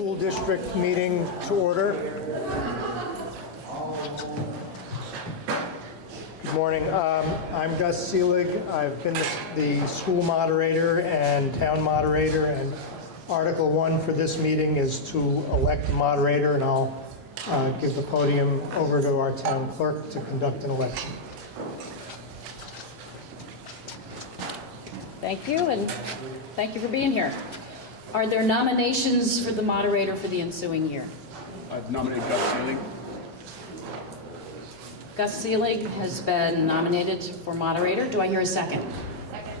School District meeting to order. Good morning. I'm Gus Seelig. I've been the school moderator and town moderator, and Article 1 for this meeting is to elect a moderator, and I'll give the podium over to our town clerk to conduct an election. Thank you, and thank you for being here. Are there nominations for the moderator for the ensuing year? I've nominated Gus Seelig. Gus Seelig has been nominated for moderator. Do I hear a second? Second.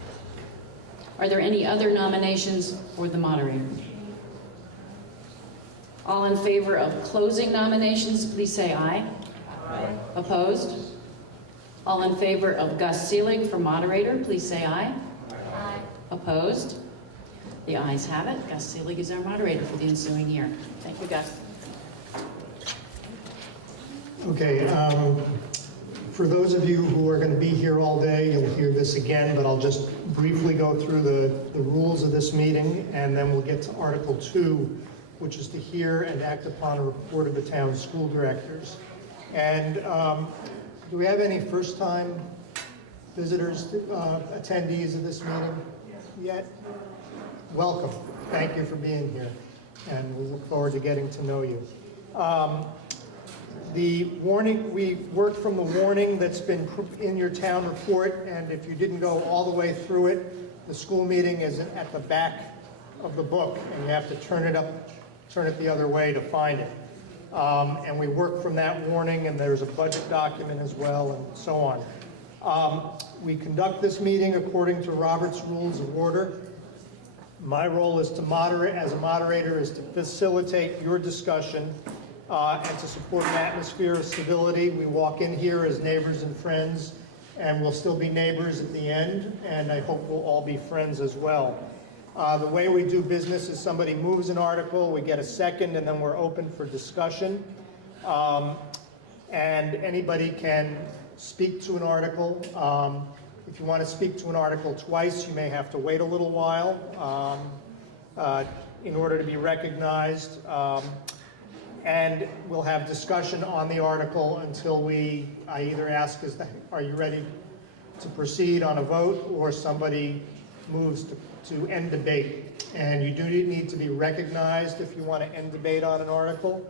Are there any other nominations for the moderator? All in favor of closing nominations, please say aye. Aye. Opposed? All in favor of Gus Seelig for moderator, please say aye. Aye. Opposed? The ayes have it. Gus Seelig is our moderator for the ensuing year. Thank you, Gus. Okay, for those of you who are going to be here all day, you'll hear this again, but I'll just briefly go through the rules of this meeting, and then we'll get to Article 2, which is to hear and act upon a report of the town school directors. And do we have any first-time visitors, attendees of this meeting yet? Welcome. Thank you for being here, and we look forward to getting to know you. The warning, we worked from the warning that's been in your town report, and if you didn't go all the way through it, the school meeting is at the back of the book, and you have to turn it the other way to find it. And we work from that warning, and there's a budget document as well, and so on. We conduct this meeting according to Robert's Rules of Order. My role is to moderate, as a moderator, is to facilitate your discussion and to support an atmosphere of civility. We walk in here as neighbors and friends, and we'll still be neighbors at the end, and I hope we'll all be friends as well. The way we do business is somebody moves an article, we get a second, and then we're open for discussion. And anybody can speak to an article. If you want to speak to an article twice, you may have to wait a little while in order to be recognized. And we'll have discussion on the article until I either ask, are you ready to proceed on a vote, or somebody moves to end debate. And you do need to be recognized if you want to end debate on an article.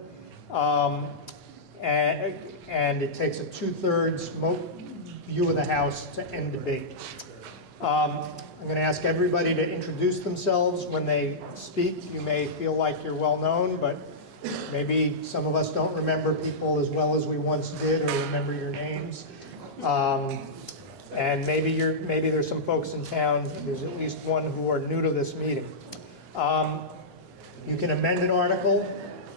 And it takes a 2/3 view of the House to end debate. I'm going to ask everybody to introduce themselves when they speak. You may feel like you're well known, but maybe some of us don't remember people as well as we once did, or remember your names. And maybe there's some folks in town, there's at least one, who are new to this meeting. You can amend an article,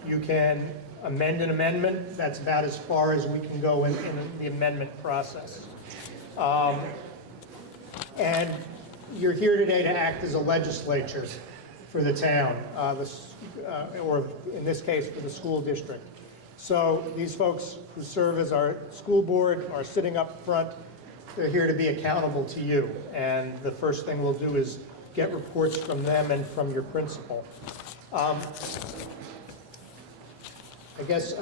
you can amend an amendment. That's about as far as we can go in the amendment process. And you're here today to act as a legislature for the town, or in this case, for the school district. So these folks who serve as our school board are sitting up front. They're here to be accountable to you. And the first thing we'll do is get reports from them and from your principal. I guess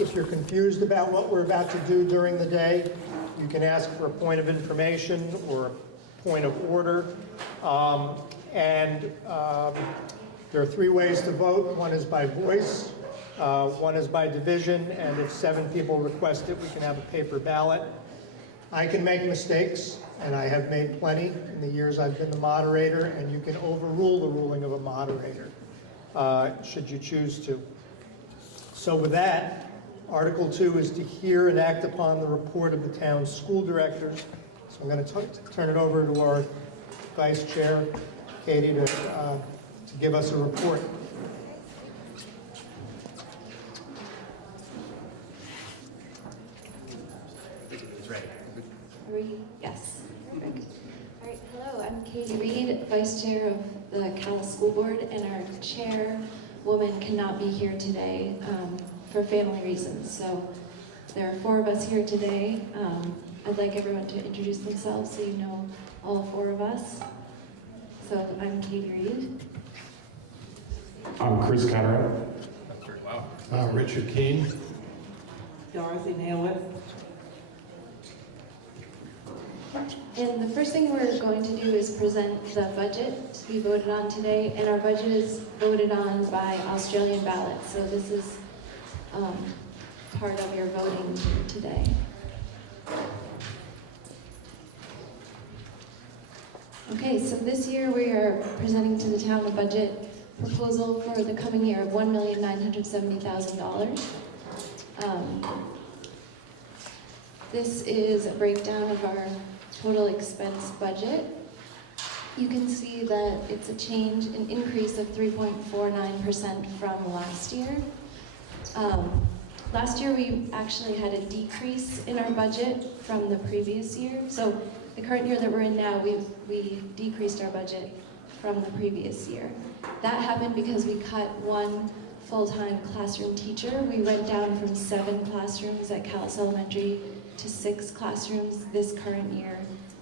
if you're confused about what we're about to do during the day, you can ask for a point of information or a point of order. There are 3 ways to vote. One is by voice, one is by division, and if 7 people request it, we can have a paper ballot. I can make mistakes, and I have made plenty in the years I've been the moderator, and you can overrule the ruling of a moderator, should you choose to. So with that, Article 2 is to hear and act upon the report of the town's school directors. So I'm going to turn it over to our Vice Chair, Katie, to give us a report. Yes. Perfect. All right, hello, I'm Katie Reed, Vice Chair of the Calais School Board, and our chairwoman cannot be here today for family reasons. So there are 4 of us here today. I'd like everyone to introduce themselves so you know all 4 of us. So I'm Katie Reed. I'm Chris Cartwright. Richard Keene. Dorothy Nailwith. And the first thing we're going to do is present the budget to be voted on today, and our budget is voted on by Australian ballot, so this is part of your voting today. Okay, so this year we are presenting to the town a budget proposal for the coming year of $1,970,000. This is a breakdown of our total expense budget. You can see that it's a change, an increase of 3.49% from last year. Last year we actually had a decrease in our budget from the previous year. So the current year that we're in now, we decreased our budget from the previous year. That happened because we cut one full-time classroom teacher. We went down from 7 classrooms at Calais Elementary to 6 classrooms this current year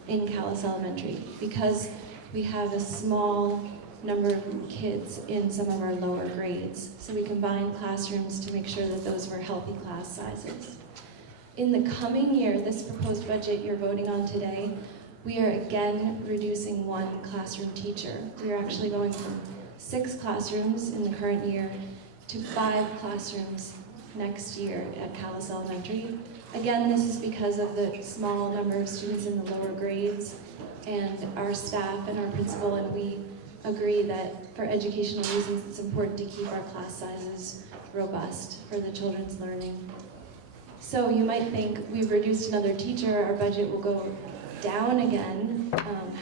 in Calais Elementary because we have a small number of kids in some of our lower grades. So we combined classrooms to make sure that those were healthy class sizes. In the coming year, this proposed budget you're voting on today, we are again reducing 1 classroom teacher. We are actually going from 6 classrooms in the current year to 5 classrooms next year at Calais Elementary. Again, this is because of the small number of students in the lower grades, and our staff and our principal and we agree that for educational reasons it's important to keep our class sizes robust for the children's learning. So you might think we've reduced another teacher, our budget will go down again.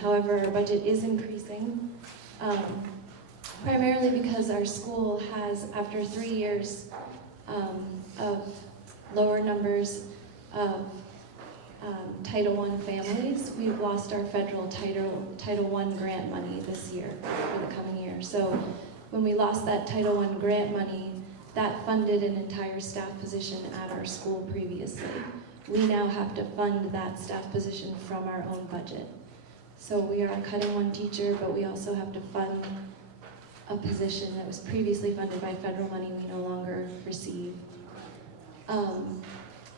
However, our budget is increasing, primarily because our school has, after 3 years of lower numbers of Title I families, we've lost our federal Title I grant money this year, for the coming year. So when we lost that Title I grant money, that funded an entire staff position at our school previously. We now have to fund that staff position from our own budget. So we are cutting 1 teacher, but we also have to fund a position that was previously funded by federal money we no longer receive.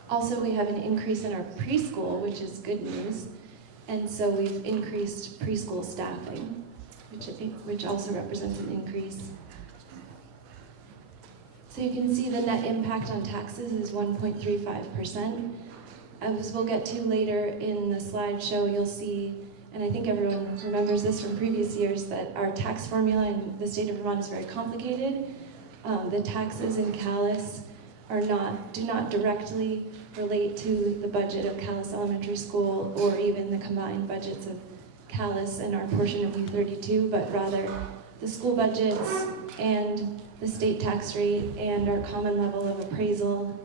Also, we have an increase in our preschool, which is good news. And so we've increased preschool staffing, which also represents an increase. So you can see the net impact on taxes is 1.35%. As we'll get to later in the slideshow, you'll see, and I think everyone remembers this from previous years, that our tax formula in the state of Vermont is very complicated. The taxes in Calais do not directly relate to the budget of Calais Elementary School or even the combined budgets of Calais and our portion of U32, but rather the school budgets and the state tax rate and our common level of appraisal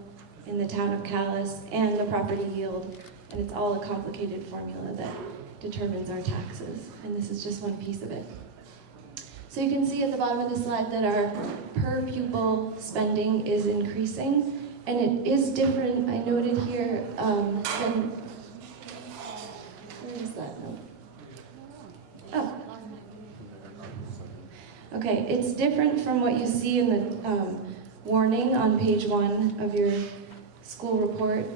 in the town of Calais and the property yield. And it's all a complicated formula that determines our taxes. And this is just one piece of it. So you can see at the bottom of the slide that our per pupil spending is increasing. And it is different, I noted here, than, where is that note? Oh. Okay, it's different from what you see in the warning on page 1 of your school report,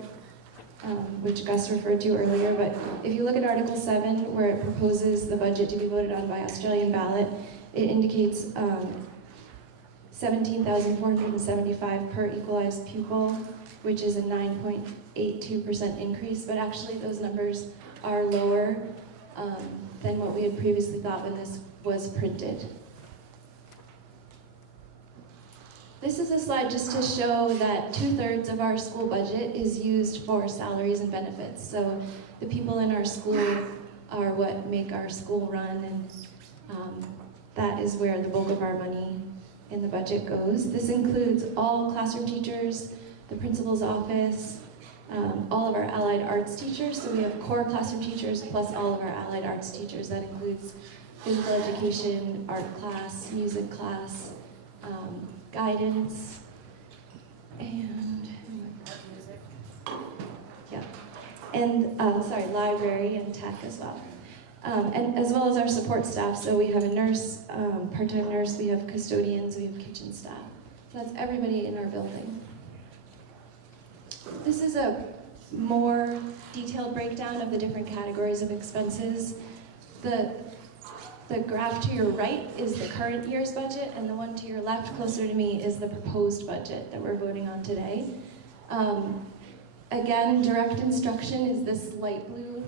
which Gus referred to earlier. But if you look at Article 7, where it proposes the budget to be voted on by Australian ballot, it indicates 17,475 per equalized pupil, which is a 9.82% increase, but actually those numbers are lower than what we had previously thought when this was printed. This is a slide just to show that 2/3 of our school budget is used for salaries and benefits. So the people in our school are what make our school run, and that is where the bulk of our money in the budget goes. This includes all classroom teachers, the principal's office, all of our allied arts teachers. So we have core classroom teachers plus all of our allied arts teachers. That includes physical education, art class, music class, guidance, and library and tech as well. And as well as our support staff. So we have a nurse, part-time nurse, we have custodians, we have kitchen staff. So that's everybody in our building. This is a more detailed breakdown of the different categories of expenses. The graph to your right is the current year's budget, and the one to your left, closer to me, is the proposed budget that we're voting on today. Again, direct instruction is this light blue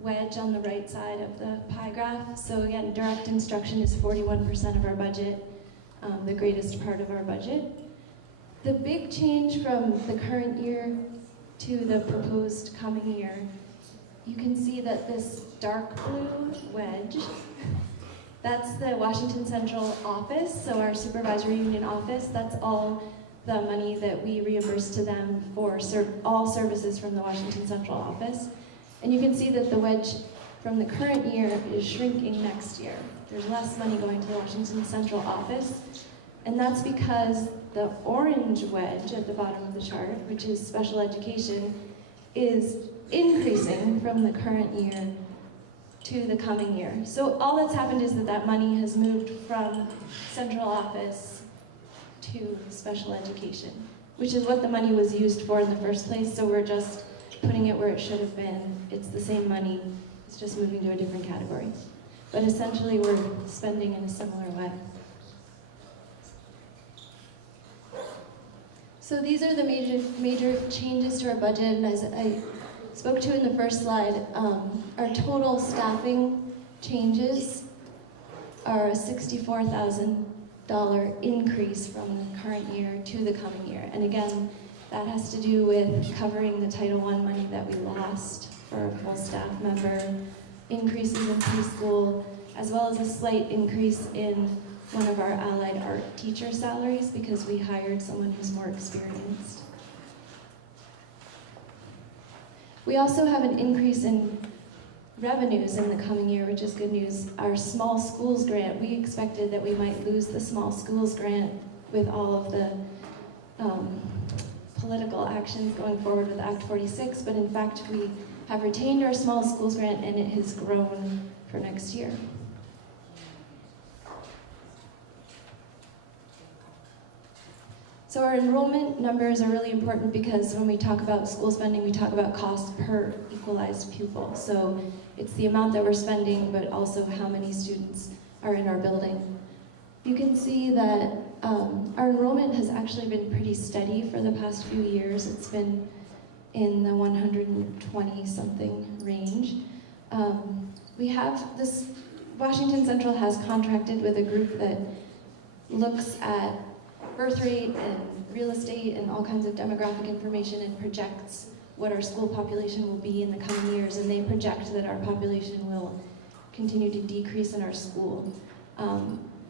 wedge on the right side of the pie graph. So again, direct instruction is 41% of our budget, the greatest part of our budget. The big change from the current year to the proposed coming year, you can see that this dark blue wedge, that's the Washington Central office, so our supervisory union office. That's all the money that we reimburse to them for all services from the Washington Central office. And you can see that the wedge from the current year is shrinking next year. There's less money going to the Washington Central office, and that's because the orange wedge at the bottom of the chart, which is special education, is increasing from the current year to the coming year. So all that's happened is that that money has moved from central office to special education, which is what the money was used for in the first place. So we're just putting it where it should have been. It's the same money, it's just moving to a different category. But essentially we're spending in a similar way. So these are the major changes to our budget, and as I spoke to in the first slide, our total staffing changes are a $64,000 increase from the current year to the coming year. And again, that has to do with covering the Title I money that we lost for a full staff member, increases in preschool, as well as a slight increase in one of our allied art teacher salaries because we hired someone who's more experienced. We also have an increase in revenues in the coming year, which is good news. Our small schools grant, we expected that we might lose the small schools grant with all of the political actions going forward with Act 46, but in fact we have retained our small schools grant and it has grown for next year. So our enrollment numbers are really important because when we talk about school spending, we talk about cost per equalized pupil. So it's the amount that we're spending, but also how many students are in our building. You can see that our enrollment has actually been pretty steady for the past few years. It's been in the 120-something range. We have this, Washington Central has contracted with a group that looks at birth rate and real estate and all kinds of demographic information and projects what our school population will be in the coming years, and they project that our population will continue to decrease in our school.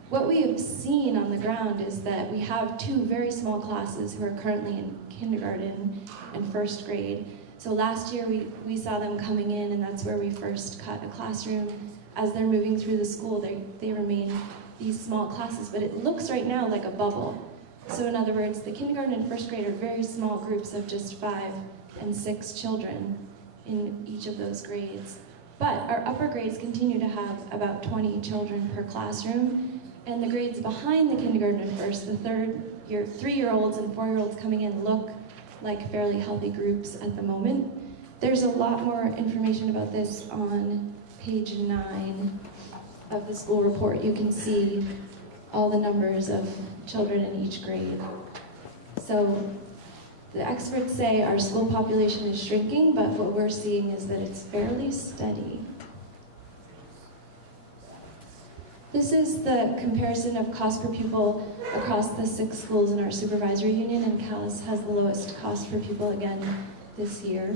What we have seen on the ground is that we have two very small classes who are currently in kindergarten and first grade. So last year we saw them coming in, and that's where we first cut a classroom. As they're moving through the school, they remain these small classes, but it looks right now like a bubble. So in other words, the kindergarten and first grade are very small groups of just 5 and 6 children in each of those grades. But our upper grades continue to have about 20 children per classroom, and the grades behind the kindergarten and first, the 3-year-olds and 4-year-olds coming in look like fairly healthy groups at the moment. There's a lot more information about this on page 9 of the school report. You can see all the numbers of children in each grade. So the experts say our school population is shrinking, but what we're seeing is that it's fairly steady. This is the comparison of cost per pupil across the 6 schools in our supervisory union, and Calais has the lowest cost per pupil again this year.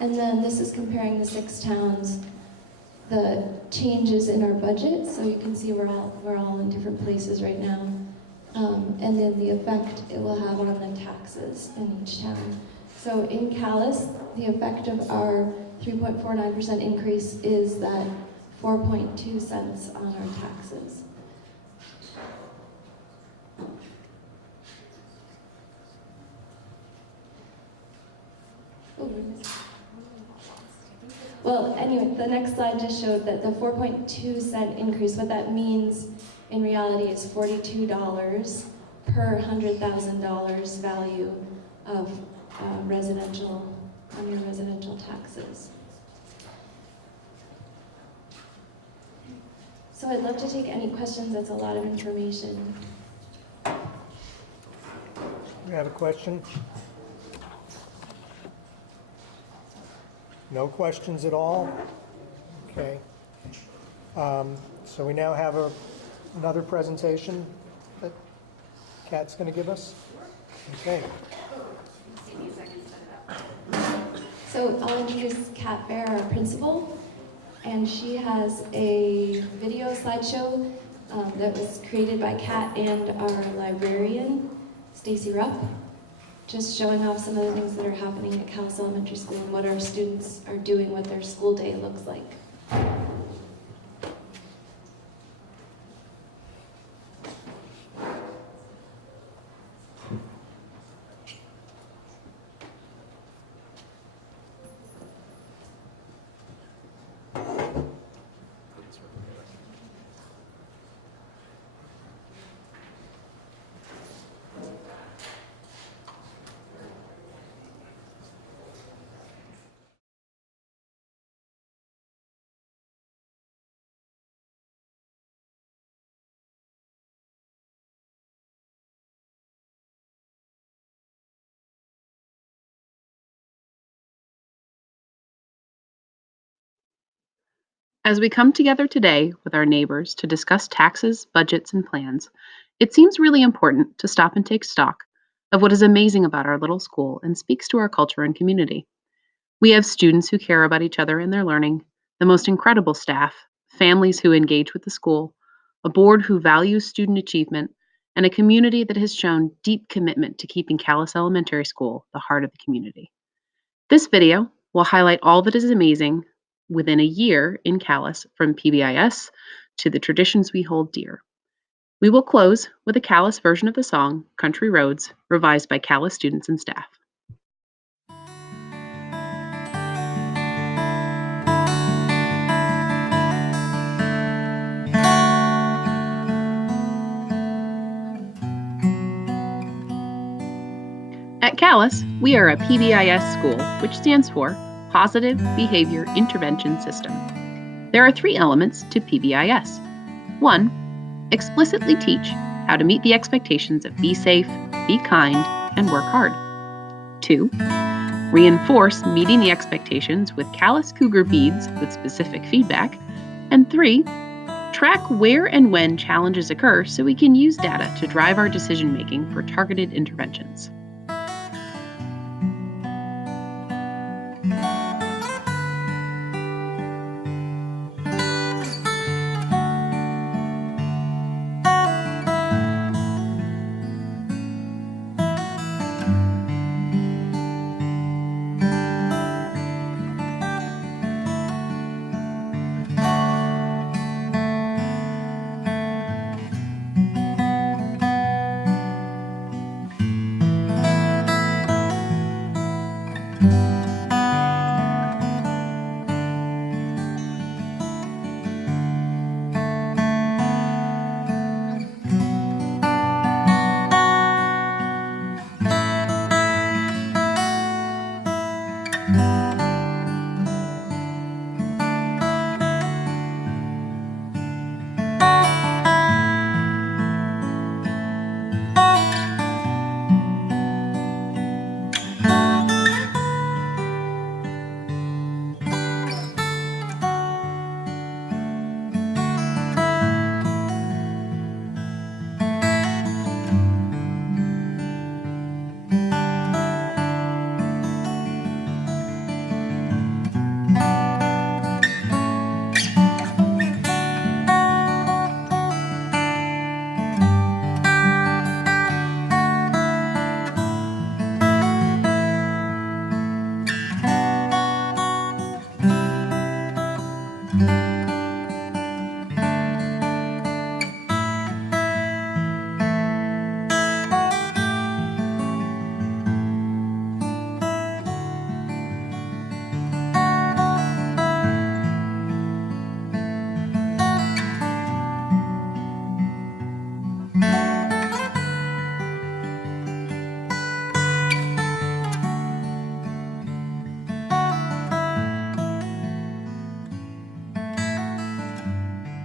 And then this is comparing the 6 towns, the changes in our budget, so you can see we're all in different places right now, and then the effect it will have on the taxes in each town. So in Calais, the effect of our 3.49% increase is that 4.2 cents on our taxes. Well, anyway, the next slide just showed that the 4.2 cent increase, what that means in reality is $42 per $100,000 value of residential, on your residential taxes. So I'd love to take any questions. That's a lot of information. You have a question? No questions at all? Okay. So we now have another presentation that Kat's going to give us? Okay. So I'll introduce Kat Bear, our principal, and she has a video slideshow that was created by Kat and our librarian, Stacy Rupp, just showing off some of the things that are happening at Calais Elementary School and what our students are doing, what their school day looks like. As we come together today with our neighbors to discuss taxes, budgets, and plans, it seems really important to stop and take stock of what is amazing about our little school and speaks to our culture and community. We have students who care about each other and their learning, the most incredible staff, families who engage with the school, a board who values student achievement, and a community that has shown deep commitment to keeping Calais Elementary School the heart of the community. This video will highlight all that is amazing within a year in Calais, from PBIS to the traditions we hold dear. We will close with a Calais version of the song, Country Roads, revised by Calais students and staff. At Calais, we are a PBIS school, which stands for Positive Behavior Intervention System. There are 3 elements to PBIS. 1, explicitly teach how to meet the expectations of be safe, be kind, and work hard. 2, reinforce meeting the expectations with Calais Cougar beads with specific feedback. And 3, track where and when challenges occur so we can use data to drive our decision-making for targeted interventions.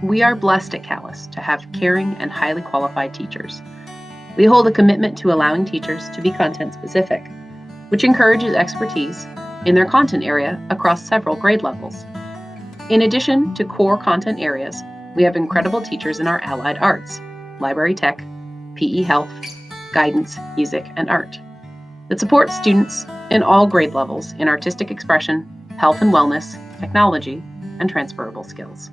We are blessed at Calais to have caring and highly qualified teachers. We hold a commitment to allowing teachers to be content specific, which encourages expertise in their content area across several grade levels. In addition to core content areas, we have incredible teachers in our allied arts, library tech, PE health, guidance, music, and art, that support students in all grade levels in artistic expression, health and wellness, technology, and transferable skills.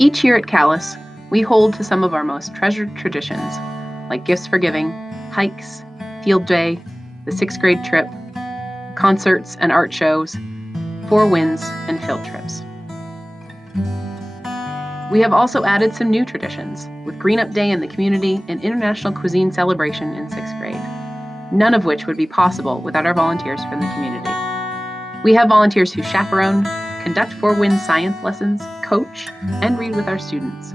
Each year at Calais, we hold to some of our most treasured traditions, like gifts for giving, hikes, field day, the 6th grade trip, concerts and art shows, 4 Winds, and field trips. We have also added some new traditions, with Green Up Day in the community and International Cuisine Celebration in 6th grade, none of which would be possible without our volunteers from the community. We have volunteers who chaperone, conduct 4 Winds science lessons, coach, and read with our students.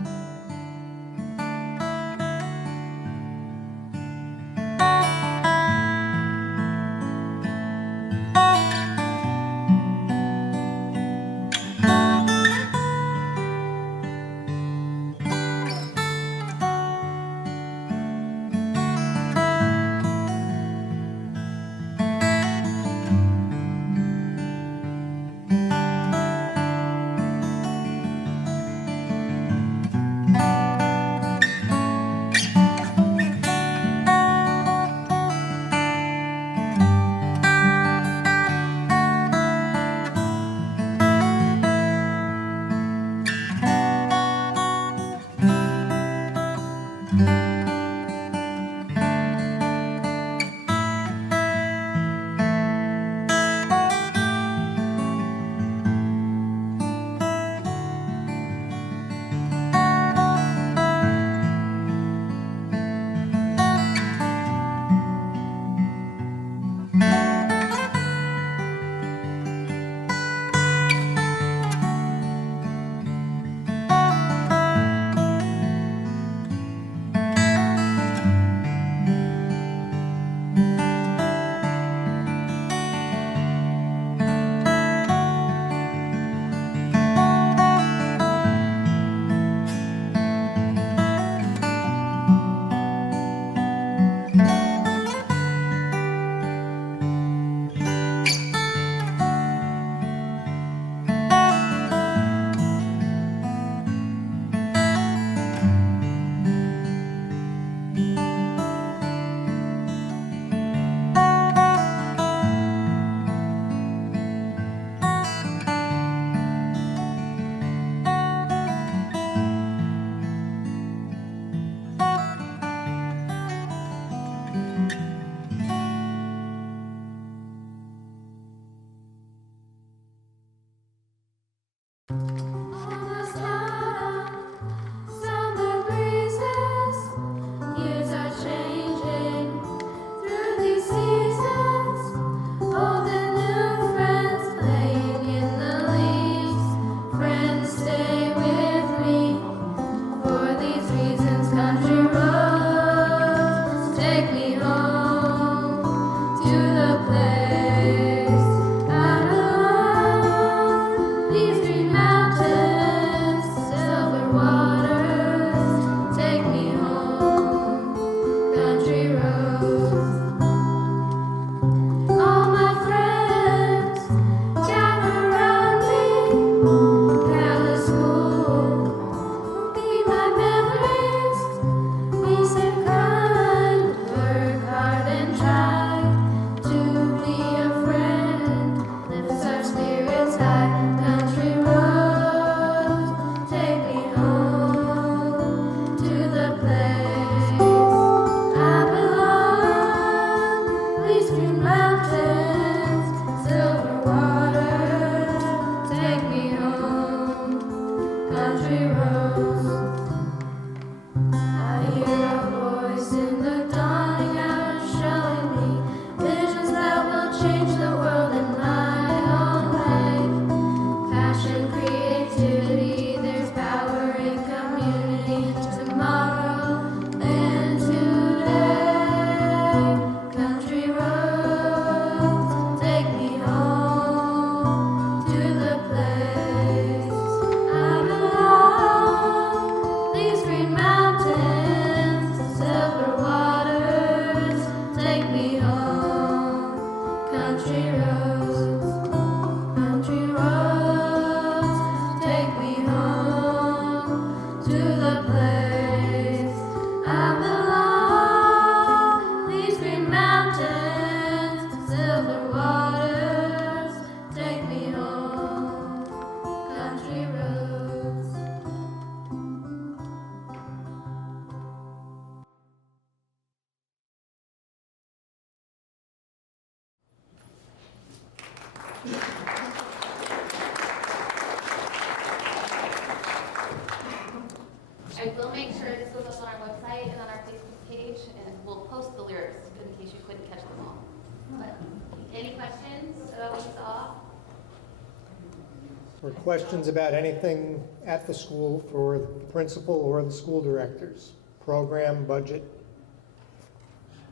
or questions about anything at the school for the principal or the school directors? Program, budget?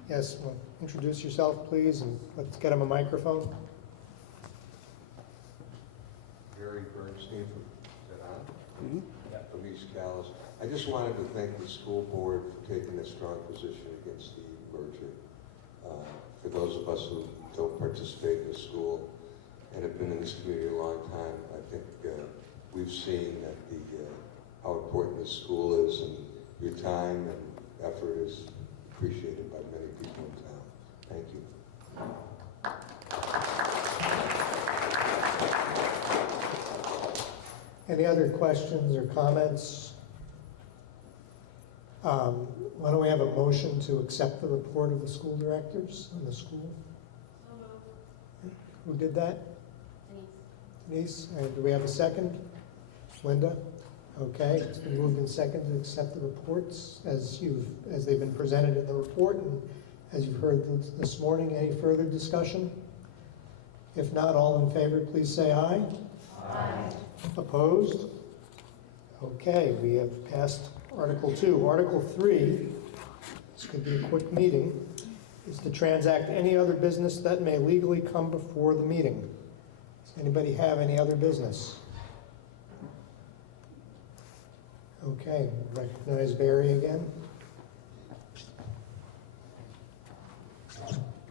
Yes, well, introduce yourself, please, and let's get him a microphone. Gary Bernstein from East Calais. I just wanted to thank the school board for taking a strong position against the merger. For those of us who don't participate in the school and have been in this community a long time, I think we've seen that how important the school is, and your time and effort is appreciated by many people in town. Thank you. Any other questions or comments? Why don't we have a motion to accept the report of the school directors in the school? Who did that? Denise. And do we have a second? Linda? Okay, it's been moved and seconded to accept the reports as they've been presented in the report and as you've heard this morning. Any further discussion? If not, all in favor, please say aye. Aye. Opposed? Okay, we have passed Article 2. Article 3, this could be a quick meeting, is to transact any other business that may legally come before the meeting. Does anybody have any other business? Okay, recognize Barry again.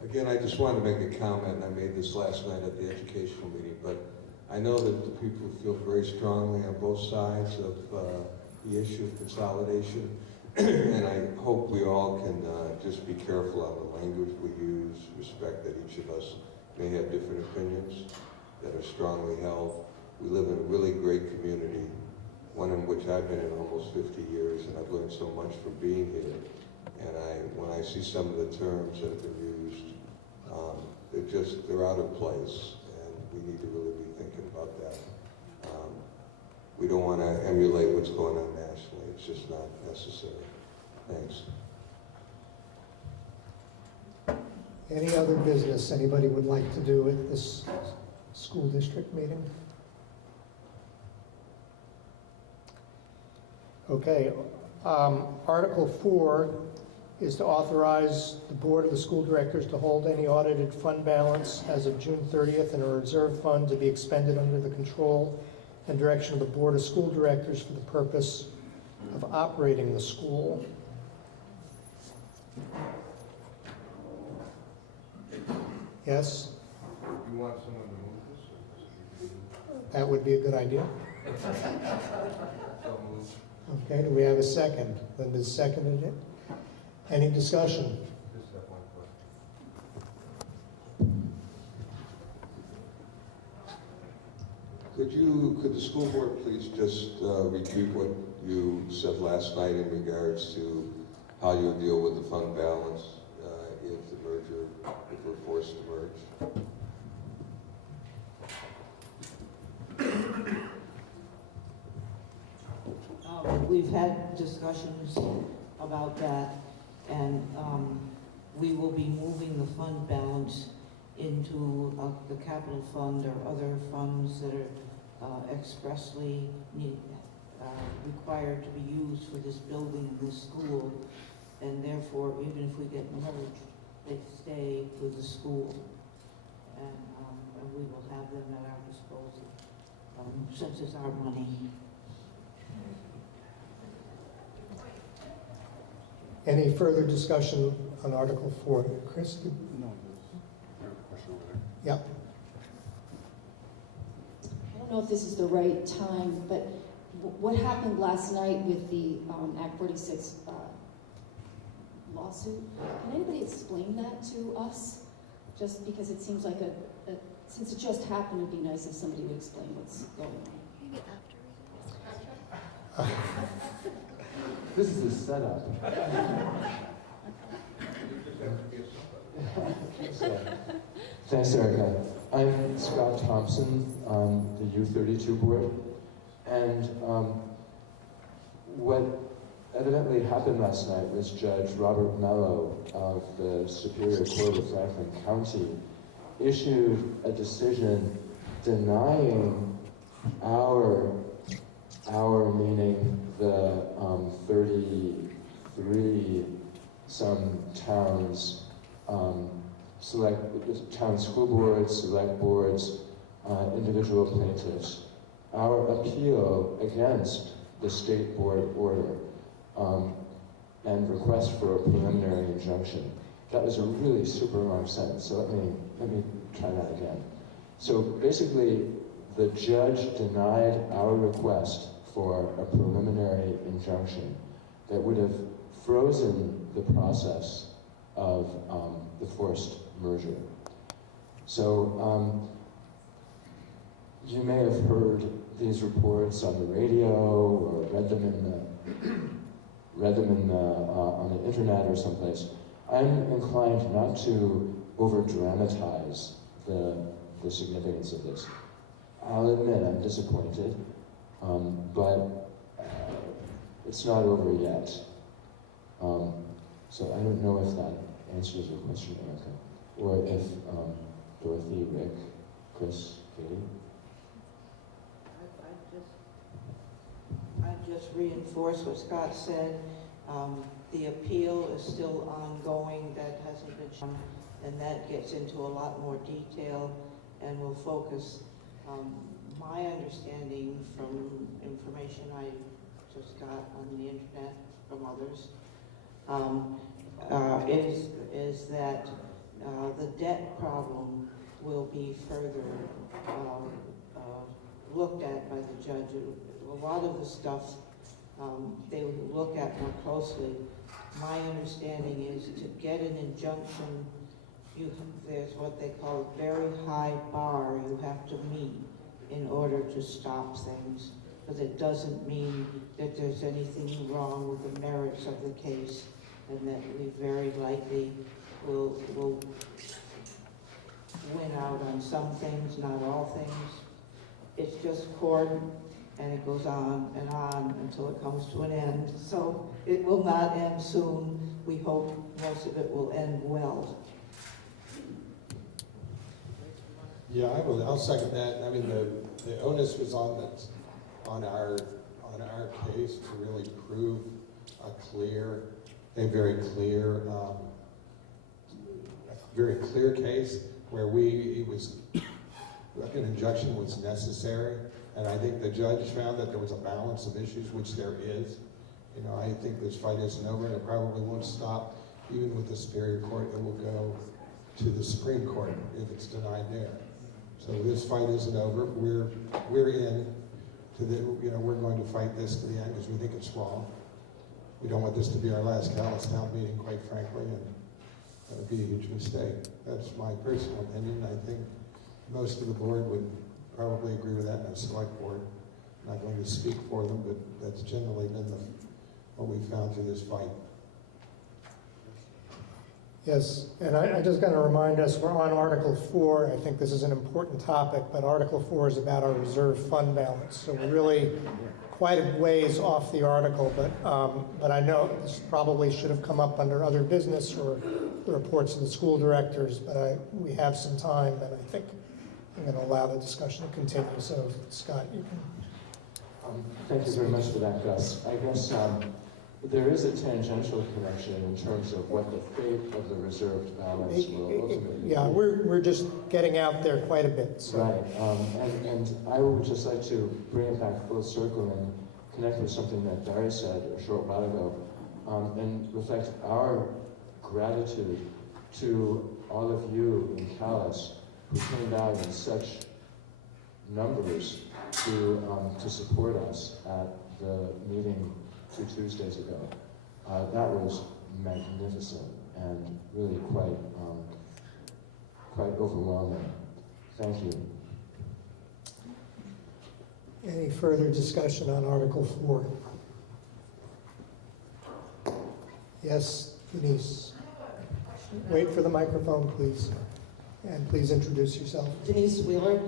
Again, I just wanted to make a comment. I made this last night at the educational meeting, but I know that the people feel very strongly on both sides of the issue of consolidation, and I hope we all can just be careful on the language we use, respect that each of us may have different opinions that are strongly held. We live in a really great community, one in which I've been in almost 50 years, and I've learned so much from being here. And when I see some of the terms that have been used, they're out of place, and we need to really be thinking about that. We don't want to emulate what's going on nationally. It's just not necessary. Thanks. Any other business anybody would like to do at this school district meeting? Okay, Article 4 is to authorize the Board of the School Directors to hold any audited fund balance as of June 30th in a reserve fund to be expended under the control and direction of the Board of School Directors for the purpose of operating the school. Yes? You want someone to move this? That would be a good idea. So moved. Okay, do we have a second? Linda seconded it. Any discussion? Just have one question. Could the school board please just repeat what you said last night in regards to how you deal with the fund balance if we're forced to merge? We've had discussions about that, and we will be moving the fund balance into the capital fund or other funds that are expressly required to be used for this building and this school, and therefore, even if we get merged, they stay with the school, and we will have them at our disposal, since it's our money. Any further discussion on Article 4? Chris? No, there's a question over there. Yeah. I don't know if this is the right time, but what happened last night with the Act 46 lawsuit? Can anybody explain that to us? Just because it seems like since it just happened, it'd be nice if somebody would explain what's going on. Maybe after. This is a setup. Thanks, Erica. I'm Scott Thompson on the U32 board, and what evidently happened last night was Judge Robert Mello of the Superior Court of Franklin County issued a decision denying our meaning the 33 some towns, town school boards, select boards, individual plaintiffs, our appeal against the state board order and request for a preliminary injunction. That was a really super long sentence, so let me try that again. So basically, the judge denied our request for a preliminary injunction that would have frozen the process of the forced merger. So you may have heard these reports on the radio or read them on the internet or someplace. I'm inclined not to over-dramatize the significance of this. I'll admit I'm disappointed, but it's not over yet. So I don't know if that answers your question, Erica, or if Dorothy, Rick, Chris, Katie. I just reinforce what Scott said. The appeal is still ongoing. That hasn't been shown, and that gets into a lot more detail and will focus. My understanding from information I just got on the internet from others is that the debt problem will be further looked at by the judge. A lot of the stuff they would look at more closely. My understanding is to get an injunction, there's what they call a very high bar you have to meet in order to stop things. But it doesn't mean that there's anything wrong with the merits of the case, and that we very likely will win out on some things, not all things. It's just court, and it goes on and on until it comes to an end. So it will not end soon. We hope most of it will end well. Yeah, I'll second that. I mean, the onus was on our case to really prove a very clear case where an injunction was necessary. And I think the judge found that there was a balance of issues, which there is. You know, I think this fight isn't over, and it probably won't stop even with the Superior Court. It will go to the Supreme Court if it's denied there. So this fight isn't over. We're in to the, we're going to fight this to the end because we think it's wrong. We don't want this to be our last Calais town meeting, quite frankly, and that would be a huge mistake. That's my personal opinion. I think most of the board would probably agree with that, and the Selectboard. I'm not going to speak for them, but that's generally been what we found through this fight. Yes, and I just got to remind us, we're on Article 4. I think this is an important topic, but Article 4 is about our reserve fund balance. So we're really quite a ways off the article, but I know this probably should have come up under other business or the reports of the school directors, but we have some time, and I think I'm going to allow the discussion to continue. So, Scott, you can. Thank you very much for that, Gus. I guess there is a tangential connection in terms of what the fate of the reserved balance will ultimately be. Yeah, we're just getting out there quite a bit. So. Right, and I would just like to bring it back full circle and connect with something that Barry said a short while ago, and reflect our gratitude to all of you in Calais who came out in such numbers to support us at the meeting 2 Tuesdays ago. That was magnificent and really quite overwhelming. Thank you. Any further discussion on Article 4? Yes, Denise. Wait for the microphone, please. And please introduce yourself. Denise Wheeler.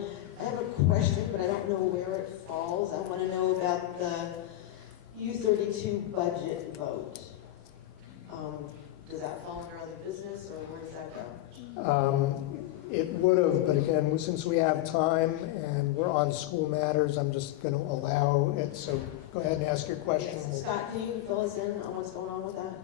I have a question, but I don't know where it falls. I want to know about the U32 budget vote. Does that fall under other business, or where does that go? It would have, but again, since we have time and we're on school matters, I'm just going to allow it. So go ahead and ask your question. Yes, Scott, can you fill us in on what's going on with that?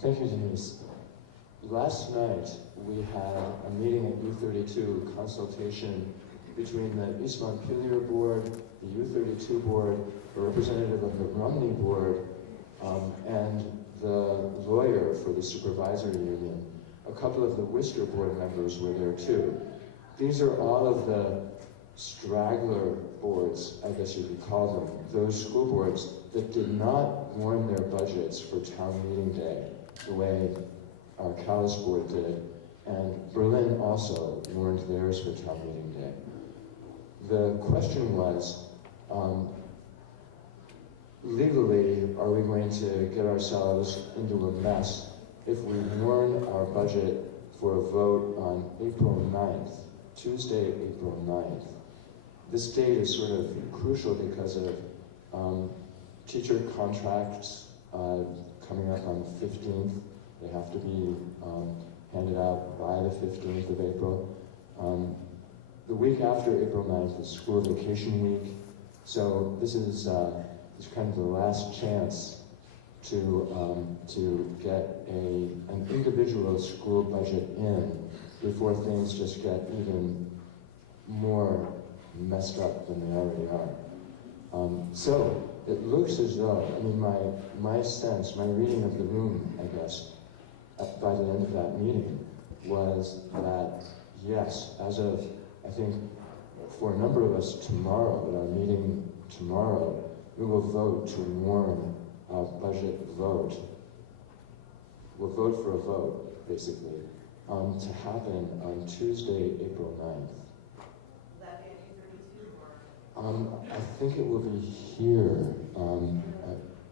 Thank you, Denise. Last night, we had a meeting at U32, consultation between the East Montpelier Board, the U32 Board, a representative of the Rumney Board, and the lawyer for the supervisory union. A couple of the Worcester Board members were there too. These are all of the straggler boards, I guess you could call them, those school boards that did not warn their budgets for town meeting day, the way our Calais board did, and Berlin also warned theirs for town meeting day. The question was, legally, are we going to get ourselves into a mess if we warn our budget for a vote on April 9th, Tuesday, April 9th? This date is sort of crucial because of teacher contracts coming up on the 15th. They have to be handed out by the 15th of April. The week after April 9th is school vacation week, so this is kind of the last chance to get an individual school budget in before things just get even more messed up than they already are. So it looks as though, I mean, my sense, my reading of the room, I guess, by the end of that meeting was that, yes, as of, I think, for a number of us tomorrow, at our meeting tomorrow, we will vote to warn a budget vote. We'll vote for a vote, basically, to happen on Tuesday, April 9th. Will that be at U32 or? I think it will be here.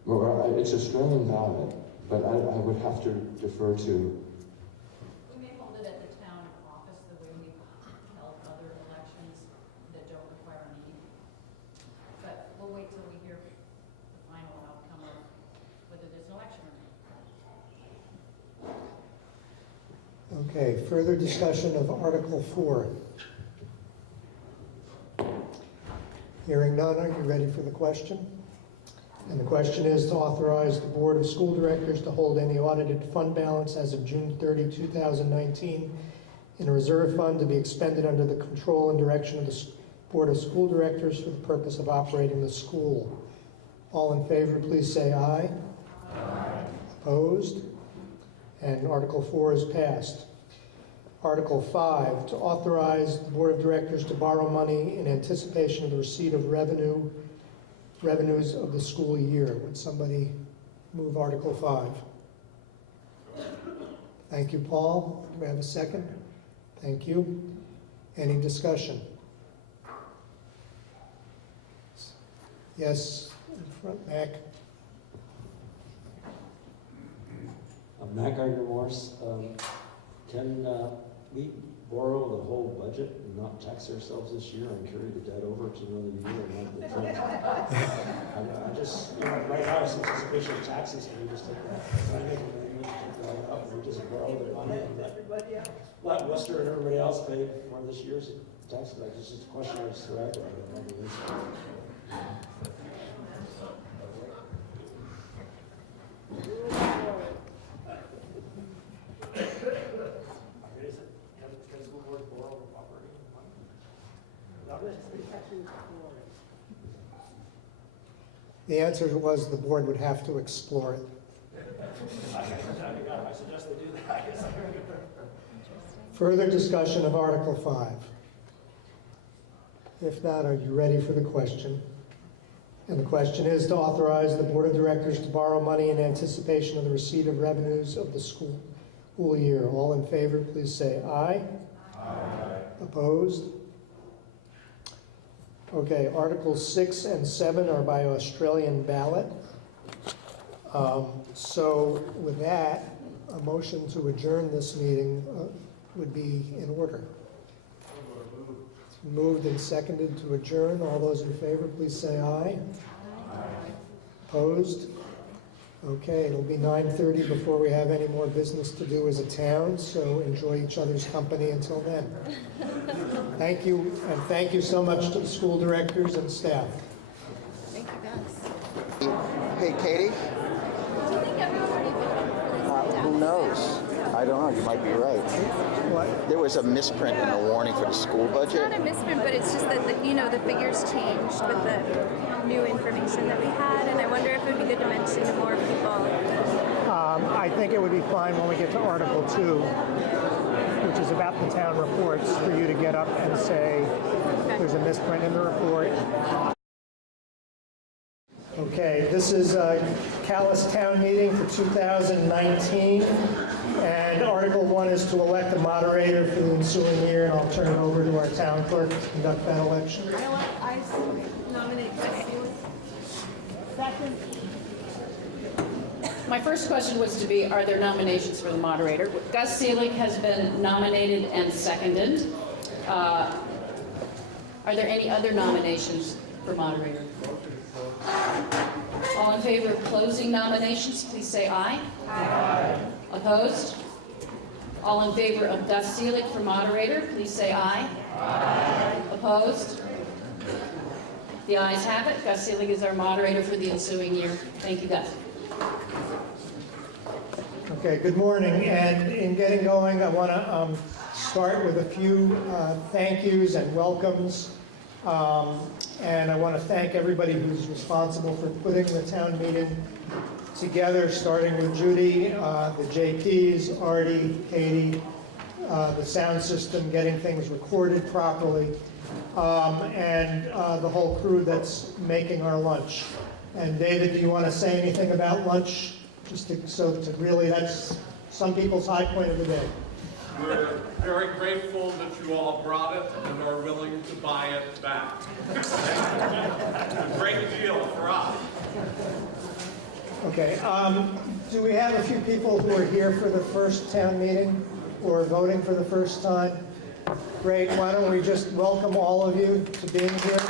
Well, it's Australian ballot, but I would have to defer to. We may hold it at the town office the way we held other elections that don't require a meeting. But we'll wait till we hear the final outcome of whether there's an election or not. Okay, further discussion of Article 4. Hearing none, are you ready for the question? And the question is to authorize the Board of School Directors to hold any audited fund balance as of June 30, 2019 in a reserve fund to be expended under the control and direction of the Board of School Directors for the purpose of operating the school. All in favor, please say aye. Aye. Opposed? And Article 4 is passed. Article 5, to authorize the Board of Directors to borrow money in anticipation of the receipt of revenues of the school year. Would somebody move Article 5? Thank you, Paul. Do we have a second? Thank you. Any discussion? Yes, in front, Mac. Mac Gardner Morse. Can we borrow the whole budget and not tax ourselves this year and carry the debt over to another year and let the I just, right now, it's anticipation of taxes, can we just take that? Can I make an amendment to take that up and we just borrow the money and let Worcester and everybody else pay for this year's taxes? Like, this is a question I just threw out there. I don't know. The answer was the board would have to explore it. I suggest they do that. Further discussion of Article 5. If not, are you ready for the question? And the question is to authorize the Board of Directors to borrow money in anticipation of the receipt of revenues of the school year. All in favor, please say aye. Aye. Opposed? Okay, Articles 6 and 7 are by Australian ballot. So with that, a motion to adjourn this meeting would be in order. It's moved and seconded to adjourn. All those in favor, please say aye. Aye. Opposed? Okay, it'll be 9:30 before we have any more business to do as a town, so enjoy each other's company until then. Thank you, and thank you so much to the school directors and staff. Thank you, guys. Hey, Katie? Do you think everyone already voted for Who this? knows? I don't know. You might be right. What? There was a misprint in the warning for the school It's budget. not a misprint, but it's just that the figures changed with the new information that we had, and I wonder if it would be good to mention to more people. I think it would be fine when we get to Article 2, which is about the town reports, for you to get up and say there's a misprint in the report. Okay, this is Calais Town Meeting for 2019, and Article 1 is to elect a moderator for the ensuing year, and I'll turn it over to our town clerk to conduct that election. I nominate Gus Seelig. Second. My first question was to be, are there nominations for the moderator? Gus Seelig has been nominated and seconded. Are there any other nominations for moderator? All in favor of closing nominations, please say aye. Aye. Opposed? All in favor of Gus Seelig for moderator, please say aye. Aye. Opposed? The ayes have it. Gus Seelig is our moderator for the ensuing year. Thank you, Gus. Okay, good morning, and in getting going, I want to start with a few thank yous and welcomes. And I want to thank everybody who's responsible for putting the town meeting together, starting with Judy, the JPs, Artie, Katie, the sound system, getting things recorded properly, and the whole crew that's making our lunch. And David, do you want to say anything about lunch? Just to really, that's some people's high point of the day. We're very grateful that you all brought it and are willing to buy it back. A great deal for us. Okay, do we have a few people who are here for the first town meeting or voting for the first time? Great, why don't we just welcome all of you to being here.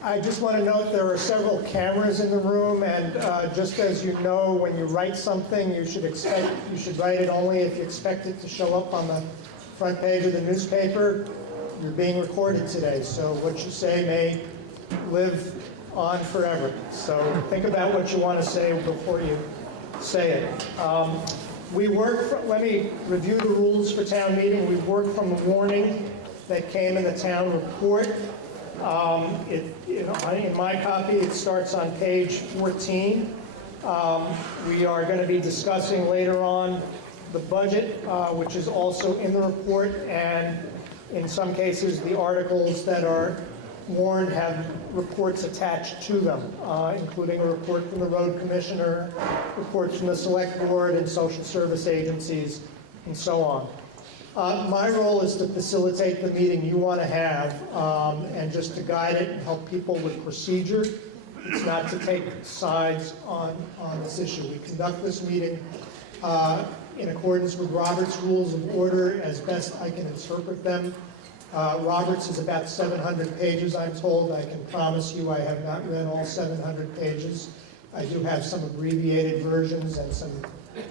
I just want to note there are several cameras in the room, and just as you know, when you write something, you should write it only if you expect it to show up on the front page of the newspaper. You're being recorded today, so what you say may live on forever. So think about what you want to say before you say it. Let me review the rules for town meeting. We work from the warning that came in the town report. In my copy, it starts on page 14. We are going to be discussing later on the budget, which is also in the report, and in some cases, the articles that are warned have reports attached to them, including a report from the road commissioner, reports from the Selectboard and social service agencies, and so on. My role is to facilitate the meeting you want to have, and just to guide it and help people with procedure. It's not to take sides on this issue. We conduct this meeting in accordance with Robert's Rules of Order as best I can interpret them. Robert's is about 700 pages, I'm told. I can promise you I have not read all 700 pages. I do have some abbreviated versions and some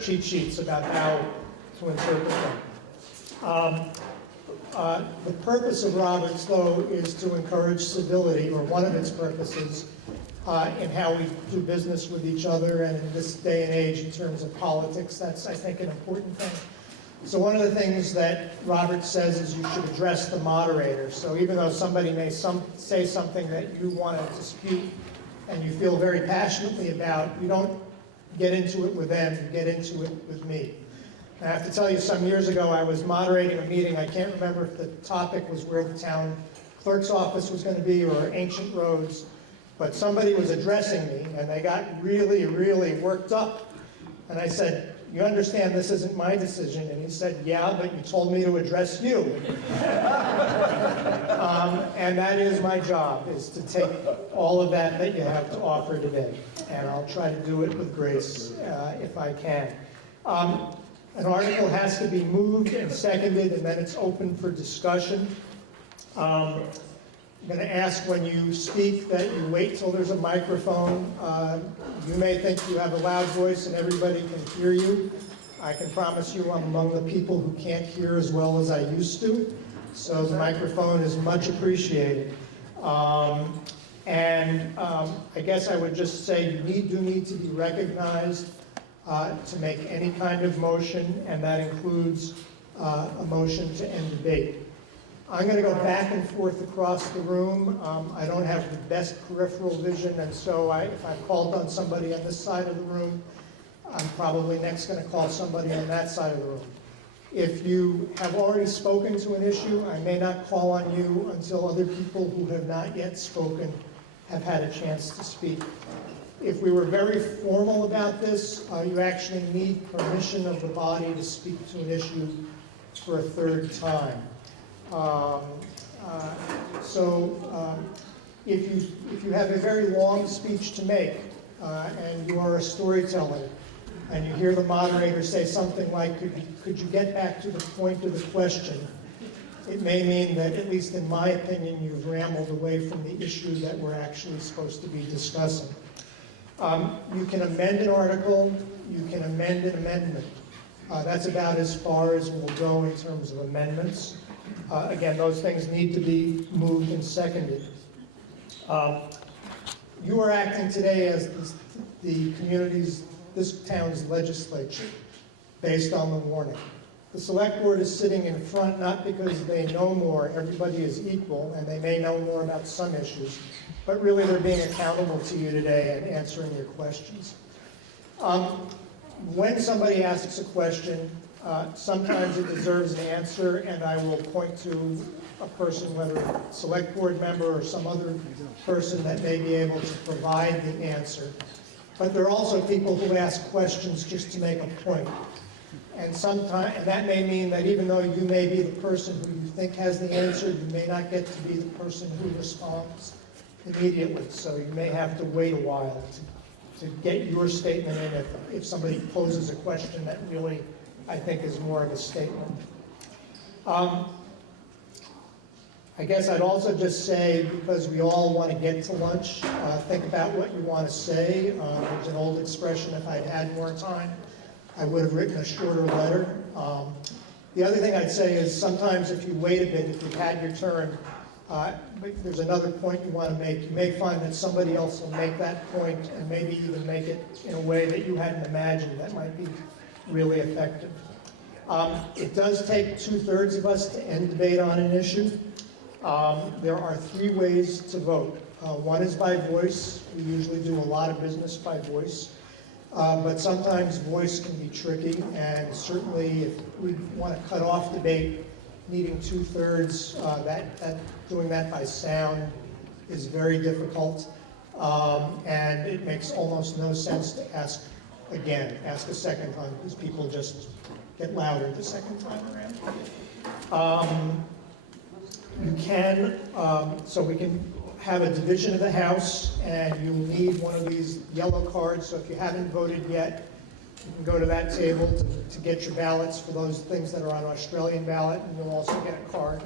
cheat sheets about how to interpret them. The purpose of Roberts, though, is to encourage civility, or one of its purposes, in how we do business with each other, and in this day and age in terms of politics, that's, I think, an important thing. So one of the things that Roberts says is you should address the moderator. So even though somebody may say something that you want to dispute and you feel very passionately about, you don't get into it with them, you get into it with me. I have to tell you, some years ago, I was moderating a meeting. I can't remember if the topic was where the town clerk's office was going to be or ancient roads, but somebody was addressing me, and they got really, really worked up. And I said, "You understand this isn't my decision?" And he said, "Yeah, but you told me to address you." And that is my job, is to take all of that you have to offer today. And I'll try to do it with grace if I can. An article has to be moved and seconded, and then it's open for discussion. I'm going to ask when you speak that you wait till there's a microphone. You may think you have a loud voice and everybody can hear you. I can promise you I'm among the people who can't hear as well as I used to, so the microphone is much appreciated. I guess I would just say you do need to be recognized to make any kind of motion, and that includes a motion to end debate. I'm going to go back and forth across the room. I don't have the best peripheral vision, and so if I've called on somebody on this side of the room, I'm probably next going to call somebody on that side of the room. If you have already spoken to an issue, I may not call on you until other people who have not yet spoken have had a chance to speak. If we were very formal about this, you actually need permission of the body to speak to an issue for a third time. If you have a very long speech to make and you are a storyteller and you hear the moderator say something like, could you get back to the point of the question, it may mean that, at least in my opinion, you've rambled away from the issue that we're actually supposed to be discussing. You can amend an article, you can amend an amendment. That's about as far as we'll go in terms of amendments. Again, those things need to be moved and seconded. You are acting today as the community's, this town's legislature, based on the warning. The select board is sitting in front not because they know more, everybody is equal, and they may know more about some issues, but really they're being accountable to you today and answering your questions. When somebody asks a question, sometimes it deserves an answer, and I will point to a person, whether a select board member or some other person that may be able to provide the answer. But there are also people who ask questions just to make a point. And that may mean that even though you may be the person who you think has the answer, you may not get to be the person who responds immediately. So you may have to wait a while to get your statement in if somebody poses a question that really, I think, is more of a statement. I guess I'd also just say, because we all want to get to lunch, think about what you want to say. There's an old expression, if I'd had more time, I would have written a shorter letter. The other thing I'd say is sometimes if you wait a bit, if you've had your turn, there's another point you want to make. You may find that somebody else will make that point and maybe even make it in a way that you hadn't imagined that might be really effective. It does take 2/3 of us to end debate on an issue. There are 3 ways to vote. One is by voice. We usually do a lot of business by voice. But sometimes voice can be tricky, and certainly if we want to cut off debate, needing 2/3, doing that by sound is very difficult, and it makes almost no sense to ask a second time, because people just get louder the second time around. So we can have a division of the House, and you'll need one of these yellow cards, so if you haven't voted yet, you can go to that table to get your ballots for those things that are on Australian ballot, and you'll also get a card.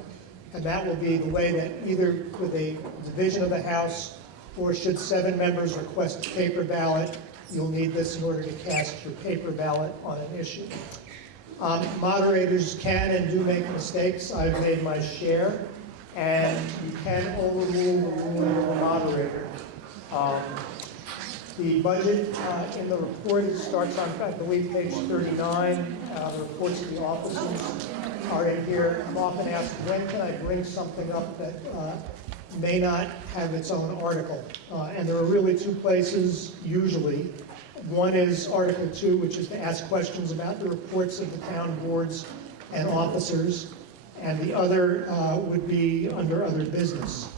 And that will be the way that either with a division of the House, or should 7 members request a paper ballot, you'll need this in order to cast your paper ballot on an issue. Moderators can and do make mistakes. I've made my share, and you can overrule the ruling of the moderator. The budget in the report, it starts on, I believe, page 39. The reports of the officers are in here. I'm often asked, when can I bring something up that may not have its own article? And there are really 2 places, usually. One is Article 2, which is to ask questions about the reports of the town boards and officers, and the other would be under other business.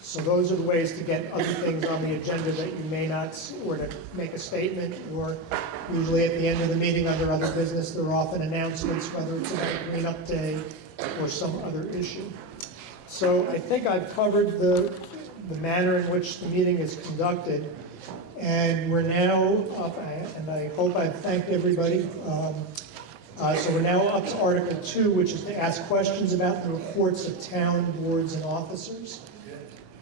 So those are the ways to get other things on the agenda that you may not, or to make a statement, or usually at the end of the meeting under other business, there are often announcements, whether it's about Green Up Day or some other issue. So I think I've covered the manner in which the meeting is conducted. And we're now up, and I hope I've thanked everybody. So we're now up to Article 2, which is to ask questions about the reports of town boards and officers.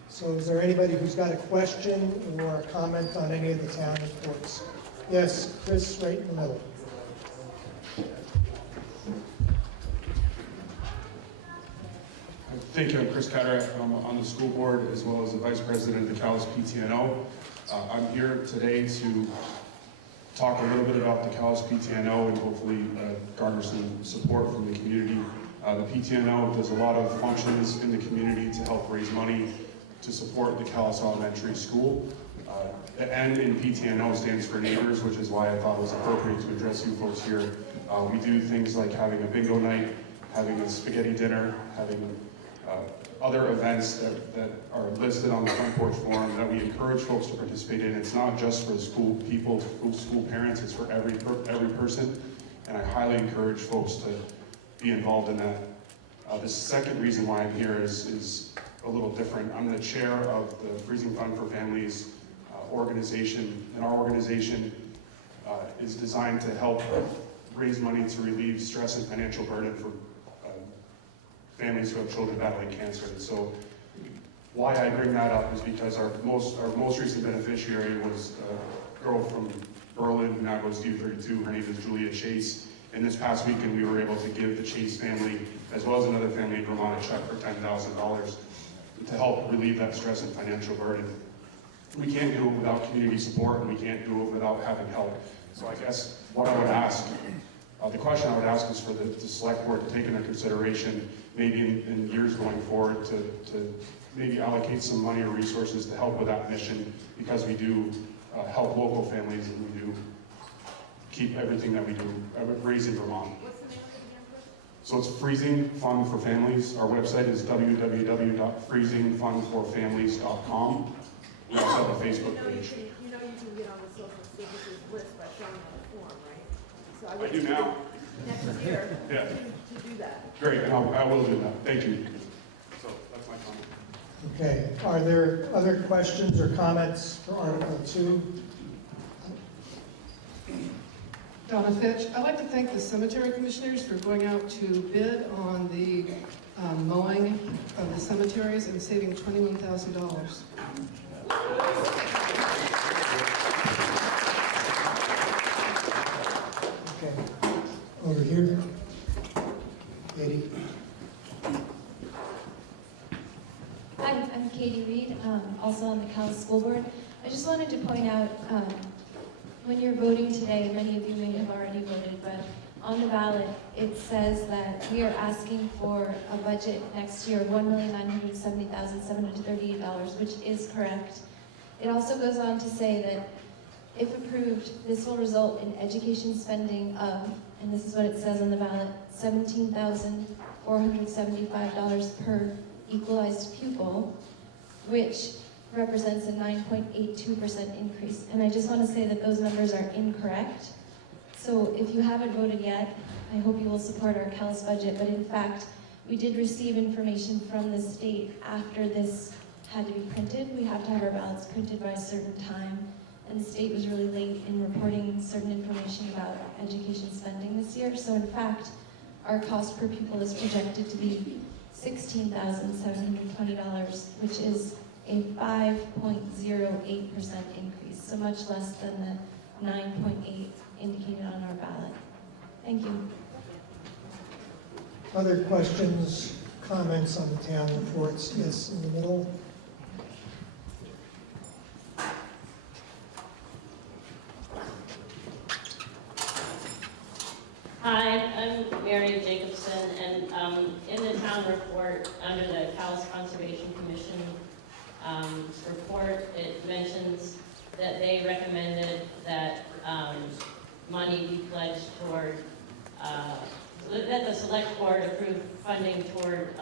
So is there anybody who's got a question or a comment on any of the town reports? Yes, Chris, right in the middle. Thank you. I'm Chris Cataract. I'm on the school board as well as the vice president of the Calais PTNO. I'm here today to talk a little bit about the Calais PTNO and hopefully garner some support from the community. The PTNO does a lot of functions in the community to help raise money to support the Calais Elementary School. The N in PTNO stands for neighbors, which is why I thought it was appropriate to address you folks here. We do things like having a bingo night, having a spaghetti dinner, having other events that are listed on the front porch forum that we encourage folks to participate in. It's not just for the school people, school parents, it's for every person. And I highly encourage folks to be involved in that. The second reason why I'm here is a little different. I'm the chair of the Freezing Fund for Families organization, and our organization is designed to help raise money to relieve stress and financial burden for families who have children battling cancer. And so why I bring that up is because our most recent beneficiary was a girl from Berlin who now goes to U32. Her name is Julia Chase. And this past weekend we were able to give the Chase family, as well as another family in Vermont, a check for $10,000 to help relieve that stress and financial burden. We can't do it without community support, and we can't do it without having help. So I guess what I would ask, the question I would ask is for the select board to take into consideration, maybe in years going forward, to maybe allocate some money or resources to help with that mission, because we do help local families, and we do keep everything that we do raised in Vermont. What's the name of it again? So it's Freezing Fund for Families. Our website is www.freezingfundforfamilies.com. We also have a Facebook page. You know you can get on the social services list by showing on the form, right? So I do now. Next year, Yeah. to do that. Great, and I will do that. Thank you. So that's my comment. Okay, are there other questions or comments for Article 2? Donna Fitch. I'd like to thank the cemetery commissioners for going out to bid on the mowing of the cemeteries and saving $21,000. Okay, over here. Katie. Hi, I'm Katie Reed, also on the Calais School Board. I just wanted to point out, when you're voting today, many of you may have already voted, but on the ballot, it says that we are asking for a budget next year of $1,970,738, which is correct. It also goes on to say that if approved, this will result in education spending of, and this is what it says on the ballot, $17,475 per equalized pupil, which represents a 9.82% increase. And I just want to say that those numbers are incorrect. So if you haven't voted yet, I hope you will support our Calais budget. But in fact, we did receive information from the state after this had to be printed. We have to have our ballots printed by a certain time. And the state was really late in reporting certain information about education spending this year. So in fact, our cost per pupil is projected to be $16,720, which is a 5.08% increase, so much less than the 9.8 indicated on our ballot. Thank you. Other questions, comments on the town reports? Yes, in the middle. Hi, I'm Mary Jacobson, and in the town report, under the Calais Conservation Commission report, it mentions that they recommended that money be pledged toward, that the select board approved funding toward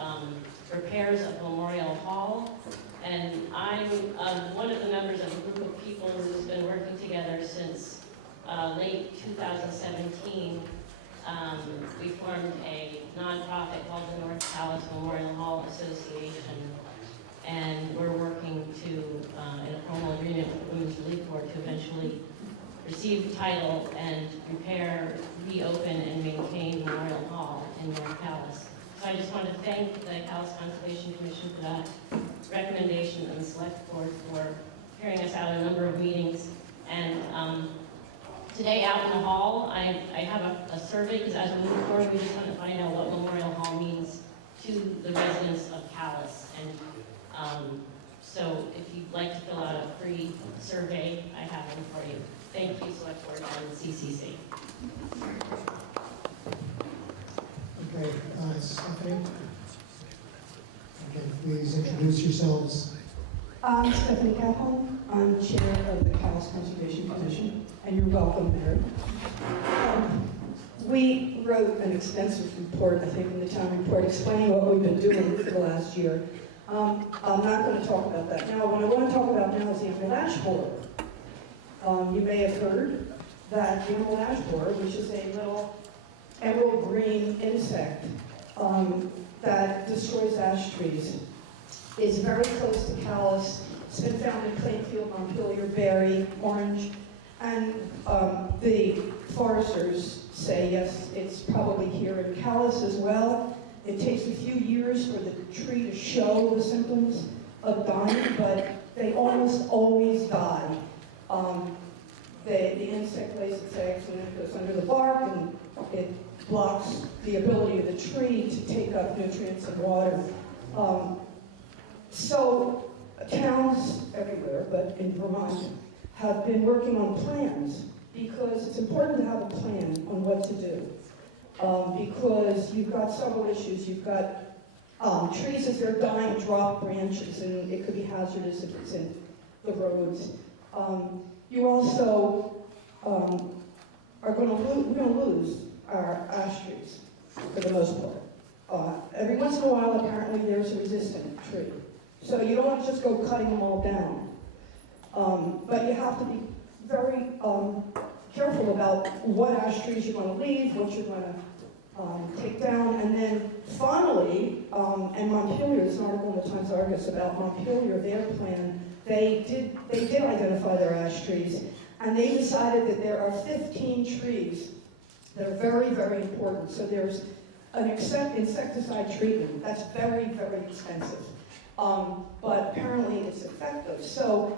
repairs of Memorial Hall. And I'm one of the members of a group of people who's been working together since late 2017. We formed a nonprofit called the North Calais Memorial Hall Association, and we're working to, in a formal agreement with the Women's Relief Board, to eventually receive title and repair, reopen, and maintain Memorial Hall in North Calais. So I just want to thank the Calais Conservation Commission for that recommendation and the select board for carrying us out a number of meetings. And today out in the hall, I have a survey, because as we move forward, we just want to find out what Memorial Hall means to the residents of Calais. And so if you'd like to fill out a free survey, I have one for you. Thank you, Select Board and CCC. Okay, Stephanie? Okay, please introduce yourselves. I'm Stephanie Calhoun. I'm Chair of the Calais Conservation Commission, and you're welcome, Mayor. We wrote an extensive report, I think, in the town report, explaining what we've been doing for the last year. I'm not going to talk about that now. What I want to talk about now is the emerald ash borer. You may have heard that the emerald ash borer, which is a little emerald green insect that destroys ash trees, is very close to Calais. It's been found in Plainfield, Montpelier, Barry, Orange, and the foresters say, yes, it's probably here in Calais as well. It takes a few years for the tree to show the symptoms of dying, but they almost always die. The insect lays its eggs and then it goes under the bark, and it blocks the ability of the tree to take up nutrients and water. So towns everywhere, but in Vermont, have been working on plans, because it's important to have a plan on what to do. Because you've got several issues. You've got trees as they're dying drop branches, and it could be hazardous if it's in the roads. You also are going to lose our ash trees for the most part. Every once in a while, apparently, there's a resistant tree. So you don't want to just go cutting them all down. But you have to be very careful about what ash trees you're going to leave, what you're going to take down. And then finally, and Montpelier, there's an article in the Times Argus about Montpelier, their plan, they did identify their ash trees, and they decided that there are 15 trees that are very, very important. So there's an insecticide treatment. That's very, very expensive. But apparently it's effective. So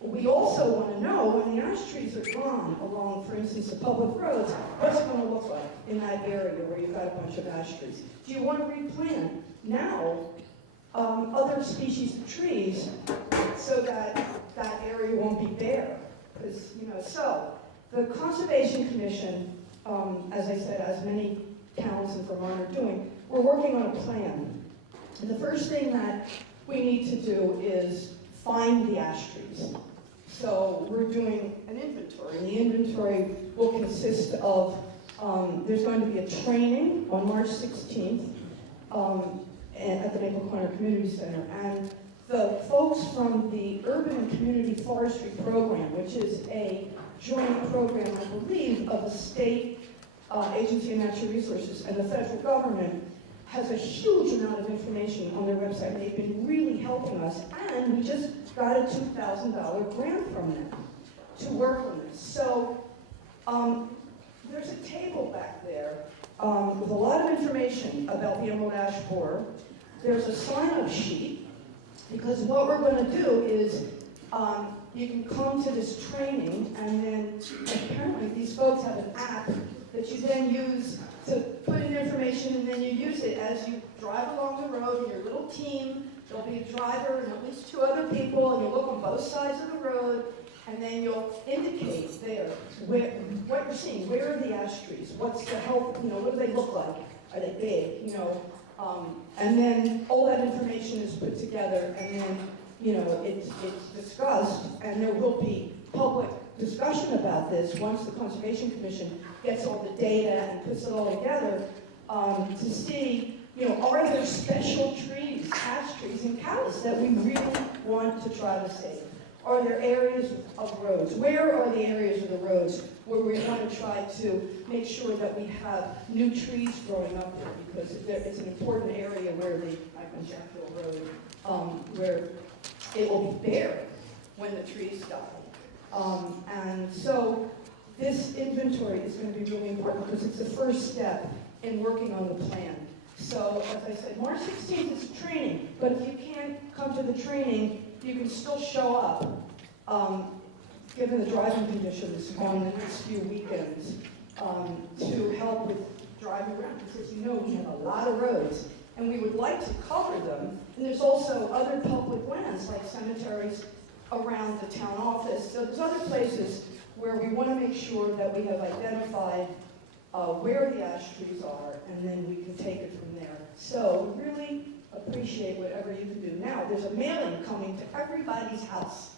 we also want to know, when the ash trees are gone along, for instance, the public roads, what's it going to look like in that area where you've got a bunch of ash trees? Do you want to replant now other species of trees so that that area won't be bare? Because, so the Conservation Commission, as I said, as many towns in Vermont are doing, we're working on a plan. And the first thing that we need to do is find the ash trees. So we're doing an inventory, and the inventory will consist of, there's going to be a training on March 16th at the Maple Corner Community Center. And the folks from the Urban and Community Forestry Program, which is a joint program, I believe, of the State Agency of Natural Resources and the federal government, has a huge amount of information on their website. They've been really helping us, and we just got a $2,000 grant from them to work on this. So there's a table back there with a lot of information about the emerald ash borer. There's a sign-up sheet, because what we're going to do is you can come to this training, and then apparently these folks have an app that you then use to put in information, and then you use it as you drive along the road in your little team. There'll be a driver and at least 2 other people, and you'll look on both sides of the road, and then you'll indicate there what you're seeing. Where are the ash trees? What's the health, what do they look like? Are they big? And then all that information is put together, and then it's discussed, and there will be public discussion about this once the Conservation Commission gets all the data and puts it all together to see, are there special trees, ash trees in Calais that we really want to try to save? Are there areas of roads? Where are the areas of the roads where we want to try to make sure that we have new trees growing up there? Because it's an important area where like on Jackville Road, where it will be bare when the trees die. And so this inventory is going to be really important because it's the first step in working on the plan. So, as I said, March 16th is training, but if you can't come to the training, you can still show up, given the driving conditions on the next few weekends, to help with driving around. Because as you know, we have a lot of roads, and we would like to cover them. And there's also other public lands, like cemeteries around the town office. So there's other places where we want to make sure that we have identified where the ash trees are, and then we can take it from there. So we really appreciate whatever you can do. Now, there's a mailing coming to everybody's house,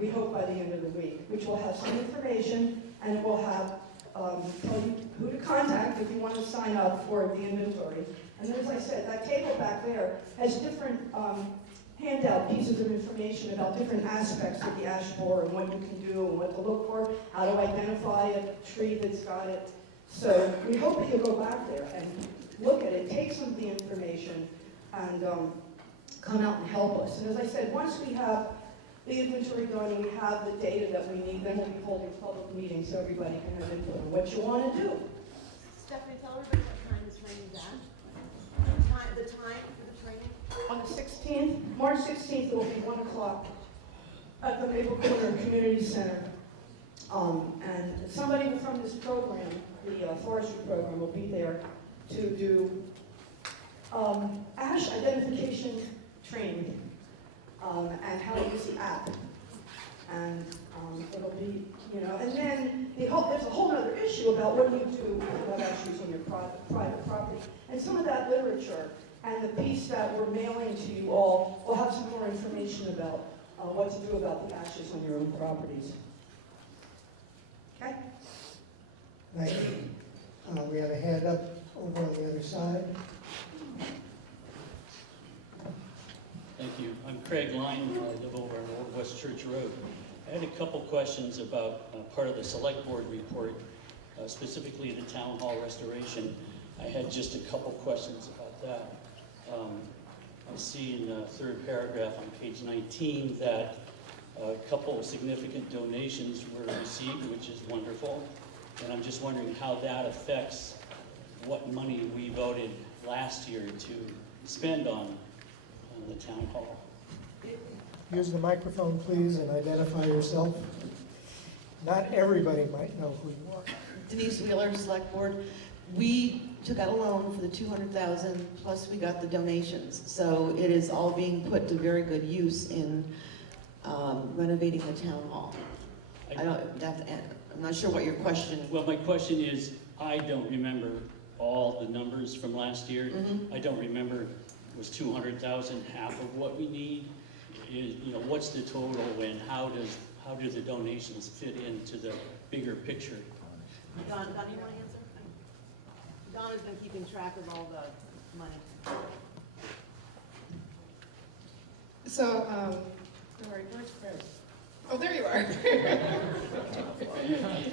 we hope by the end of the week, which will have some information, and it will have tell you who to contact if you want to sign up for the inventory. And then, as I said, that table back there has different handout pieces of information about different aspects of the ash borer and what you can do and what to look for, how to identify a tree that's got it. So we hope that you'll go back there and look at it, take some of the information, and come out and help us. And as I said, once we have the inventory done and we have the data that we need, then we'll be holding public meetings so everybody can have input on what you want to do. Stephanie, tell everybody what time this training's at. The time for the training? On the 16th, March 16th, it will be 1 o'clock at the Maple Corner Community Center. And somebody from this program, the forestry program, will be there to do ash identification training and how to use the app. And it'll be, and then there's a whole other issue about what do you do about ash trees on your private property. And some of that literature and the piece that we're mailing to you all will have some more information about what to do about the ashes on your own properties. Okay? Thank you. We have a hand up over on the other side. Thank you. I'm Craig Line. I live over on Old West Church Road. I had a couple questions about part of the Selectboard report, specifically the town hall restoration. I had just a couple questions about that. I see in the third paragraph on page 19 that a couple of significant donations were received, which is wonderful. And I'm just wondering how that affects what money we voted last year to spend on the town hall. Use the microphone, please, and identify yourself. Not everybody might know who you are. Denise Wheeler, Select Board. We took out a loan for the $200,000, plus we got the donations. So it is all being put to very good use in renovating the town hall. I'm not sure what your question. Well, my question is, I don't remember all the numbers from last year. I don't remember, was 200,000 half of what we need? What's the total, and how do the donations fit into the bigger picture? Don, you want to answer? Don has been keeping track of all the money. So, where's Chris? Oh, there you are.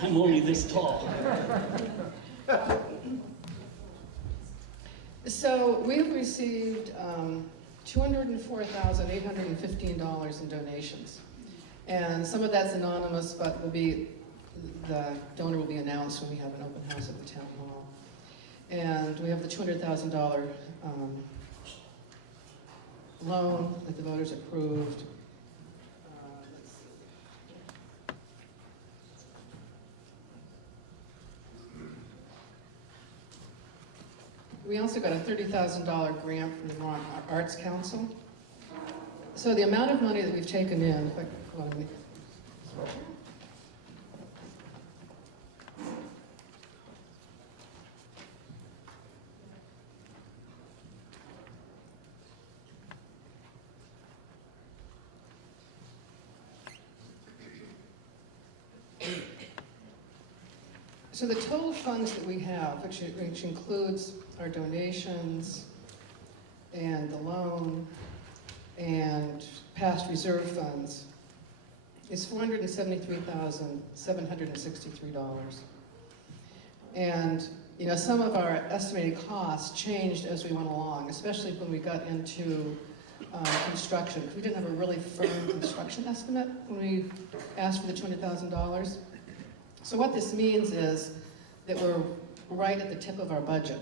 I'm only this tall. So we've received $204,815 in donations. And some of that's anonymous, but the donor will be announced when we have an open house at the town hall. And we have the $200,000 loan that the voters approved. We also got a $30,000 grant from the Vermont Arts Council. So the amount of money that we've taken in, if I go on, so the total funds that we have, which includes our donations and the loan and past reserve funds, is $473,763. And some of our estimated costs changed as we went along, especially when we got into construction. We didn't have a really firm construction estimate when we asked for the $200,000. So what this means is that we're right at the tip of our budget.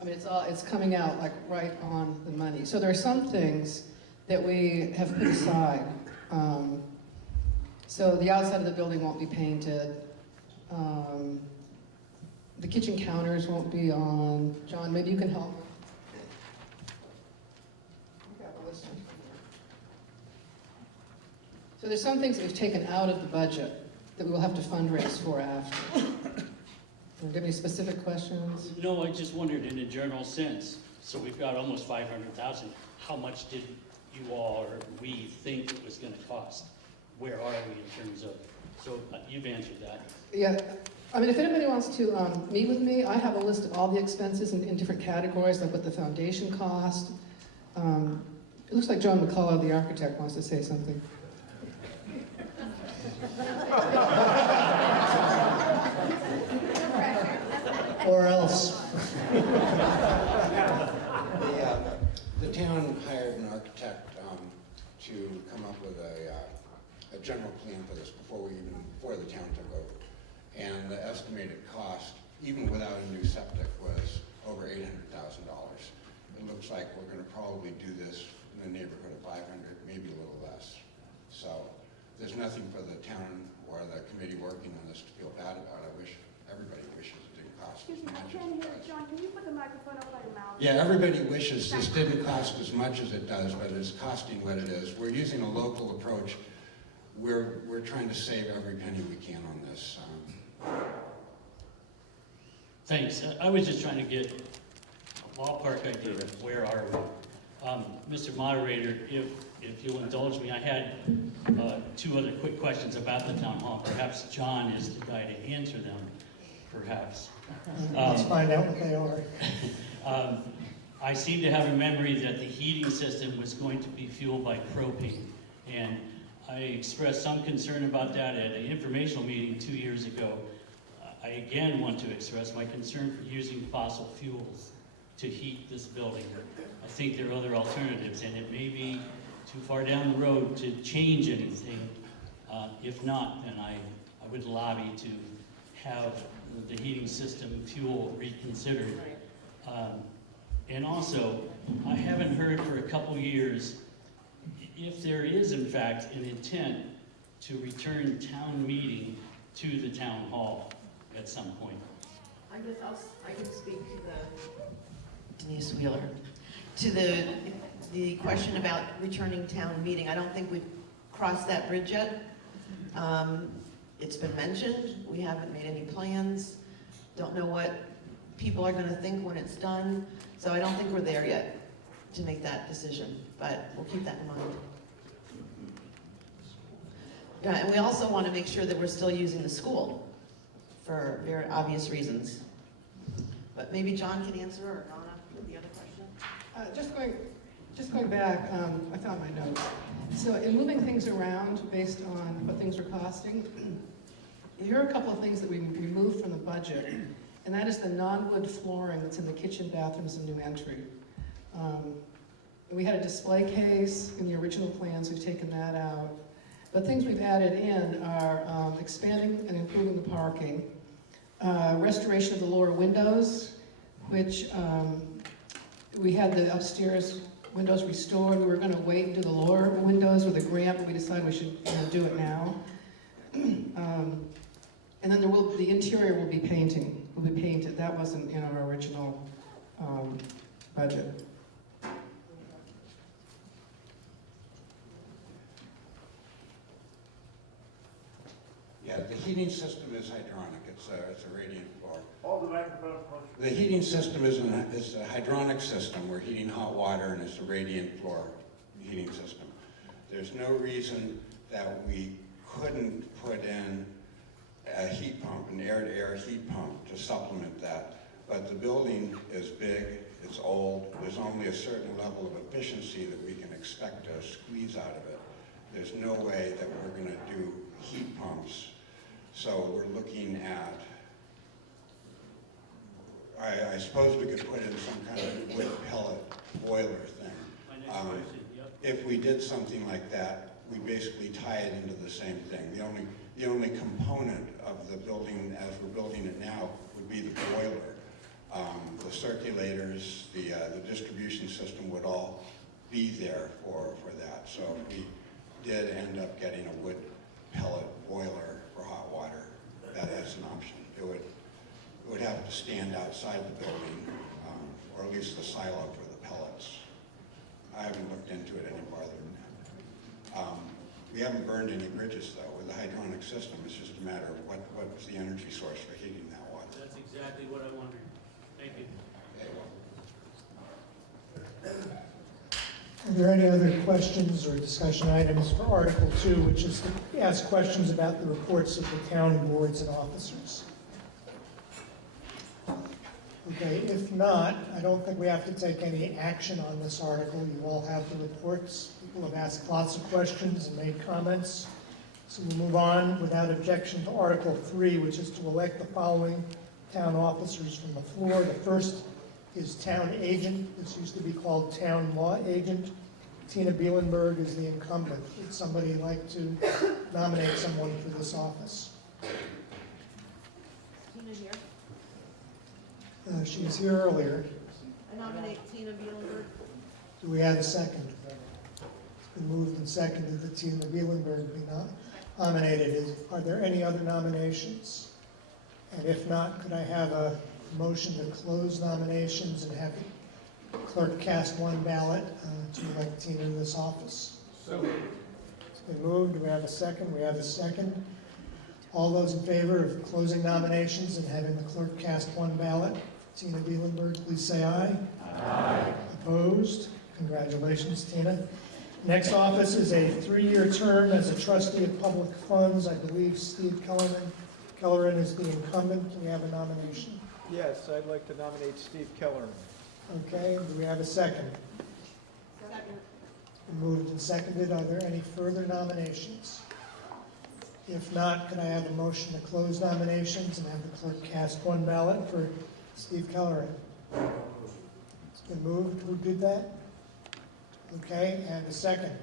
I mean, it's coming out like right on the money. So there are some things that we have put aside. So the outside of the building won't be painted. The kitchen counters won't be on. John, maybe you can help. So there's some things that we've taken out of the budget that we will have to fundraise for after. Do you have any specific questions? No, I just wondered in a general sense. So we've got almost 500,000. How much did you all or we think it was going to cost? Where are we in terms of? So you've answered that. Yeah, I mean, if anybody wants to meet with me, I have a list of all the expenses in different categories, like what the foundation cost. It looks like John McCullough, the architect, wants to say something. Or else. The town hired an architect to come up with a general plan for this before the town took over. And the estimated cost, even without a new septic, was over $800,000. It looks like we're going to probably do this in the neighborhood of 500, maybe a little less. So there's nothing for the town or the committee working on this to feel bad about. I wish everybody wishes it didn't cost as much as it does. John, can you put the microphone up by your mouth? Yeah, everybody wishes this didn't cost as much as it does, but it's costing what it is. We're using a local approach. We're trying to save every penny we can on this. Thanks. I was just trying to get a ballpark idea of where are we. Mr. Moderator, if you'll indulge me, I had two other quick questions about the town hall. Perhaps John is the guy to answer them, perhaps. Let's find out what they are. I seem to have a memory that the heating system was going to be fueled by propane, and I expressed some concern about that at an informational meeting 2 years ago. I again want to express my concern for using fossil fuels to heat this building. I think there are other alternatives, and it may be too far down the road to change anything. If not, then I would lobby to have the heating system fuel reconsidered. And also, I haven't heard for a couple years if there is in fact an intent to return town meeting to the town hall at some point. I guess I can speak to Denise Wheeler. To the question about returning town meeting, I don't think we've crossed that bridge yet. It's been mentioned. We haven't made any plans. Don't know what people are going to think when it's done. So I don't think we're there yet to make that decision, but we'll keep that in mind. Yeah, and we also want to make sure that we're still using the school for very obvious reasons. But maybe John can answer, or Donna with the other question. Just going back, I found my notes. So in moving things around based on what things are costing, here are a couple of things that we removed from the budget, and that is the non-wood flooring that's in the kitchen, bathrooms, and new entry. We had a display case in the original plans. We've taken that out. But things we've added in are expanding and improving the parking, restoration of the lower windows, which we had the upstairs windows restored. We were going to wait and do the lower windows with a grant, but we decided we should do it now. And then the interior will be painted. That wasn't in our original budget. Yeah, the heating system is hydronic. It's a radiant floor. Hold the microphone close. The heating system is a hydronic system. We're heating hot water, and it's a radiant floor heating system. There's no reason that we couldn't put in a heat pump, an air-to-air heat pump to supplement that. But the building is big, it's old, there's only a certain level of efficiency that we can expect to squeeze out of it. There's no way that we're going to do heat pumps. So we're looking at, I suppose we could put in some kind of wood pellet boiler thing. If we did something like that, we basically tie it into the same thing. The the only component of the building as we're building it now would be the boiler. The circulators, the distribution system would all be there for that. So we did end up getting a wood pellet boiler for hot water. That is an option. It would have to stand outside the building, or at least the silo for the pellets. I haven't looked into it any farther than that. We haven't burned any bridges though with the hydronic system. It's just a matter of what was the energy source for heating that water. That's exactly what I wondered. Thank you. Are there any other questions or discussion items for Article 2, which is to ask questions about the reports of the town boards and officers? Okay, if not, I don't think we have to take any action on this article. You all have the reports. People have asked lots of questions and made comments. So we'll move on without objection to Article 3, which is to elect the following town officers from the floor. The first is town agent. This used to be called town law agent. Tina Bielenberg is the incumbent. Would somebody like to nominate someone for this office? Tina here. She was here earlier. I nominate Tina Bielenberg. Do we have a second? It's been moved and seconded that Tina Bielenberg be nominated. Are there any other nominations? And if not, could I have a motion to close nominations and have the clerk cast one ballot to elect Tina in this office? So It's been moved. Do we have a second? We have a second. All those in favor of closing nominations and having the clerk cast one ballot, Tina Bielenberg, please say aye. Aye. Opposed? Congratulations, Tina. Next office is a 3-year term as a trustee of public funds. I believe Steve Kellerin is the incumbent. Do we have a nomination? Yes, I'd like to nominate Steve Keller. Okay, do we have a second? Second. Moved and seconded. Are there any further nominations? If not, could I have a motion to close nominations and have the clerk cast one ballot for Steve Kellerin? It's been moved. Who did that? Okay, and a second.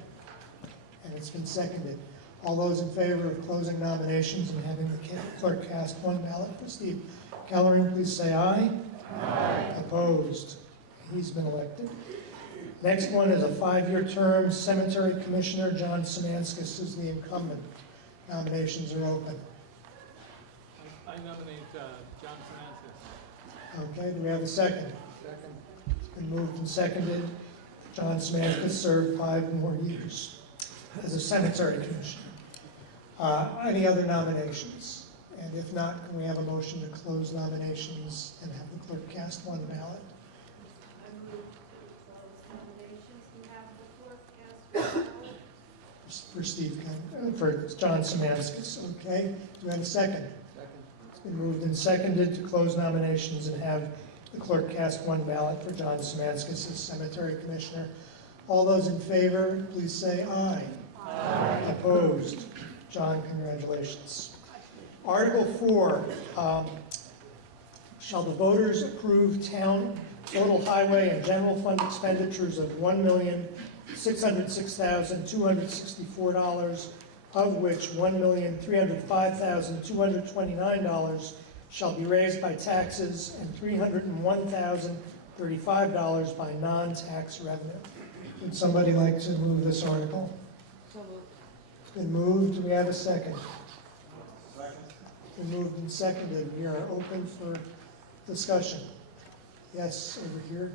And it's been seconded. All those in favor of closing nominations and having the clerk cast one ballot for Steve Kellerin, please say aye. Aye. Opposed? He's been elected. Next one is a 5-year term. Cemetery Commissioner John Szymanskis is the incumbent. Nominations are open. I nominate John Francis. Okay, do we have a second? Second. It's been moved and seconded. John Szymanskis served 5 more years as a cemetery commissioner. Any other nominations? And if not, can we have a motion to close nominations and have the clerk cast one ballot? I move to close nominations and have the clerk cast For Steve, for John Szymanskis, okay? Do we have a second? Second. It's been moved and seconded to close nominations and have the clerk cast one ballot for John Szymanskis as cemetery commissioner. All those in favor, please say aye. Aye. Opposed? John, congratulations. Article 4, shall the voters approve town total highway and general fund expenditures of $1,606,264, of which $1,305,229 shall be raised by taxes and $301,035 by non-tax revenue. Would somebody like to move this article? So moved. It's been moved. Do we have a second? Second. It's been moved and seconded. We are open for discussion. Yes, over here.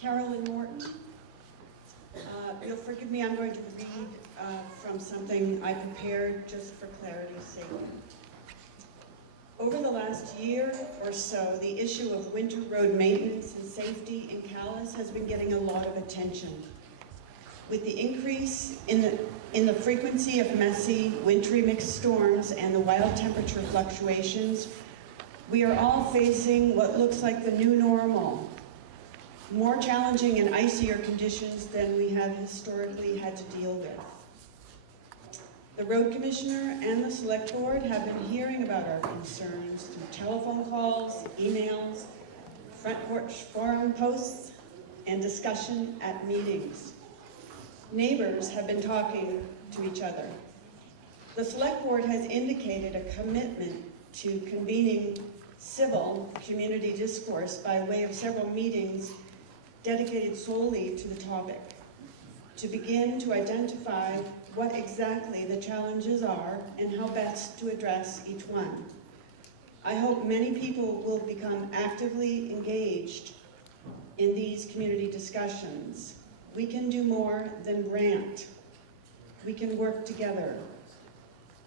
Carolyn Morton. You'll forgive me, I'm going to read from something I prepared just for clarity's sake. Over the last year or so, the issue of winter road maintenance and safety in Calais has been getting a lot of attention. With the increase in the frequency of messy, wintry mixed storms and the wild temperature fluctuations, we are all facing what looks like the new normal. More challenging and icier conditions than we have historically had to deal with. The road commissioner and the select board have been hearing about our concerns through telephone calls, emails, front porch forum posts, and discussion at meetings. Neighbors have been talking to each other. The select board has indicated a commitment to convening civil community discourse by way of several meetings dedicated solely to the topic, to begin to identify what exactly the challenges are and how best to address each one. I hope many people will become actively engaged in these community discussions. We can do more than rant. We can work together.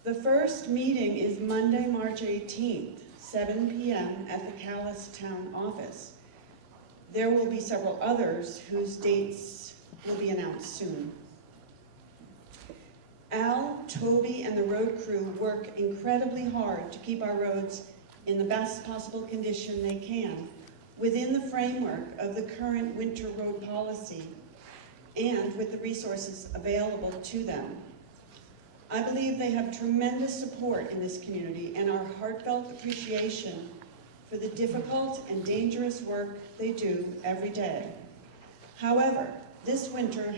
The first meeting is Monday, March 18th, 7 p.m. at the Calais Town Office. There will be several others whose dates will be announced soon. Al, Toby, and the road crew work incredibly hard to keep our roads in the best possible condition they can within the framework of the current winter road policy and with the resources available to them. I believe they have tremendous support in this community and our heartfelt appreciation for the difficult and dangerous work they do every day. However, this winter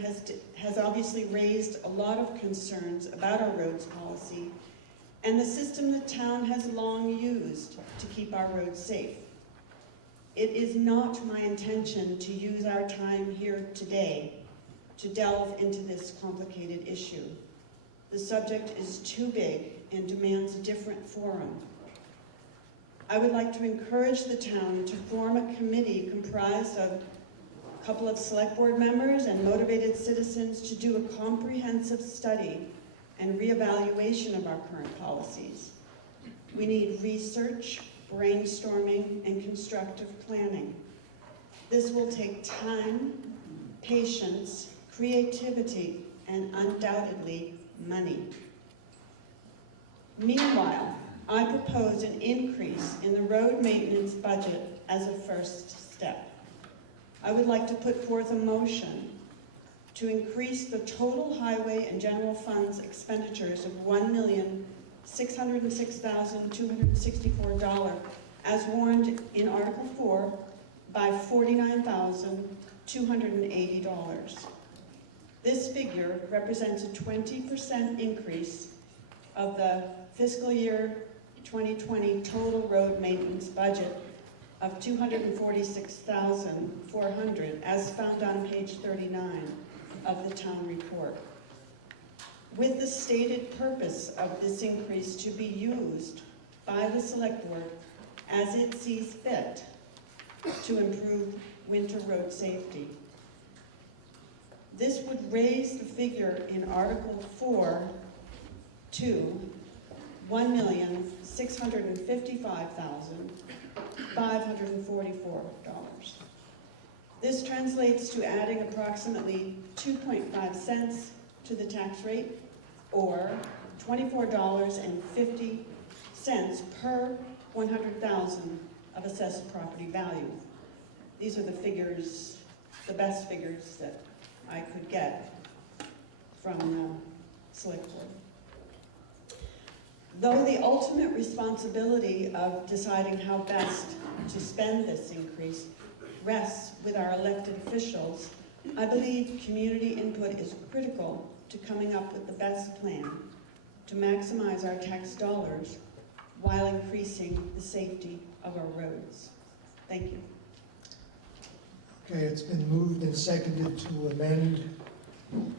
has obviously raised a lot of concerns about our roads policy and the system the town has long used to keep our roads safe. It is not my intention to use our time here today to delve into this complicated issue. The subject is too big and demands a different forum. I would like to encourage the town to form a committee comprised of a couple of select board members and motivated citizens to do a comprehensive study and reevaluation of our current policies. We need research, brainstorming, and constructive planning. This will take time, patience, creativity, and undoubtedly money. Meanwhile, I propose an increase in the road maintenance budget as a first step. I would like to put forth a motion to increase the total highway and general funds expenditures of $1,606,264 as warned in Article 4 by $49,280. This figure represents a 20% increase of the fiscal year 2020 total road maintenance budget of $246,400 as found on page 39 of the town report. With the stated purpose of this increase to be used by the select board as it sees fit to improve winter road safety. This would raise the figure in Article 4 to $1,655,544. This translates to adding approximately 2.5 cents to the tax rate, or $24.50 per 100,000 of assessed property value. These are the figures, the best figures that I could get from the select board. Though the ultimate responsibility of deciding how best to spend this increase rests with our elected officials, I believe community input is critical to coming up with the best plan to maximize our tax dollars while increasing the safety of our roads. Thank you. Okay, it's been moved and seconded to amend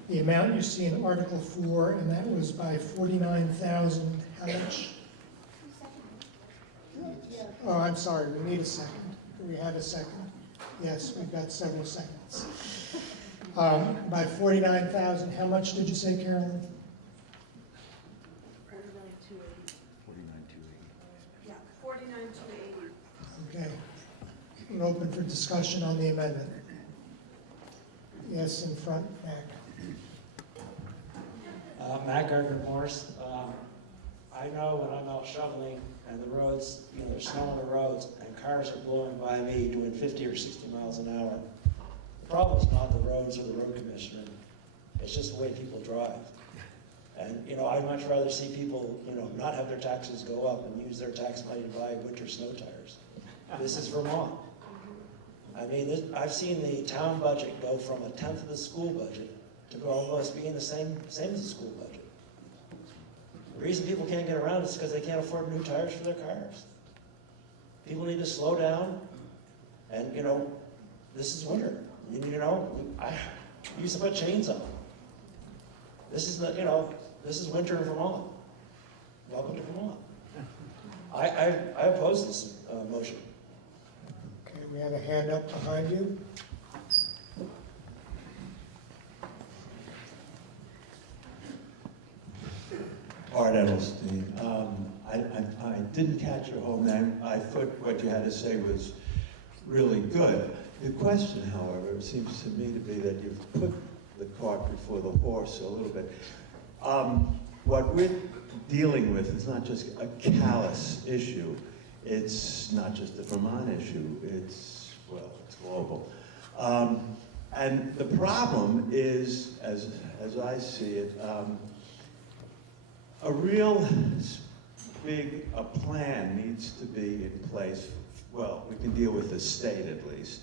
the amount you see in Article 4, and that was by 49,000, how much? Oh, I'm sorry, we need a second. Do we have a second? Yes, we've got several seconds. By 49,000, how much did you say, Carolyn? Yeah, 49,280. and open for discussion on the amendment. Yes, in front, back. Matt Gardner Morse. I know when I'm out shoveling and the roads, there's snow on the roads and cars are blowing by me doing 50 or 60 miles an hour. The problem is not the roads or the road commissioner. It's just the way people drive. And, I'd much rather see people, not have their taxes go up and use their tax money to buy winter snow tires. This is Vermont. I mean, I've seen the town budget go from 1/10 of the school budget to almost being the same as the school budget. The reason people can't get around is because they can't afford new tires for their cars. People need to slow down, and this is winter. I used to put chains on. This is this is winter in Vermont. Welcome to Vermont. I oppose this motion. Okay, we have a hand up behind you. Art Edelstein. I didn't catch your whole name. I thought what you had to say was really good. The question, however, seems to me to be that you've put the cart before the horse a little bit. What we're dealing with is not just a Calais issue. It's not just a Vermont issue. It's global. And the problem is, as I see it, a real big plan needs to be in place. Well, we can deal with the state at least,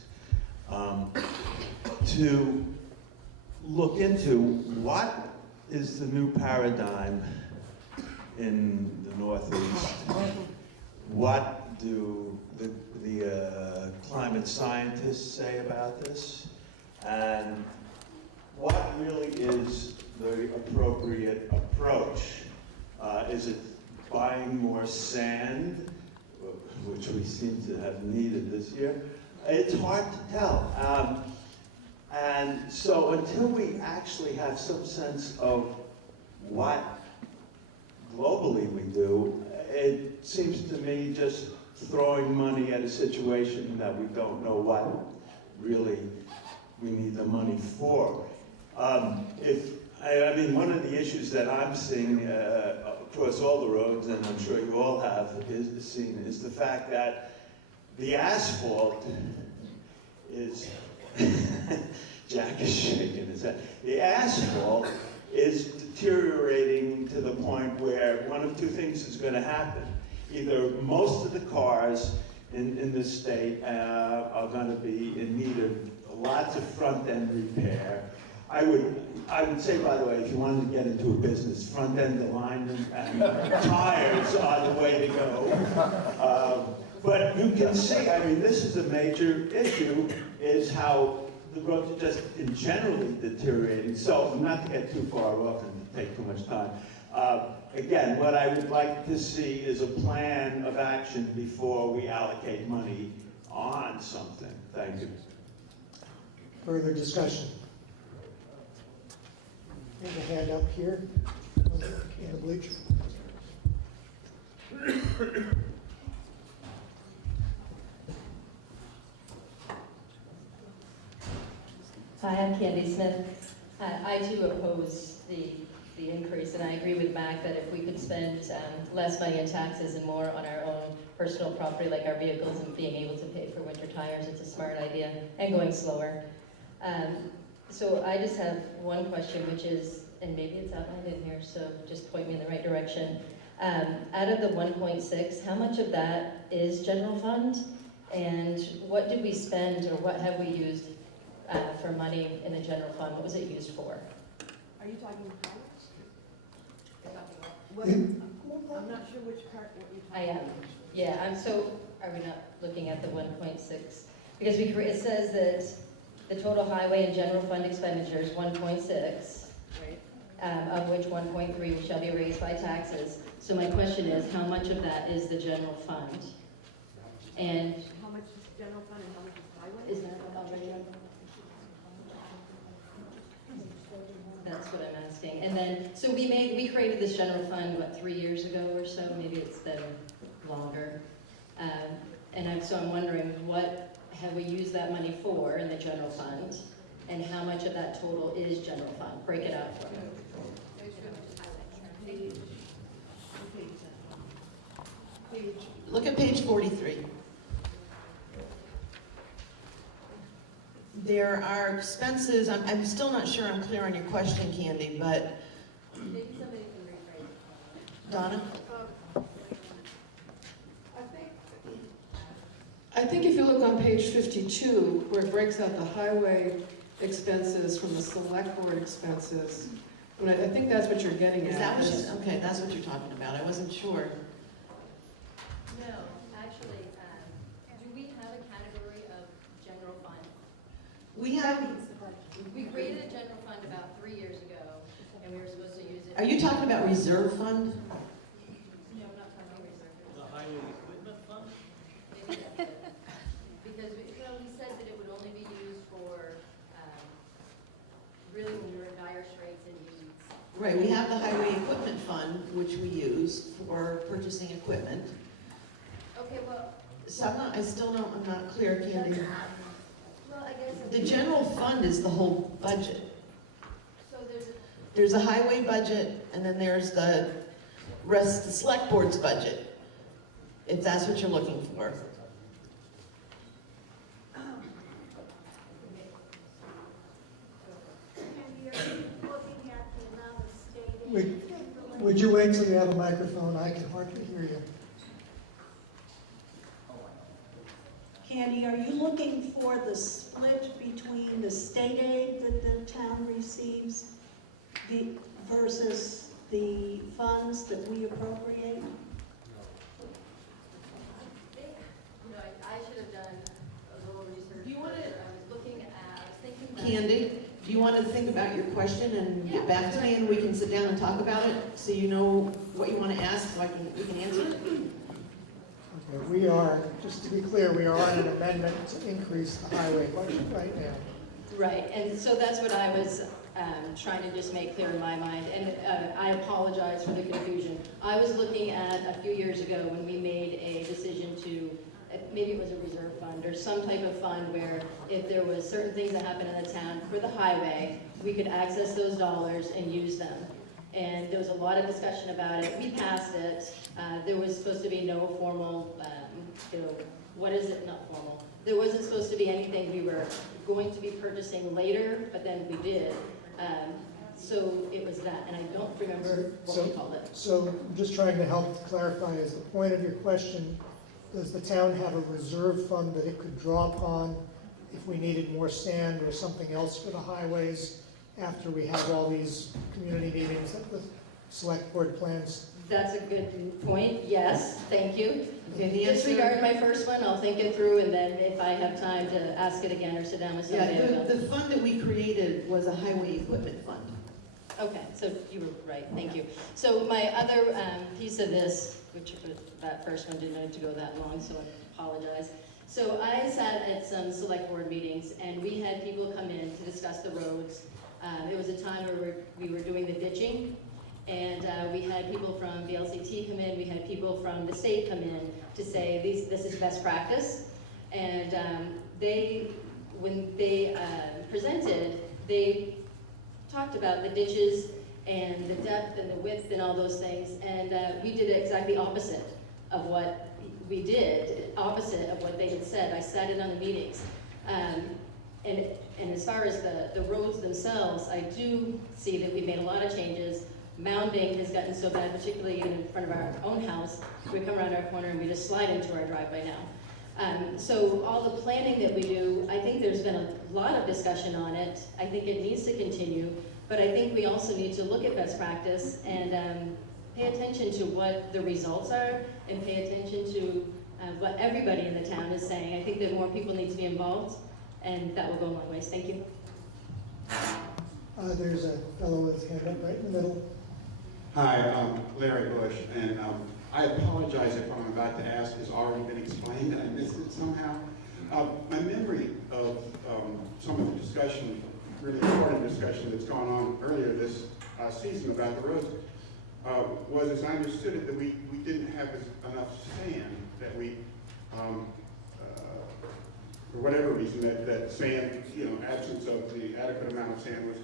to look into what is the new paradigm in the Northeast. What do the climate scientists say about this? And what really is the appropriate approach? Is it buying more sand, which we seem to have needed this year? It's hard to tell. And so until we actually have some sense of what globally we do, it seems to me just throwing money at a situation that we don't know what really we need the money for. I mean, one of the issues that I'm seeing across all the roads, and I'm sure you all have seen, is the fact that the asphalt is, Jack is shaking his head, the asphalt is deteriorating to the point where one of two things is going to happen. Either most of the cars in this state are going to be in need of lots of front-end repair. I would say, by the way, if you wanted to get into a business, front-end alignment and tires are the way to go. But you can see, I mean, this is a major issue, is how the roads are just generally deteriorating. So, not to get too far off and take too much time. Again, what I would like to see is a plan of action before we allocate money on something. Thank you. Further discussion? There's a hand up here in the bleacher. Hi, I'm Candy Smith. I too oppose the increase, and I agree with Mac that if we could spend less money in taxes and more on our own personal property, like our vehicles, and being able to pay for winter tires, it's a smart idea, and going slower. So I just have one question, which is, and maybe it's outlined in here, so just point me in the right direction. Out of the 1.6, how much of that is general fund? And what did we spend, or what have we used for money in the general fund? What was it used for? Are you talking about? I'm not sure which part, what you're talking about. I am. Yeah, so are we not looking at the 1.6? Because it says that the total highway and general fund expenditure is 1.6, of which 1.3 shall be raised by taxes. So my question is, how much of that is the general fund? And How much is general fund and how much is highway? is that already on? That's what I'm asking. And then, so we created this general fund, what, 3 years ago or so? Maybe it's been longer. So I'm wondering, what have we used that money for in the general fund? And how much of that total is general fund? Break it out for me. Look at page 43. There are expenses, I'm still not sure I'm clear on your question, Candy, but. Maybe somebody can rephrase it. Donna? I think if you look on page 52, where it breaks out the highway expenses from the select board expenses, but I think that's what you're getting at. Is that what she's, okay, that's what you're talking about. I wasn't sure. No, actually, do we have a category of general fund? We have, We created a general fund about 3 years ago, and we were supposed to use it. are you talking about reserve fund? No, I'm not talking about reserve. The highway equipment fund? Maybe that's it. Because we said that it would only be used for, really when you're in dire straits and needs. Right, we have the highway equipment fund, which we use for purchasing equipment. Okay, well, So I'm not clear, Candy. well, I guess. The general fund is the whole budget. So There's a highway budget, and then there's the rest, the select board's budget, if that's what you're looking for. Would you wait till you have a microphone? I can hardly hear you. Candy, are you looking for the split between the state aid that the town receives versus the funds that we appropriate? No, I should have done a little research. Do you want to- I was looking at, I was thinking about. Candy, do you want to think about your question and get back to me, and we can sit down and talk about it, so you know what you want to ask, so we can answer it? Okay, we are, just to be clear, we are on an amendment to increase the highway budget right now. Right, and so that's what I was trying to just make clear in my mind, and I apologize for the confusion. I was looking at a few years ago when we made a decision to, maybe it was a reserve fund or some type of fund where if there was certain things that happened in the town for the highway, we could access those dollars and use them. And there was a lot of discussion about it. We passed it. There was supposed to be no formal, what is it, not formal. There wasn't supposed to be anything we were going to be purchasing later, but then we did. So it was that, and I don't remember what we called it. So I'm just trying to help clarify, is the point of your question, does the town have a reserve fund that it could draw upon if we needed more sand or something else for the highways after we have all these community meetings that the select board plans? That's a good point, yes, thank you. Okay, the answer- Disregard my first one, I'll think it through, and then if I have time to ask it again or sit down with somebody. I Yeah, will. the fund that we created was a highway equipment fund. Okay, so you were right, thank you. So my other piece of this, which that first one didn't need to go that long, so I apologize. So I sat at some select board meetings, and we had people come in to discuss the roads. It was a time where we were doing the ditching, and we had people from VLCT come in, we had people from the state come in to say this is best practice. And when they presented, they talked about the ditches and the depth and the width and all those things, and we did exactly opposite of what we did, opposite of what they had said. I sat in on the meetings. And as far as the roads themselves, I do see that we've made a lot of changes. Mounding has gotten so bad, particularly even in front of our own house. We come around our corner and we just slide into our driveway now. So all the planning that we do, I think there's been a lot of discussion on it. I think it needs to continue, but I think we also need to look at best practice and pay attention to what the results are and pay attention to what everybody in the town is saying. I think that more people need to be involved, and that will go a long ways. Thank you. There's a fellow with his hand up right in the middle. Hi, Larry Bush, and I apologize if what I'm about to ask has already been explained and I missed it somehow. My memory of some of the discussion, really important discussion that's gone on earlier this season about the roads, was, as I understood it, that we didn't have enough sand, that we for whatever reason, that sand, absence of the adequate amount of sand was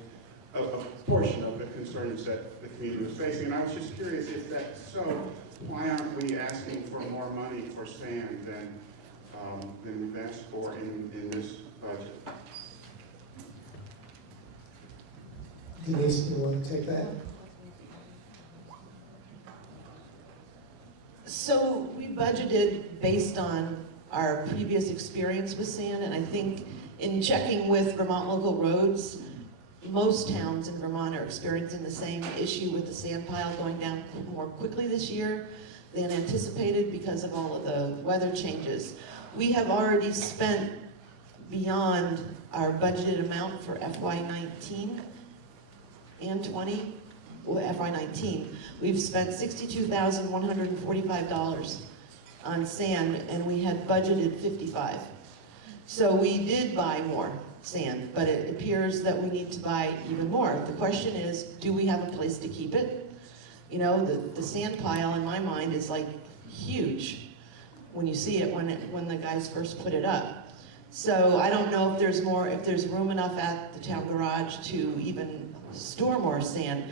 a portion of the concerns that the community was facing. And I was just curious, if that's so, why aren't we asking for more money for sand than we've asked for in this budget? Denise, you want to take that? So we budgeted based on our previous experience with sand, and I think in checking with Vermont Local Roads, most towns in Vermont are experiencing the same issue with the sand pile going down more quickly this year than anticipated because of all of the weather changes. We have already spent beyond our budgeted amount for FY19 and 20. Well, FY19, we've spent $62,145 on sand, and we had budgeted $55. So we did buy more sand, but it appears that we need to buy even more. The question is, do we have a place to keep it? The sand pile in my mind is like huge when you see it when the guys first put it up. So I don't know if there's room enough at the town garage to even store more sand.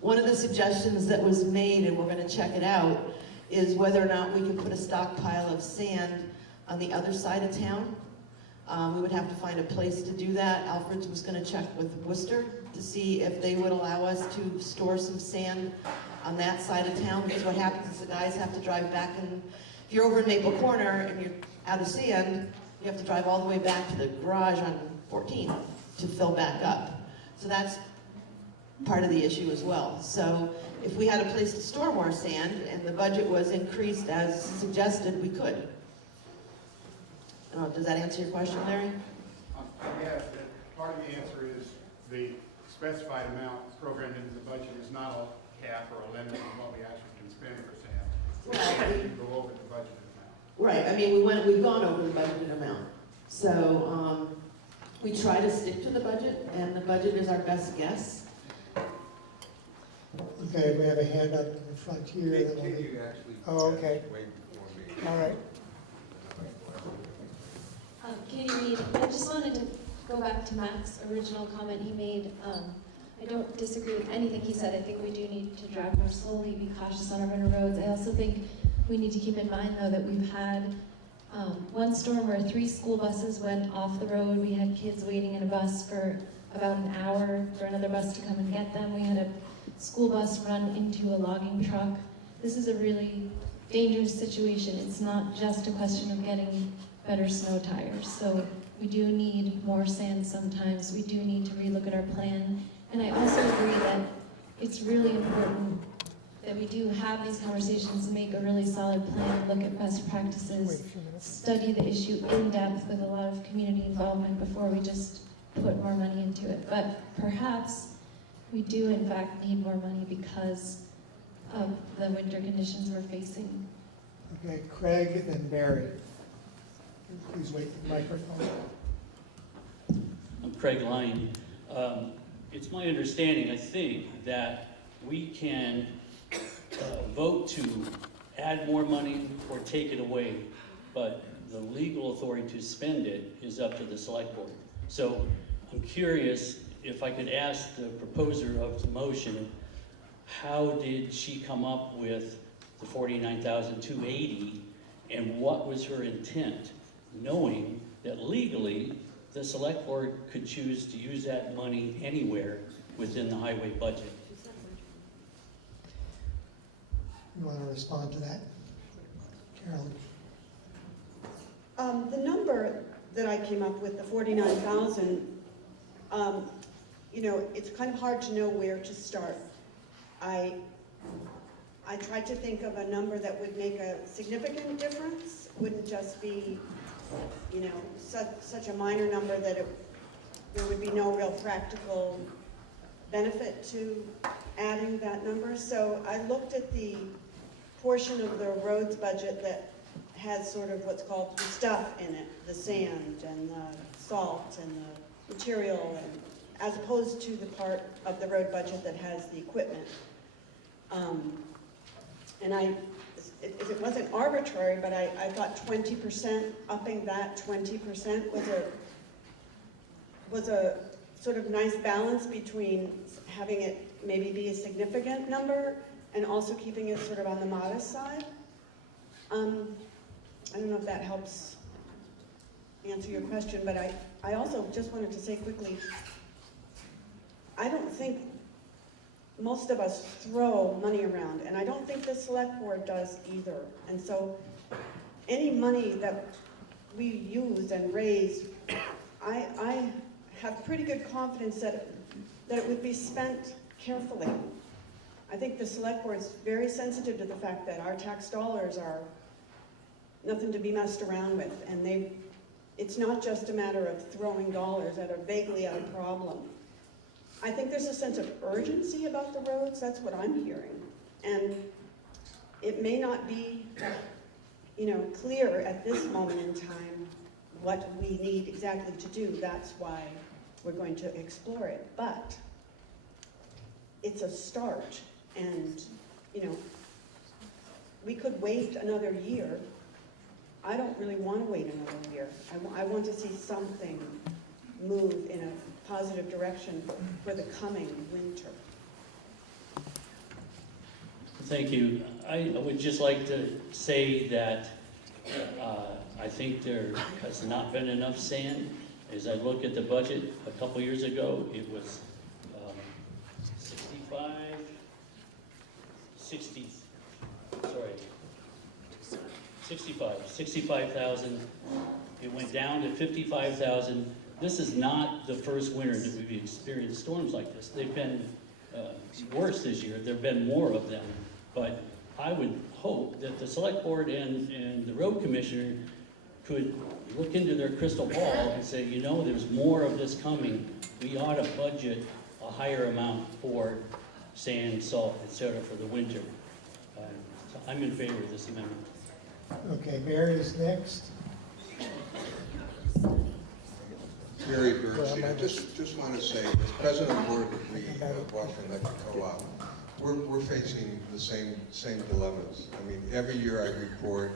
One of the suggestions that was made, and we're going to check it out, is whether or not we can put a stockpile of sand on the other side of town. We would have to find a place to do that. Alfred's was going to check with Worcester to see if they would allow us to store some sand on that side of town, because what happens is the guys have to drive back, and if you're over in Maple Corner and you're out of sand, you have to drive all the way back to the garage on 14 to fill back up. So that's part of the issue as well. So if we had a place to store more sand and the budget was increased as suggested, we could. Does that answer your question, Larry? Yes, part of the answer is the specified amount programmed into the budget is not a cap or a limit on what we actually can spend for sand. Right. We can go over the budgeted amount. Right, I mean, we've gone over the budgeted amount. So we try to stick to the budget, and the budget is our best guess. Okay, we have a hand up in the front here. Oh, okay. All right. Katie Reed, I just wanted to go back to Mac's original comment he made. I don't disagree with anything he said. I think we do need to drive more slowly, be cautious on our winter roads. I also think we need to keep in mind, though, that we've had one storm where 3 school buses went off the road. We had kids waiting in a bus for about an hour for another bus to come and get them. We had a school bus run into a logging truck. This is a really dangerous situation. It's not just a question of getting better snow tires. So we do need more sand sometimes. We do need to relook at our plan. And I also agree that it's really important that we do have these conversations, make a really solid plan, look at best practices, study the issue in depth with a lot of community involvement before we just put more money into it. But perhaps we do in fact need more money because of the winter conditions we're facing. Okay, Craig and then Barry. Please wait for the microphone. I'm Craig Lyon. It's my understanding, I think, that we can vote to add more money or take it away, but the legal authority to spend it is up to the select board. So I'm curious if I could ask the proposer of the motion, how did she come up with the $49,280 and what was her intent, knowing that legally the select board could choose to use that money anywhere within the highway budget? You want to respond to that? Carolyn? The number that I came up with, the 49,000, it's kind of hard to know where to start. I tried to think of a number that would make a significant difference, wouldn't just be, such a minor number that there would be no real practical benefit to adding that number. So I looked at the portion of the roads budget that has sort of what's called the stuff in it, the sand and the salt and the material, and as opposed to the part of the road budget that has the equipment. And I it wasn't arbitrary, but I thought 20%, upping that 20% was a sort of nice balance between having it maybe be a significant number and also keeping it sort of on the modest side. I don't know if that helps answer your question, but I also just wanted to say quickly, I don't think most of us throw money around, and I don't think the select board does either. And so any money that we use and raise, I have pretty good confidence that it would be spent carefully. I think the select board is very sensitive to the fact that our tax dollars are nothing to be messed around with, and it's not just a matter of throwing dollars at a vaguely at a problem. I think there's a sense of urgency about the roads. That's what I'm hearing. And it may not be, clear at this moment in time what we need exactly to do. That's why we're going to explore it. But it's a start. And, we could wait another year. I don't really want to wait another year. I want to see something move in a positive direction for the coming winter. Thank you. I would just like to say that I think there has not been enough sand. As I look at the budget a couple years ago, it was 65,000. It went down to 55,000. This is not the first winter that we've experienced storms like this. They've been worse this year. There have been more of them. But I would hope that the select board and the road commissioner could look into their crystal ball and say, there's more of this coming. We ought to budget a higher amount for sand, salt, etc. for the winter. So I'm in favor of this amendment. Okay, Mary is next. Mary Bernstein, I just want to say, as president of the board of the Washington Electric Co-op, we're facing the same dilemmas. I mean, every year I report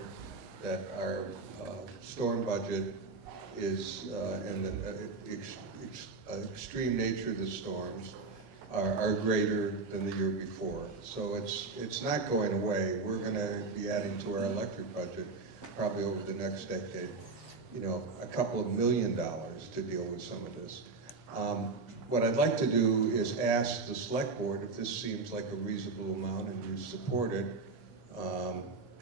that our storm budget is, and the extreme nature of the storms are greater than the year before. So it's not going away. We're going to be adding to our electric budget probably over the next decade, a couple of $1 million to deal with some of this. What I'd like to do is ask the select board if this seems like a reasonable amount and you support it,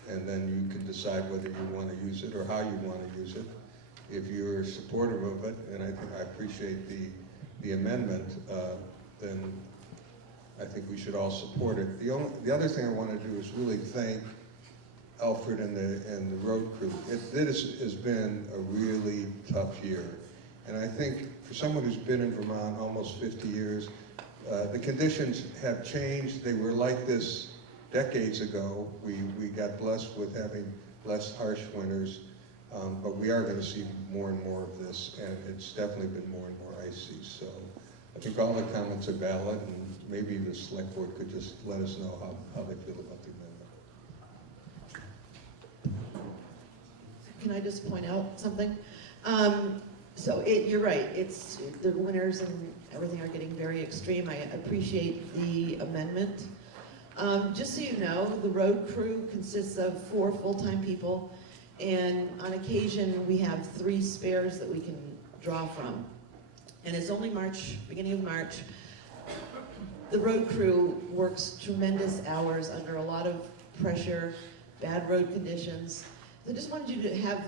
and then you can decide whether you want to use it or how you want to use it. If you're supportive of it, and I appreciate the amendment, then I think we should all support it. The other thing I want to do is really thank Alfred and the road crew. This has been a really tough year. And I think for someone who's been in Vermont almost 50 years, the conditions have changed. They were like this decades ago. We got blessed with having less harsh winters, but we are going to see more and more of this, and it's definitely been more and more icy. So I think all the comments are valid, and maybe the select board could just let us know how they feel about the amendment. Can I just point out something? So you're right, the winters and everything are getting very extreme. I appreciate the amendment. Just so you know, the road crew consists of 4 full-time people, and on occasion we have 3 spares that we can draw from. And it's only beginning of March. The road crew works tremendous hours under a lot of pressure, bad road conditions. I just wanted you to have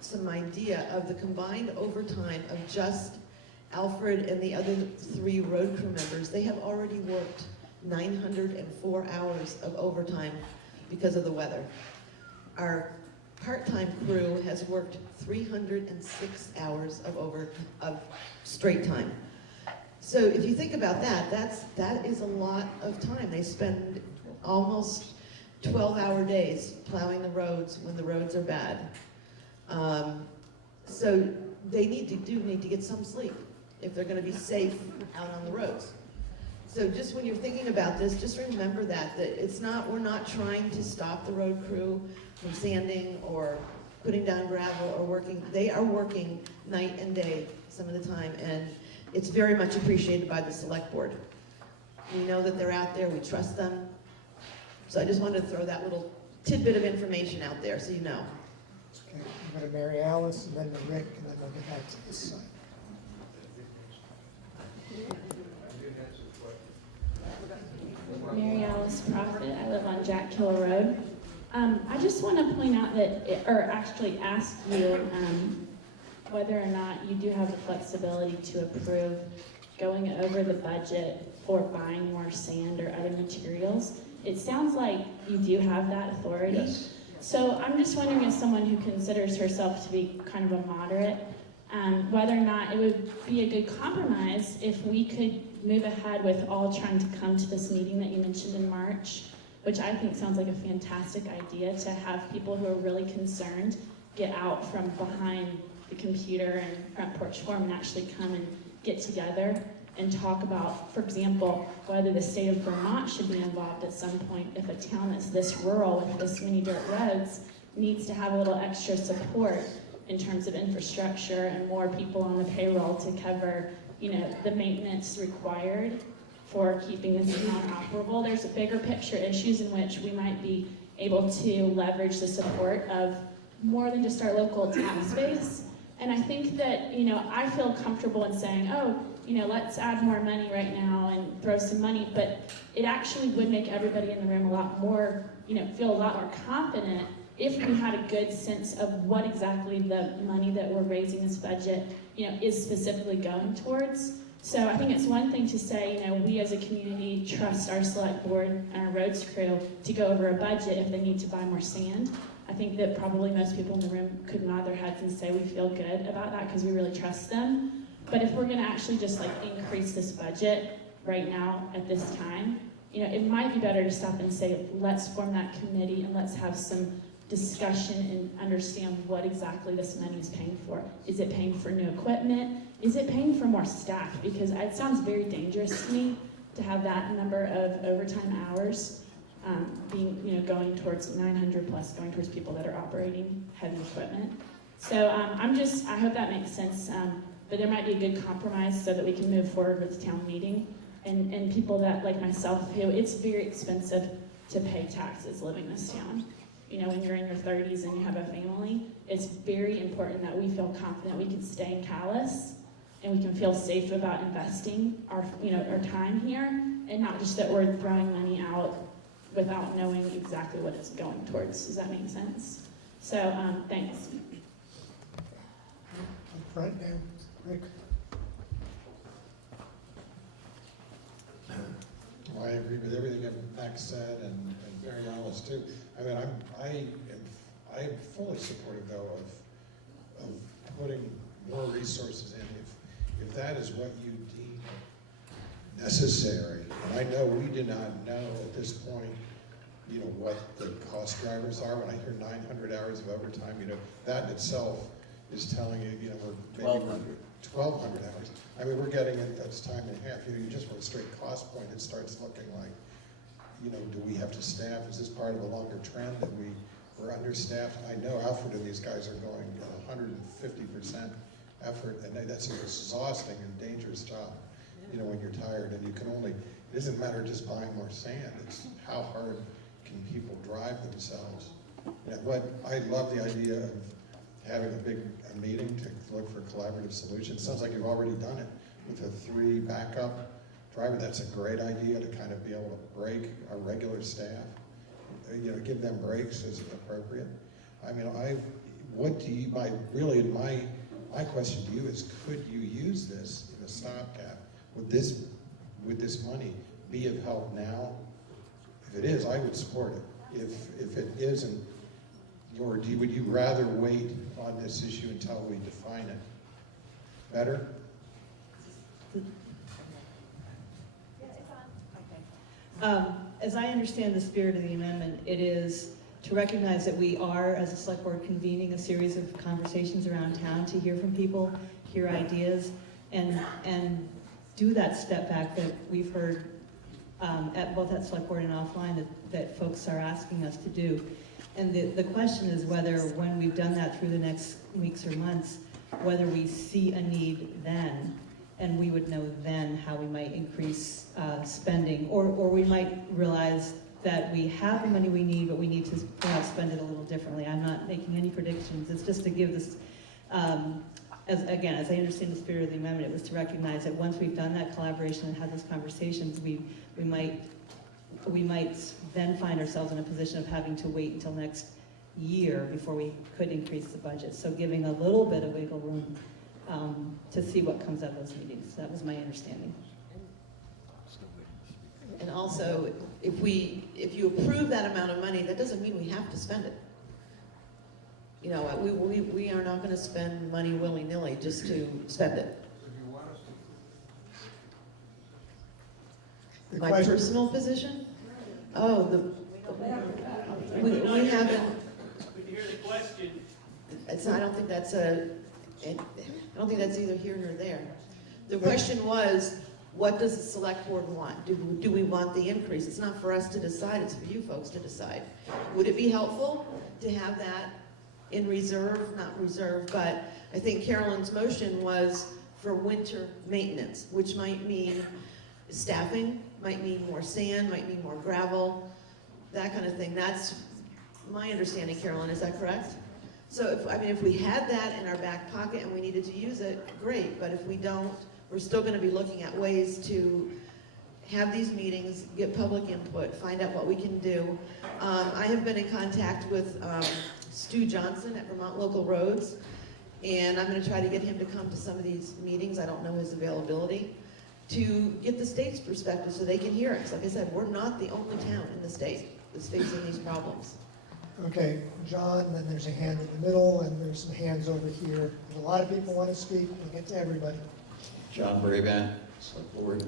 some idea of the combined overtime of just Alfred and the other 3 road crew members. They have already worked 904 hours of overtime because of the weather. Our part-time crew has worked 306 hours of straight time. So if you think about that is a lot of time. They spend almost 12-hour days plowing the roads when the roads are bad. So they need to get some sleep if they're going to be safe out on the roads. So just when you're thinking about this, just remember that it's not, we're not trying to stop the road crew from sanding or putting down gravel or working. They are working night and day some of the time, and it's very much appreciated by the select board. We know that they're out there, we trust them. So I just wanted to throw that little tidbit of information out there so you know. Okay, we'll go to Mary Alice, and then to Rick, and then we'll get back to this side. Mary Alice Prophet. I live on Jack Hill Road. I just want to point out that, or actually ask you whether or not you do have the flexibility to approve going over the budget for buying more sand or other materials. It sounds like you do have that authority. Yes. So I'm just wondering, as someone who considers herself to be kind of a moderate, whether or not it would be a good compromise if we could move ahead with all trying to come to this meeting that you mentioned in March, which I think sounds like a fantastic idea, to have people who are really concerned get out from behind the computer and front porch forum and actually come and get together and talk about, for example, whether the state of Vermont should be involved at some point if a town that's this rural with this many dirt roads needs to have a little extra support in terms of infrastructure and more people on the payroll to cover, you know, the maintenance required for keeping this town operable. There's bigger picture issues in which we might be able to leverage the support of more than just our local tax base. And I think that, you know, I feel comfortable in saying, oh, you know, let's add more money right now and throw some money, but it actually would make everybody in the room a lot more, you know, feel a lot more confident if we had a good sense of what exactly the money that we're raising this budget, you know, is specifically going towards. So I think it's one thing to say, you know, we as a community trust our select board and our roads crew to go over a budget if they need to buy more sand. I think that probably most people in the room could nod their heads and say we feel good about that because we really trust them. But if we're gonna actually just like increase this budget right now at this time, you know, it might be better to stop and say, let's form that committee and let's have some discussion and understand what exactly this money is paying for. Is it paying for new equipment? Is it paying for more staff? Because it sounds very dangerous to me to have that number of overtime hours being, you know, going towards 900 plus, going towards people that are operating heavy equipment. So I hope that makes sense. But there might be a good compromise so that we can move forward with the town meeting. And people that, like myself, who it's very expensive to pay taxes living in this town. You know, when you're in your 30s and you have a family, it's very important that we feel confident we can stay in Calais and we can feel safe about investing our, you know, our time here, and not just that we're throwing money out without knowing exactly what it's going towards. Does that make sense? So, thanks. Front there, Rick. Well, I agree with everything Max said, and Mary Alice too. I mean, I am fully supportive though of putting more resources in if that is what you deem necessary. And I know we do not know at this point, you know, what the cost drivers are. When I hear 900 hours of overtime, you know, that in itself is telling you, you know, we're maybe 1,200 hours. I mean, we're getting it, that's time and a half. You know, you just want a straight cost point, it starts looking like, you know, do we have to staff? Is this part of a longer trend that we're understaffed? I know Alfred and these guys are going 150% effort, and that's an exhausting and dangerous job, you know, when you're tired. And you can only, it doesn't matter just buying more sand, it's how hard can people drive themselves. And I love the idea of having a meeting to look for collaborative solutions. Sounds like you've already done it with the 3 backup driver. That's a great idea to kind of be able to break our regular staff, you know, give them breaks as appropriate. I mean, my question to you is, could you use this in a stopgap? Would this money be of help now? If it is, I would support it. If it isn't, or would you rather wait on this issue until we define it? Better? As I understand the spirit of the amendment, it is to recognize that we are, as a select board, convening a series of conversations around town to hear from people, hear ideas, and do that step back that we've heard both at Select Board and offline that folks are asking us to do. And the question is whether, when we've done that through the next weeks or months, whether we see a need then, and we would know then how we might increase spending, or we might realize that we have the money we need, but we need to perhaps spend it a little differently. I'm not making any predictions. It's just to give this, as I understand the spirit of the amendment, it was to recognize that once we've done that collaboration and had those conversations, we might then find ourselves in a position of having to wait until next year before we could increase the budget. So giving a little bit of wiggle room to see what comes out of those meetings. That was my understanding. And also, if you approve that amount of money, that doesn't mean we have to spend it. You know, we are not going to spend money willy-nilly just to spend it. My personal position? Oh, we haven't. Could you hear the question? I don't think that's either here nor there. The question was, what does the select board want? Do we want the increase? It's not for us to decide, it's for you folks to decide. Would it be helpful to have that in reserve, not reserve, but I think Carolyn's motion was for winter maintenance, which might mean staffing, might mean more sand, might mean more gravel, that kind of thing. That's my understanding, Carolyn, is that correct? So if we had that in our back pocket and we needed to use it, great, but if we don't, we're still going to be looking at ways to have these meetings, get public input, find out what we can do. I have been in contact with Stu Johnson at Vermont Local Roads, and I'm going to try to get him to come to some of these meetings. I don't know his availability, to get the state's perspective so they can hear us. Like I said, we're not the only town in the state that's facing these problems. Okay, John, then there's a hand in the middle, and there's some hands over here. There's a lot of people want to speak. We'll get to everybody. John Braban, Select Board.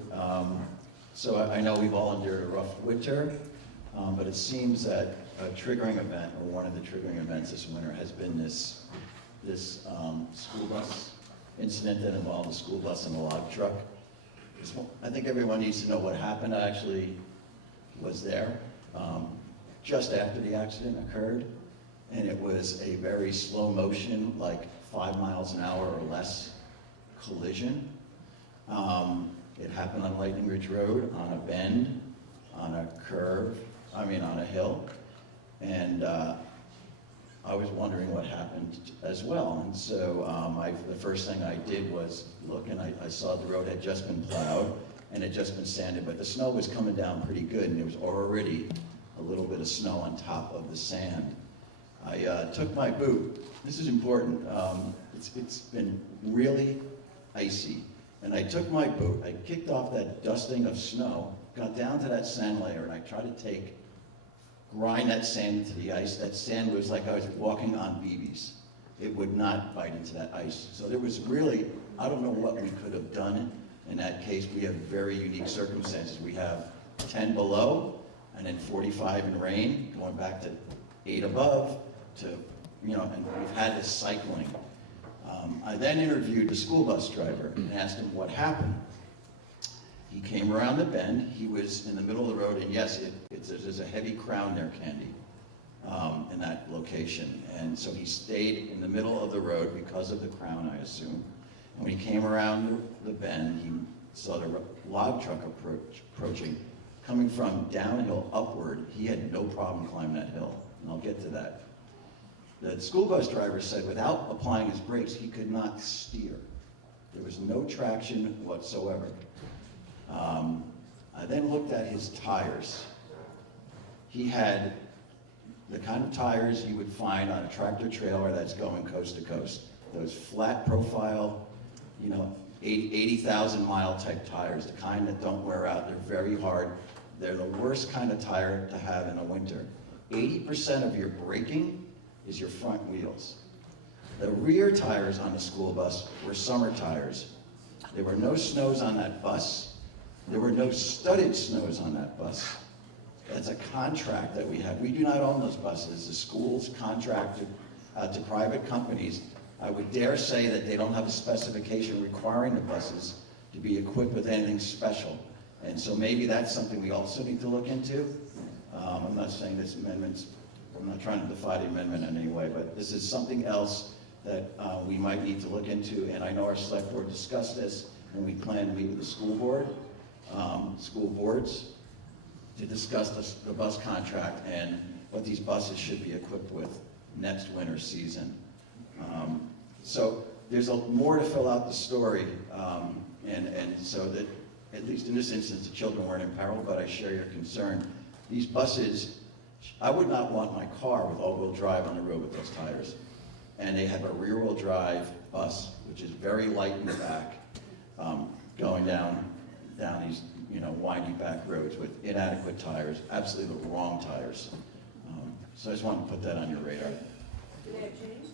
So I know we've all endured a rough winter, but it seems that a triggering event, or one of the triggering events this winter, has been this school bus incident that involved a school bus and a log truck. I think everyone needs to know what happened. I actually was there just after the accident occurred, and it was a very slow motion, like 5 miles an hour or less collision. It happened on Lightning Ridge Road, on a bend, on a curve, on a hill, and I was wondering what happened as well. And so the first thing I did was look, and I saw the road had just been plowed and had just been sanded, but the snow was coming down pretty good, and there was already a little bit of snow on top of the sand. I took my boot. This is important. It's been really icy. And I took my boot, I kicked off that dusting of snow, got down to that sand layer, and I tried to grind that sand into the ice. That sand was like I was walking on BBs. It would not bite into that ice. So there was really, I don't know what we could have done in that case. We have very unique circumstances. We have 10 below, and then 45 in rain, going back to 8 above, to, and we've had this cycling. I then interviewed the school bus driver and asked him what happened. He came around the bend. He was in the middle of the road, and yes, there's a heavy crown there, Candy, in that location. And so he stayed in the middle of the road because of the crown, I assume. And when he came around the bend, he saw the log truck approaching. Coming from downhill upward, he had no problem climbing that hill, and I'll get to that. The school bus driver said without applying his brakes, he could not steer. There was no traction whatsoever. I then looked at his tires. He had the kind of tires you would find on a tractor trailer that's going coast to coast. Those flat profile, 80,000 mile type tires, the kind that don't wear out. They're very hard. They're the worst kind of tire to have in the winter. 80% of your braking is your front wheels. The rear tires on the school bus were summer tires. There were no snows on that bus. There were no studded snows on that bus. That's a contract that we have. We do not own those buses. The schools contracted to private companies. I would dare say that they don't have a specification requiring the buses to be equipped with anything special. And so maybe that's something we also need to look into. I'm not saying this amendment's, I'm not trying to defy the amendment in any way, but this is something else that we might need to look into. And I know our select board discussed this when we planned to meet with the school board, school boards, to discuss the bus contract and what these buses should be equipped with next winter season. So there's more to fill out the story, and so that, at least in this instance, the children weren't in peril, but I share your concern. These buses, I would not want my car with all-wheel drive on the road with those tires. And they have a rear-wheel drive bus, which is very light in the back, going down these, windy back roads with inadequate tires, absolutely the wrong tires. So I just wanted to put that on your radar. Do they have chains?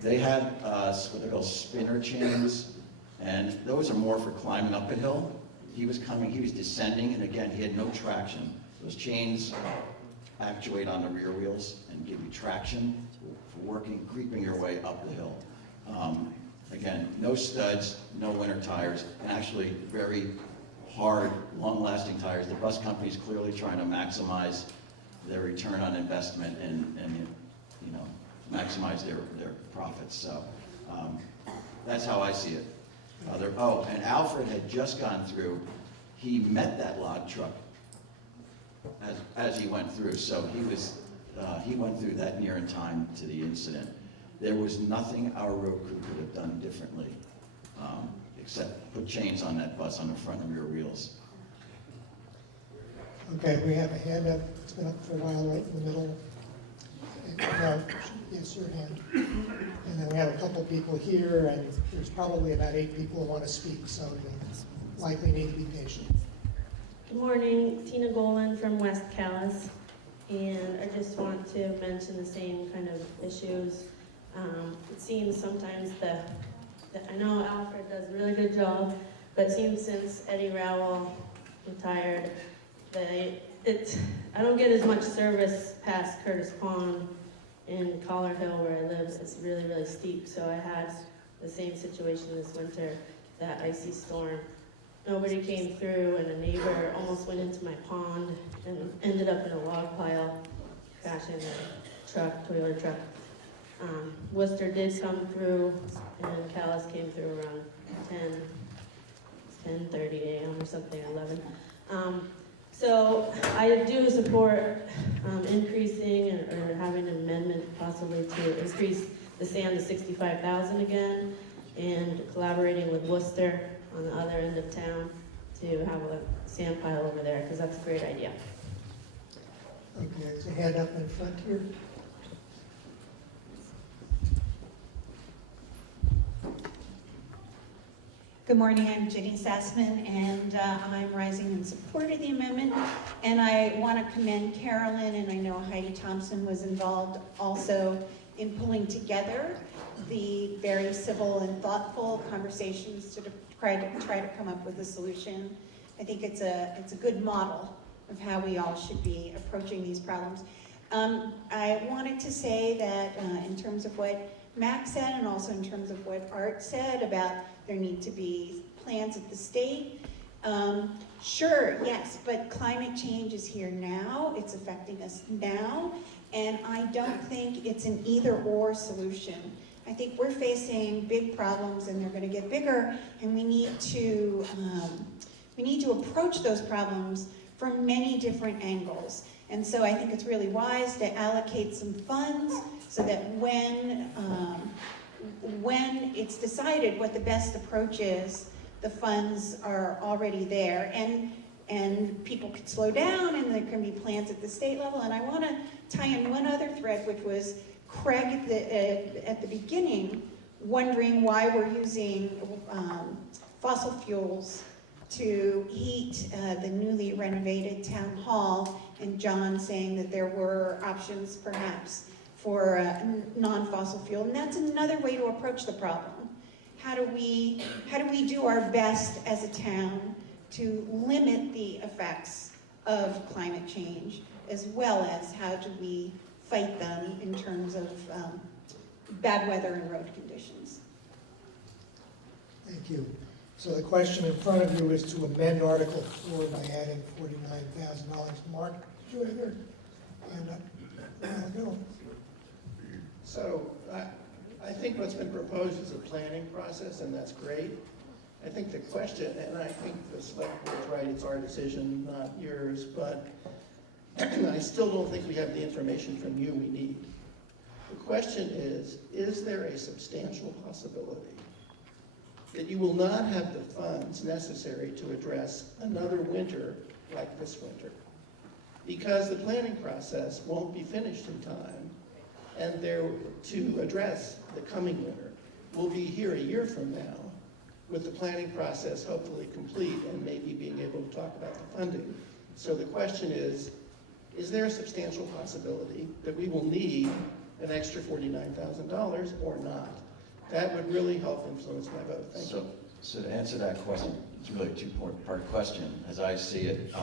They had what they call spinner chains, and those are more for climbing up a hill. He was descending, and again, he had no traction. Those chains actuate on the rear wheels and give you traction for creeping your way up the hill. Again, no studs, no winter tires, and actually very hard, long-lasting tires. The bus company's clearly trying to maximize their return on investment and maximize their profits. So that's how I see it. And Alfred had just gone through. He met that log truck as he went through. So he went through that near in time to the incident. There was nothing our road crew could have done differently, except put chains on that bus on the front and rear wheels. Okay, we have a hand up. It's been up for a while, right in the middle. No, yes, your hand. And then we have a couple people here, and there's probably about 8 people who want to speak, so you'll likely need to be patient. Good morning, Tina Golan from West Calais, and I just want to mention the same kind of issues. It seems sometimes that I know Alfred does a really good job, but it seems since Eddie Rowell retired that I don't get as much service past Curtis Pond in Collar Hill where I live. It's really, really steep, so I had the same situation this winter, that icy storm. Nobody came through, and a neighbor almost went into my pond and ended up in a log pile, crashing a Toyota truck. Worcester did come through, and Calais came through around 10:30 a.m. or something, 11. So I do support increasing or having an amendment possibly to increase the sand to 65,000 again, and collaborating with Worcester on the other end of town to have a sand pile over there, because that's a great idea. Okay, there's a hand up in front here. Good morning, I'm Jenny Sassman, and I'm rising in support of the amendment. And I want to commend Carolyn, and I know Heidi Thompson was involved also in pulling together the very civil and thoughtful conversations to try to come up with a solution. I think it's a good model of how we all should be approaching these problems. I wanted to say that in terms of what Mac said, and also in terms of what Art said about there need to be plans at the state. Sure, yes, but climate change is here now. It's affecting us now. And I don't think it's an either-or solution. I think we're facing big problems, and they're going to get bigger, and we need to approach those problems from many different angles. And so I think it's really wise to allocate some funds so that when it's decided what the best approach is, the funds are already there, and people could slow down, and there can be plans at the state level. And I want to tie in one other thread, which was Craig at the beginning, wondering why we're using fossil fuels to heat the newly renovated town hall, and John saying that there were options perhaps for non-fossil fuel. And that's another way to approach the problem. How do we do our best as a town to limit the effects of climate change, as well as how do we fight them in terms of bad weather and road conditions? Thank you. So the question in front of you is to amend Article 4 by adding $49,000. Mark, did you have your hand up? No. So I think what's been proposed is a planning process, and that's great. I think the question, and I think the select board's right, it's our decision, not yours, but I still don't think we have the information from you we need. The question is there a substantial possibility that you will not have the funds necessary to address another winter like this winter? Because the planning process won't be finished in time, and to address the coming winter. We'll be here a year from now with the planning process hopefully complete and maybe being able to talk about the funding. So the question is there a substantial possibility that we will need an extra $49,000 or not? That would really help influence my vote. Thank you. So to answer that question, it's really a two-part question. As I see it,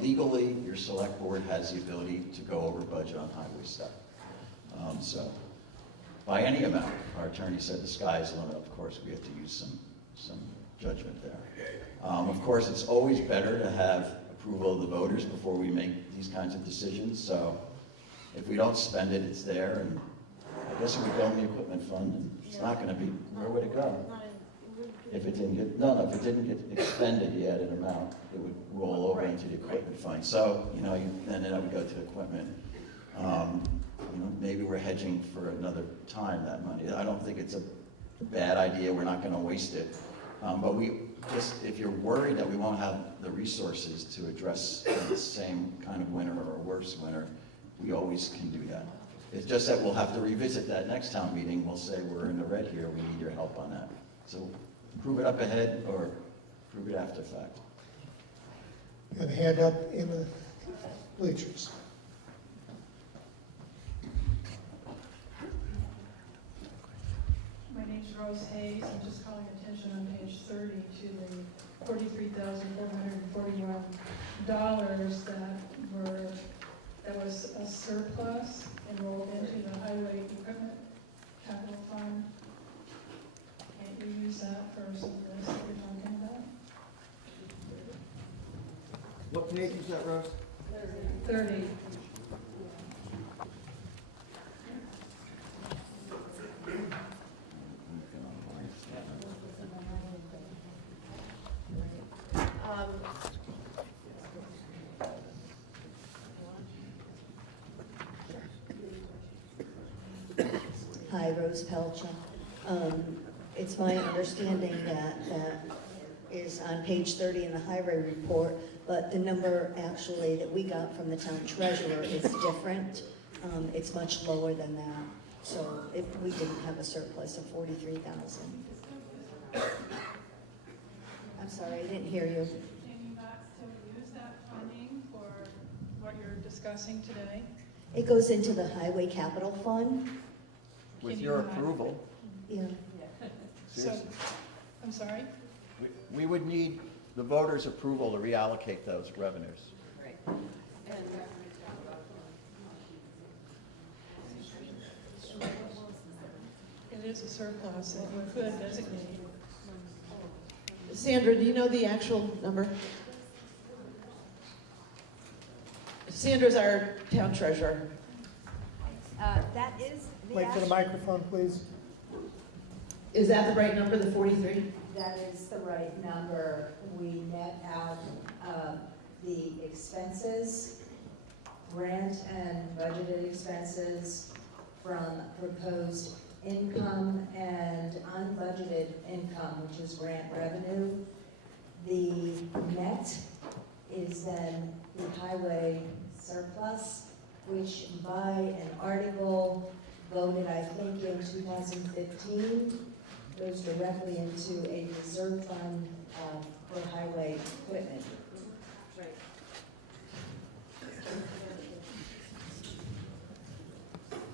legally, your select board has the ability to go over budget on highway stuff. So by any amount, our attorney said the sky's the limit. Of course, we have to use some judgment there. Of course, it's always better to have approval of the voters before we make these kinds of decisions. So if we don't spend it, it's there, and I guess it would go in the equipment fund, and it's not going to be, where would it go? If it didn't get expended, you add an amount, it would roll over into the equipment fund. So, then that would go to equipment. Maybe we're hedging for another time that money. I don't think it's a bad idea. We're not going to waste it. But if you're worried that we won't have the resources to address the same kind of winter or worse winter, we always can do that. It's just that we'll have to revisit that next town meeting. We'll say we're in the red here. We need your help on that. So prove it up ahead or prove it after fact. You have a hand up in the bleachers. My name's Rose Hayes. I'm just calling attention on page 30 to the $43,441 that was a surplus enrolled into the highway equipment capital fund. Can't you use that for some of this that we're talking about? What page is that, Rose? 30. Hi, Rose Pelcha. It's my understanding that is on page 30 in the highway report, but the number actually that we got from the town treasurer is different. It's much lower than that. So if we didn't have a surplus of 43,000. I'm sorry, I didn't hear you. Can you not still use that funding for what you're discussing today? It goes into the highway capital fund. With your approval. Yeah. So, I'm sorry? We would need the voters' approval to reallocate those revenues. Right. It is a surplus that you could designate. Sandra, do you know the actual number? Sandra's our town treasurer. That is the Wait for the microphone, please. Is that the right number, the 43? That is the right number. We net out the expenses, grant and budgeted expenses from proposed income and unbudgeted income, which is grant revenue. The net is then the highway surplus, which by an article voted, I think, in 2015, goes directly into a reserve fund for highway equipment.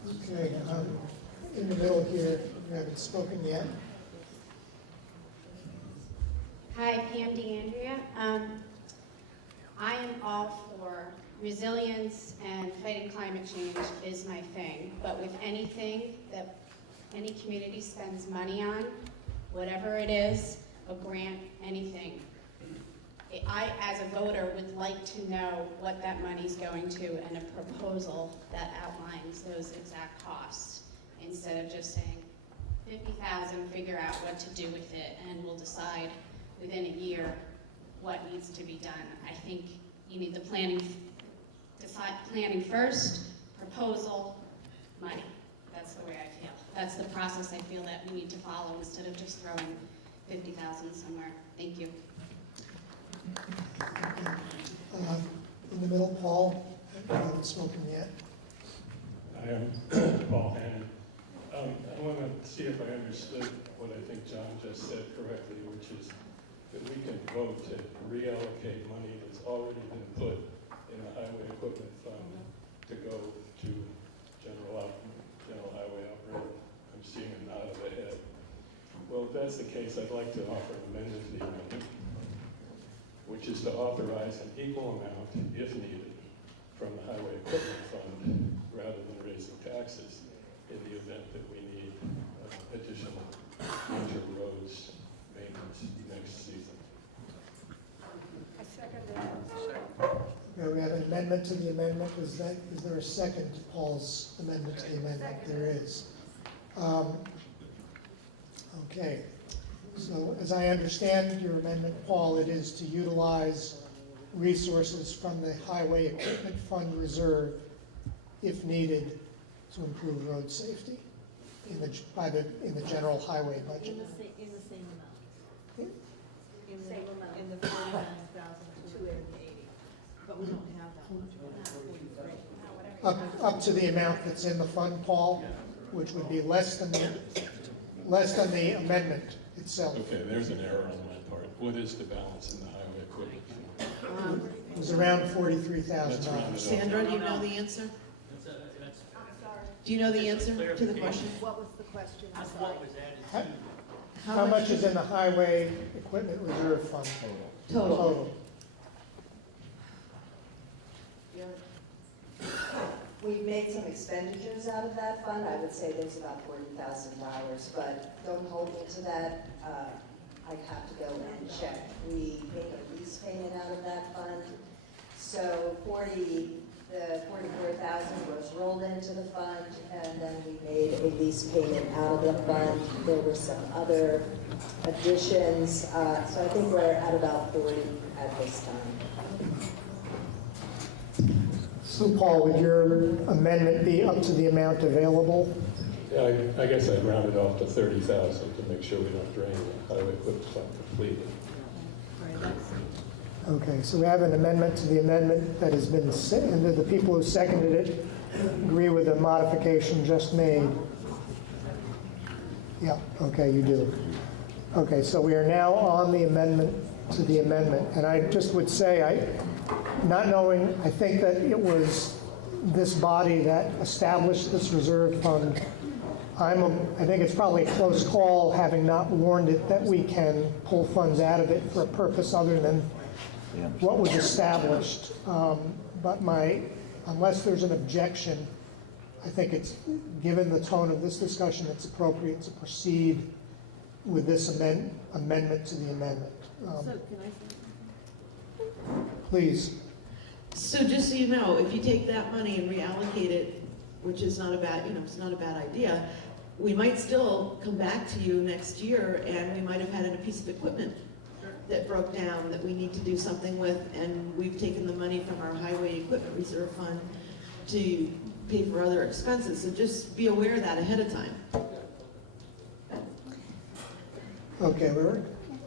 Okay, in the middle here, you haven't spoken yet. Hi, Pam DeAndrea. I am all for resilience, and fighting climate change is my thing. But with anything that any community spends money on, whatever it is, a grant, anything. I, as a voter, would like to know what that money's going to and a proposal that outlines those exact costs, instead of just saying, 50,000, figure out what to do with it, and we'll decide within a year what needs to be done. I think you need the planning first, proposal, money. That's the way I feel. That's the process I feel that we need to follow instead of just throwing 50,000 somewhere. Thank you. In the middle, Paul, I haven't spoken yet. I am Paul Hannon. I want to see if I understood what I think John just said correctly, which is that we can vote to reallocate money that's already been put in a highway equipment fund to go to general highway operating. I'm seeing a nod of the head. Well, if that's the case, I'd like to offer an amendment to the amendment, which is to authorize an equal amount, if needed, from the highway equipment fund rather than raising taxes in the event that we need additional winter roads maintenance next season. I second that. Okay, we have an amendment to the amendment. Is there a second to Paul's amendment to the amendment? There is. Okay. So as I understand your amendment, Paul, it is to utilize resources from the Highway Equipment Fund Reserve, if needed, to improve road safety in the general highway budget. In the same amount. Yeah. In the same amount. In the 49,280. But we don't have that much. Up to the amount that's in the fund, Paul, which would be less than the amendment itself. Okay, there's an error on my part. What is the balance in the highway equipment fund? It was around $43,000. Sandra, do you know the answer? Do you know the answer to the question? What was the question? I'm sorry. How much is in the Highway Equipment Reserve Fund? Total. We've made some expenditures out of that fund. I would say there's about $40,000, but don't hold me to that. I'd have to go and check. We made a lease payment out of that fund. So the 44,000 was rolled into the fund, and then we made a lease payment out of the fund. There were some other additions, so I think we're at about 40 at this time. So Paul, would your amendment be up to the amount available? Yeah, I guess I'd round it off to 30,000 to make sure we don't drain the highway equipment fund completely. Okay, so we have an amendment to the amendment that has been, and the people who seconded it agree with the modification just made. Yeah, okay, you do. Okay, so we are now on the amendment to the amendment, and I just would say, not knowing, I think that it was this body that established this reserve fund. I think it's probably a close call, having not warned it, that we can pull funds out of it for a purpose other than what was established. But unless there's an objection, I think it's, given the tone of this discussion, it's appropriate to proceed with this amendment to the amendment. So can I say something? Please. So just so you know, if you take that money and reallocate it, which is not a bad, it's not a bad idea, we might still come back to you next year and we might have had a piece of equipment that broke down that we need to do something with, and we've taken the money from our highway equipment reserve fund to pay for other expenses. So just be aware of that ahead of time. Okay, we're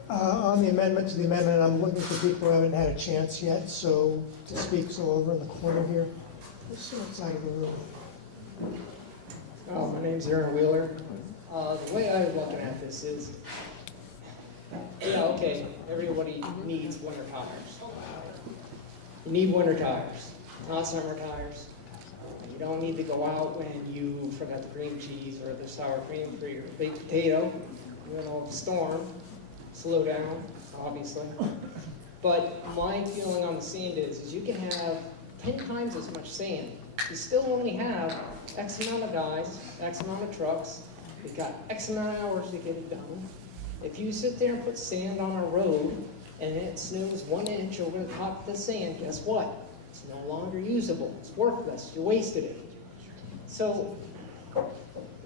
on the amendment to the amendment. I'm looking for people who haven't had a chance yet, so to speak. So over in the corner here, just outside of the room. My name's Aaron Wheeler. The way I'm looking at this is, okay, everybody needs winter tires. You need winter tires, not summer tires. You don't need to go out when you forgot the cream cheese or the sour cream for your baked potato. Storm, slow down, obviously. But my feeling on the sand is you can have 10 times as much sand. You still only have X amount of guys, X amount of trucks. You've got X amount of hours to get it done, If you sit there and put sand on a road and it snows 1 inch over the top of the sand, guess what? It's no longer usable. It's worthless. You wasted it. So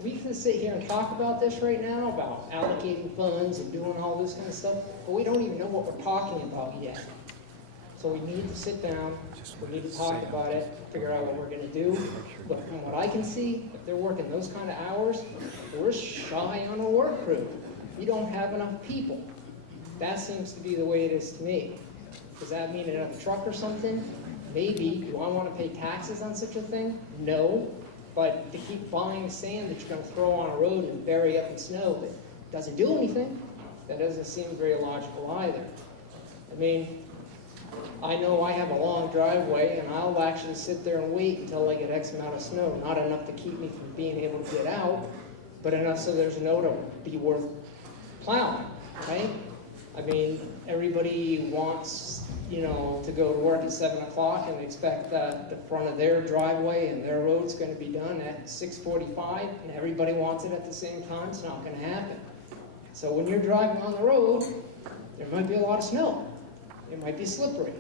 we can sit here and talk about this right now, about allocating funds and doing all this kind of stuff, but we don't even know what we're talking about yet. So we need to sit down, we need to talk about it, figure out what we're gonna do. But from what I can see, if they're working those kind of hours, we're shy on a work crew. We don't have enough people. That seems to be the way it is to me. Does that mean another truck or something? Maybe. Do I want to pay taxes on such a thing? No. But to keep buying sand that you're going to throw on a road and bury up in snow that doesn't do anything, that doesn't seem very logical either. I mean, I know I have a long driveway and I'll actually sit there and wait until I get X amount of snow. Not enough to keep me from being able to get out, but enough so there's no to be worth plowing, right? I mean, everybody wants, you know, to go to work at 7 o'clock and expect that the front of their driveway and their road's going to be done at 6:45, and everybody wants it at the same time. It's not going to happen. So when you're driving on the road, there might be a lot of snow. It might be slippery.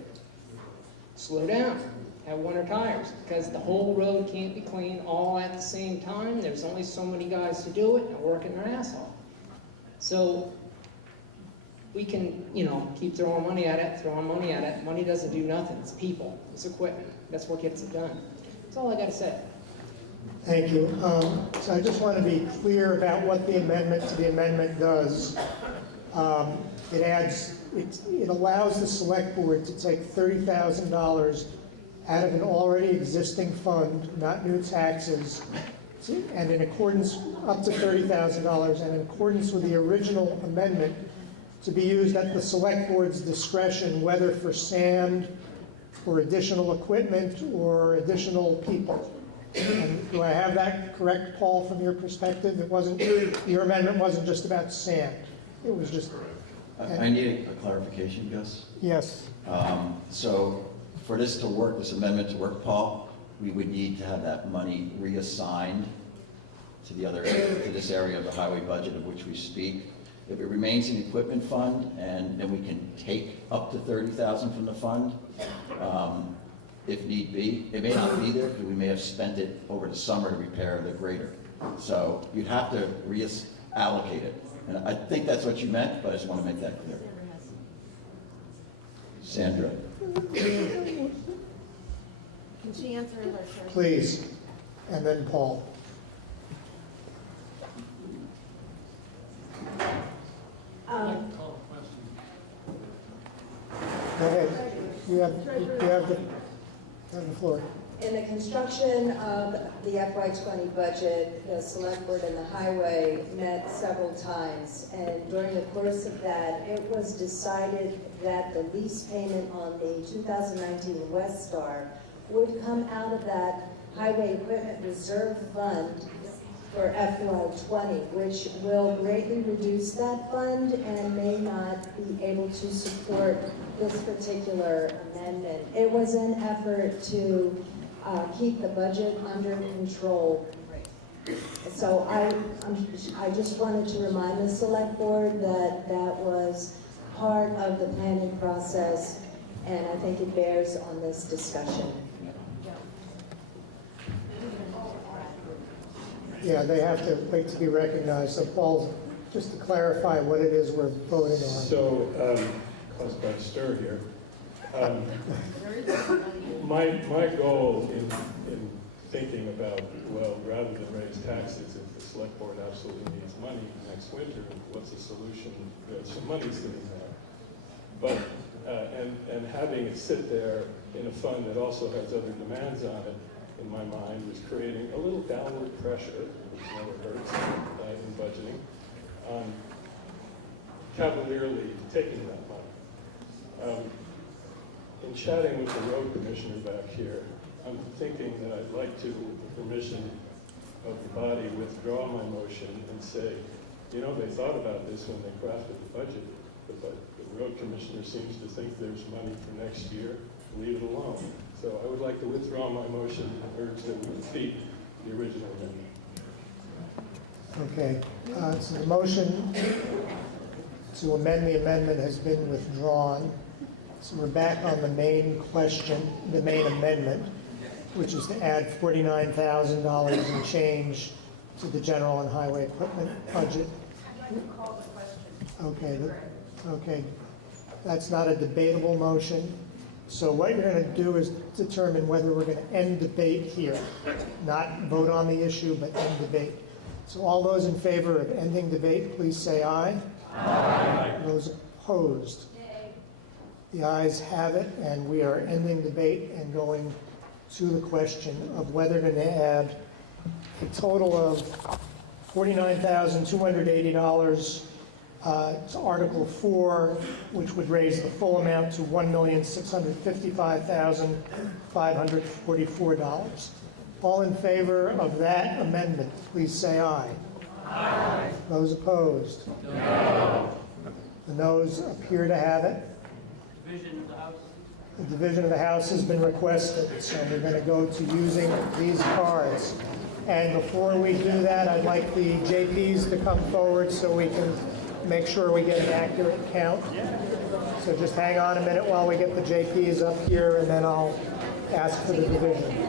Slow down. Have winter tires, because the whole road can't be cleaned all at the same time. There's only so many guys to do it, and they're working their ass off. So we can, you know, keep throwing money at it. Money doesn't do nothing. It's people. It's equipment. That's what gets it done. That's all I got to say. Thank you. So I just want to be clear about what the amendment to the amendment does. It allows the select board to take $30,000 out of an already existing fund, not new taxes, and in accordance, up to $30,000, and in accordance with the original amendment, to be used at the select board's discretion, whether for sand, or additional equipment, or additional people. And do I have that correct, Paul, from your perspective? It wasn't, your amendment wasn't just about sand. It was just... I need a clarification, Gus. Yes. So for this to work, this amendment to work, Paul, we would need to have that money reassigned to this area of the highway budget of which we speak. If it remains in the equipment fund, and then we can take up to $30,000 from the fund, if need be. It may not be there because we may have spent it over the summer to repair the grader. So you'd have to reallocate it. And I think that's what you meant, but I just want to make that clear. Sandra. Can she answer her first? Please, and then Paul. Go ahead. You have the floor. In the construction of the FY20 budget, the select board and the highway met several times, and during the course of that, it was decided that the lease payment on the 2019 West Star would come out of that highway equipment reserve fund for FY20, which will greatly reduce that fund and may not be able to support this particular amendment. It was an effort to keep the budget under control. So I just wanted to remind the select board that that was part of the planning process, and I think it bears on this discussion. Yeah, they have to wait to be recognized. So Paul, just to clarify what it is we're voting on. So, caused by stir here. My goal in thinking about, well, rather than raise taxes, if the select board absolutely needs money next winter, what's the solution? There's some money sitting there. But, and having it sit there in a fund that also has other demands on it, in my mind, was creating a little downward pressure, which never hurts in budgeting, cavalierly taking that money. In chatting with the road commissioner back here, I'm thinking that I'd like to, with the permission of the body, withdraw my motion and say, you know, they thought about this when they crafted the budget, but the road commissioner seems to think there's money for next year. Leave it alone. So I would like to withdraw my motion and urge that we defeat the original amendment. Okay, so the motion to amend the amendment has been withdrawn. So we're back on the main question, the main amendment, which is to add $49,000 and change to the general and highway equipment budget. Okay, okay. That's not a debatable motion. So what you're going to do is determine whether we're going to end debate here, not vote on the issue, but end debate. So all those in favor of ending debate, please say aye. Aye. Those opposed? The ayes have it, and we are ending debate and going to the question of whether to add a total of $49,280 to Article 4, which would raise the full amount to $1,655,544. All in favor of that amendment, please say aye. Aye. Those opposed? No. The noes appear to have it. Division of the House. The division of the House has been requested, so we're going to go to using these cards. And before we do that, I'd like the JPs to come forward so we can make sure we get an accurate count. So just hang on a minute while we get the JPs up here, and then I'll ask for the division.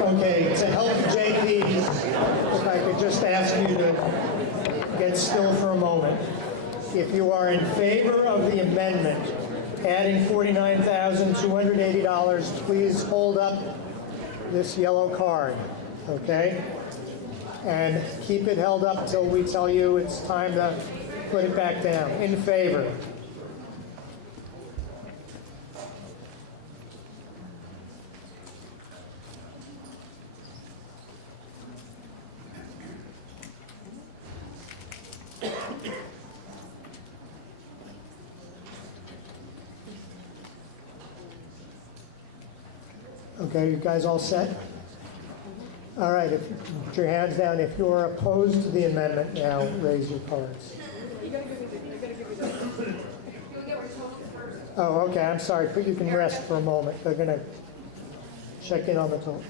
Okay, to help JP, if I could just ask you to get still for a moment. If you are in favor of the amendment, adding $49,280, please hold up this yellow card, okay? And keep it held up till we tell you it's time to put it back down. In favor? Okay, you guys all set? All right, if you put your hands down, if you're opposed to the amendment now, raise your cards. Oh, okay, I'm sorry, but you can rest for a moment. They're gonna check in on the totals.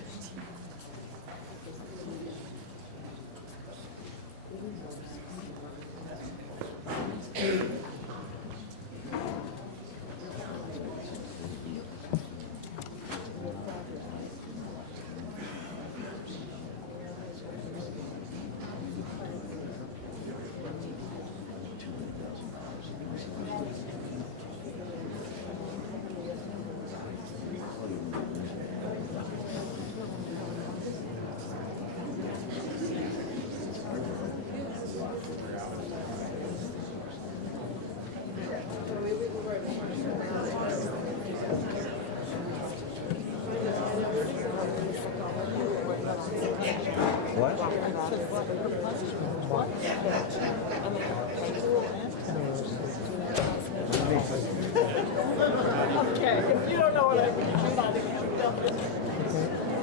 Okay, if you don't know what I mean, I'm not again.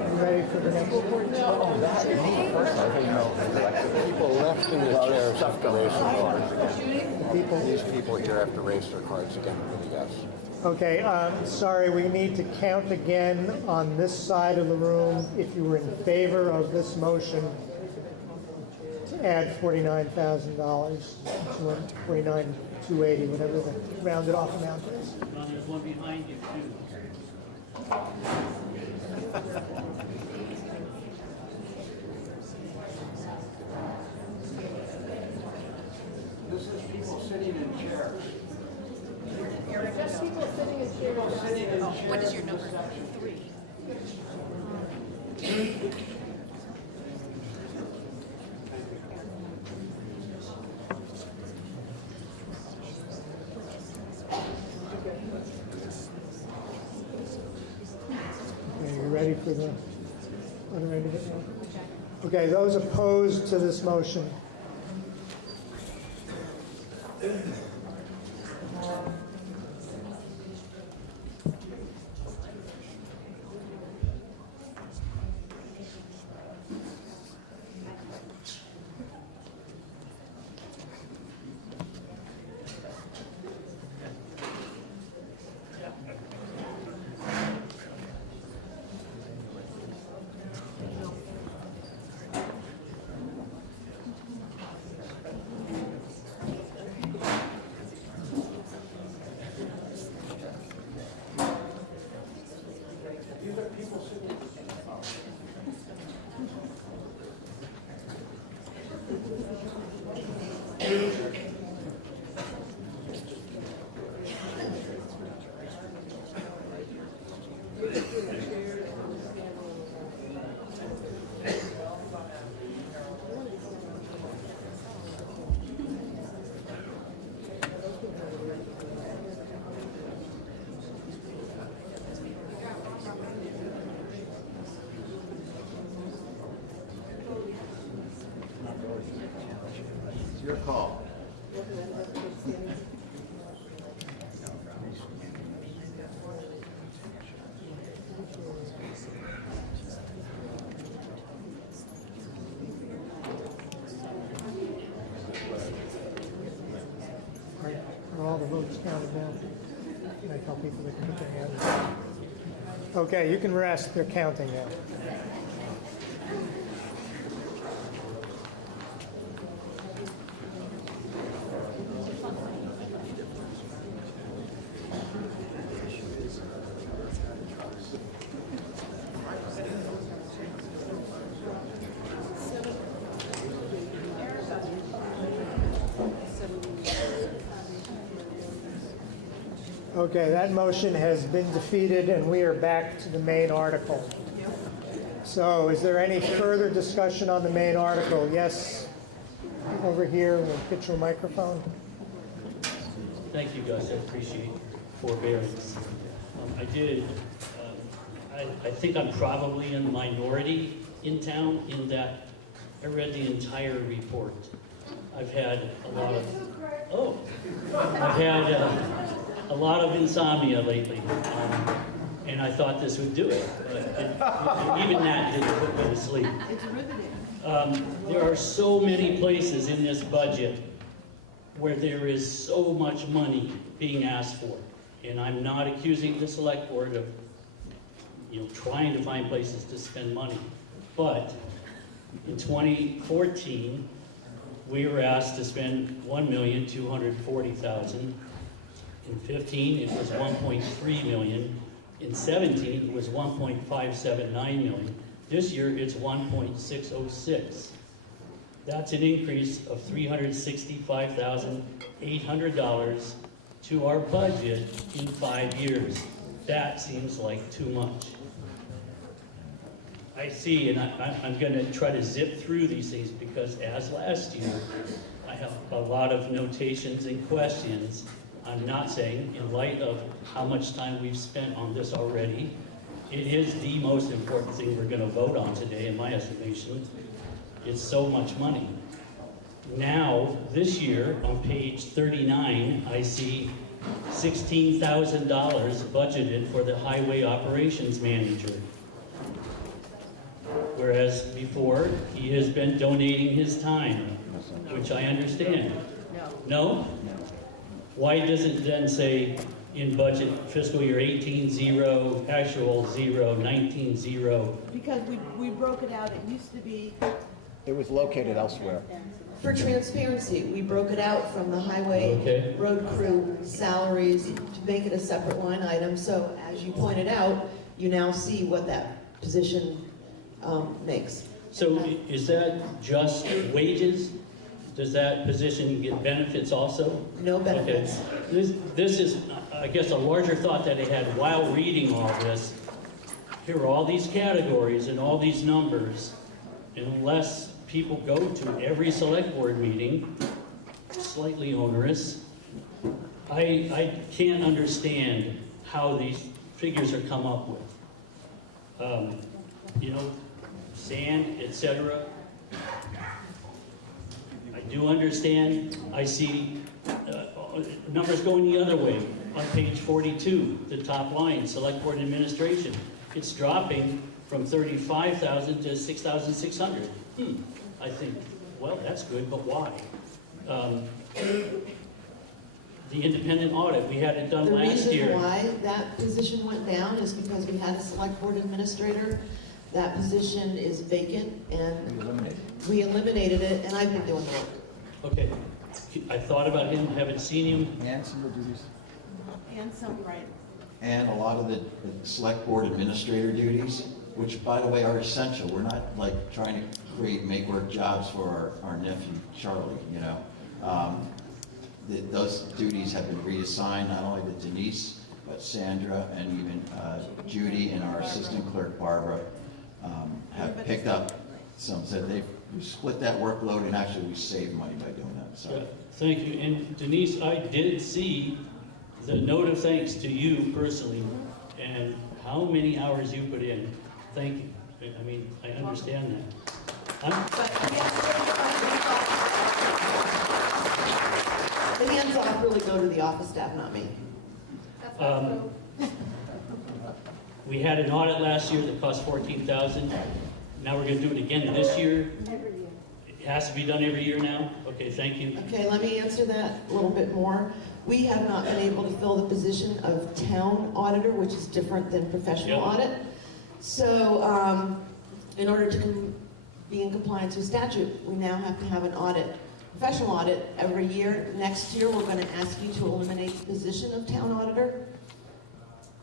You ready for the next one? People left in the chairs have to raise their cards again. These people here have to raise their cards again for the yes. Okay, sorry, we need to count again on this side of the room. If you were in favor of this motion to add $49,000, 49,280, whatever the rounded off amount is. John, there's one behind you too. This is people sitting in chairs. Just people sitting in chairs. What is your number? 3. Okay, you ready for the other end of it now? Okay, those opposed to this motion? It's your call. Are all the votes counted down? Can I tell people they can put their hands up? Okay, you can rest. They're counting now. Okay, that motion has been defeated, and we are back to the main article. So is there any further discussion on the main article? Yes, over here, we'll get your microphone. Thank you, Gus. I appreciate your forbearance. I think I'm probably in the minority in town in that I read the entire report. I've had a lot of insomnia lately, and I thought this would do it, but even that didn't put me to sleep. It's riveting. There are so many places in this budget where there is so much money being asked for, and I'm not accusing the select board of, trying to find places to spend money, but in 2014, we were asked to spend $1,240,000. In 15, it was 1.3 million. In 17, it was 1.579 million. This year, it's 1.606. That's an increase of $365,800 to our budget in 5 years. That seems like too much. I see, and I'm going to try to zip through these things because as last year, I have a lot of notations and questions. I'm not saying, in light of how much time we've spent on this already, it is the most important thing we're going to vote on today, in my estimation. It's so much money. Now, this year, on page 39, I see $16,000 budgeted for the highway operations manager. Whereas before, he has been donating his time, which I understand. No? Why does it then say in budget fiscal year 18, 0, actual 0, 19, 0? Because we broke it out. It used to be It was located elsewhere. For transparency, we broke it out from the highway Okay. road crew salaries to make it a separate line item. So as you pointed out, you now see what that position makes. So is that just wages? Does that position get benefits also? No benefits. Okay. This is, I guess, a larger thought that I had while reading all this. Here are all these categories and all these numbers. Unless people go to every select board meeting, slightly onerous, I can't understand how these figures are come up with. You know, sand, etc. I do understand. I see numbers going the other way. On page 42, the top line, Select Board Administration. It's dropping from 35,000 to 6,600. I think, well, that's good, but why? The independent audit, we had it done last year. The reason why that position went down is because we had a select board administrator. That position is vacant, and we eliminated it, and I've been doing the work. Okay. I thought about him, haven't seen him. And some of the duties. And some, right. And a lot of the select board administrator duties, which by the way are essential. We're not like trying to create make-work jobs for our nephew Charlie, you know. Those duties have been reassigned not only to Denise, but Sandra and even Judy and our assistant clerk Barbara have picked up some, said they've split that workload, and actually we saved money by doing that. So. Yeah, thank you. And Denise, I did see the note of thanks to you personally and how many hours you put in. Thank you. I mean, I understand that. The hands off really go to the office staff, not me. We had an audit last year that cost $14,000. Now we're going to do it again this year. It has to be done every year now? Okay, thank you. Okay, let me answer that a little bit more. We have not been able to fill the position of town auditor, which is different than professional audit. So in order to be in compliance with statute, we now have to have an audit, professional audit every year. Next year, we're going to ask you to eliminate the position of town auditor.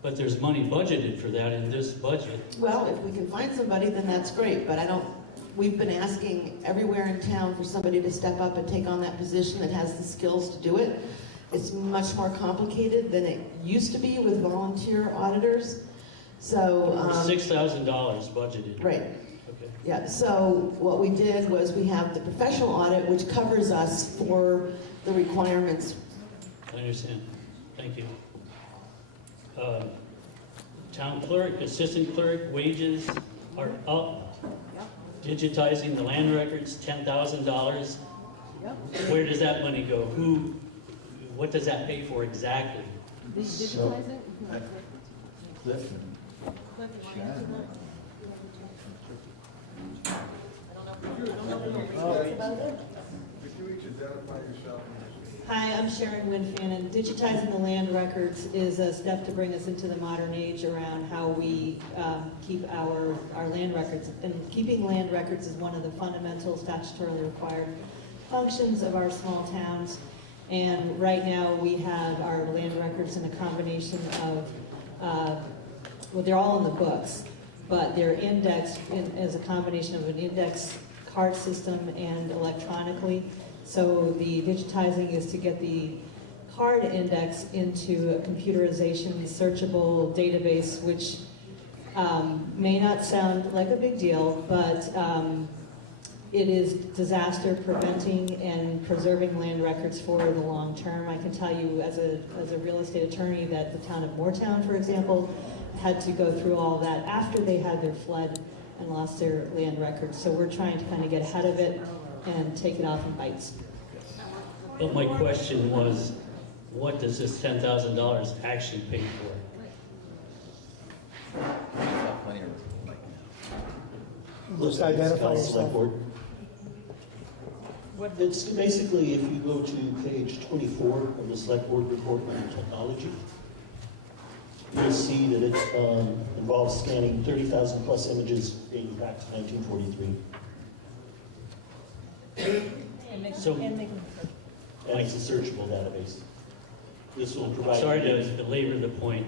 But there's money budgeted for that in this budget. Well, if we can find somebody, then that's great, but we've been asking everywhere in town for somebody to step up and take on that position that has the skills to do it. It's much more complicated than it used to be with volunteer auditors. So $6,000 budgeted. Right. Okay. Yeah, so what we did was we have the professional audit, which covers us for the requirements. I understand. Thank you. Town clerk, assistant clerk, wages are up. Digitizing the land records, $10,000. Where does that money go? What does that pay for exactly? So, Cliff. Hi, I'm Sharon Winfannon. Digitizing the land records is a step to bring us into the modern age around how we keep our land records. And keeping land records is one of the fundamental statutorily required functions of our small towns. And right now we have our land records in a combination of, well, they're all in the books, but they're indexed as a combination of an index card system and electronically. So the digitizing is to get the card index into a computerization, searchable database, which may not sound like a big deal, but it is disaster preventing and preserving land records for the long term. I can tell you as a real estate attorney that the town of Moortown, for example, had to go through all that after they had their flood and lost their land records. So we're trying to kind of get ahead of it and take it off in bites. But my question was, what does this $10,000 actually pay for? Just identify yourself. It's basically, if you go to page 24 of the Select Board report on technology, you'll see that it involves scanning 30,000 plus images dating back to 1943. So, And it's a searchable database. This will provide. sorry to belabor the point,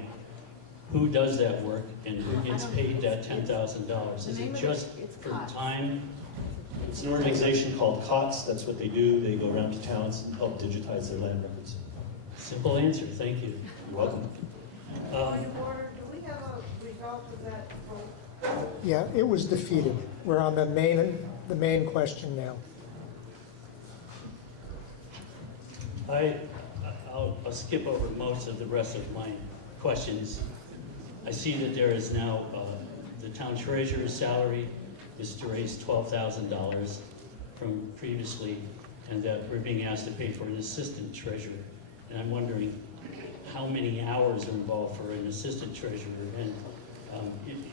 who does that work and who gets paid that $10,000? Is it just for time? It's an organization called COTS, that's what they do. They go around to towns and help digitize their land records. Simple answer, thank you. You're welcome. Point of order, do we have a result of that vote? Yeah, it was defeated. We're on the main question now. I'll skip over most of the rest of my questions. I see that there is now, the town treasurer's salary is to raise $12,000 from previously, and that we're being asked to pay for an assistant treasurer. And I'm wondering how many hours are involved for an assistant treasurer, and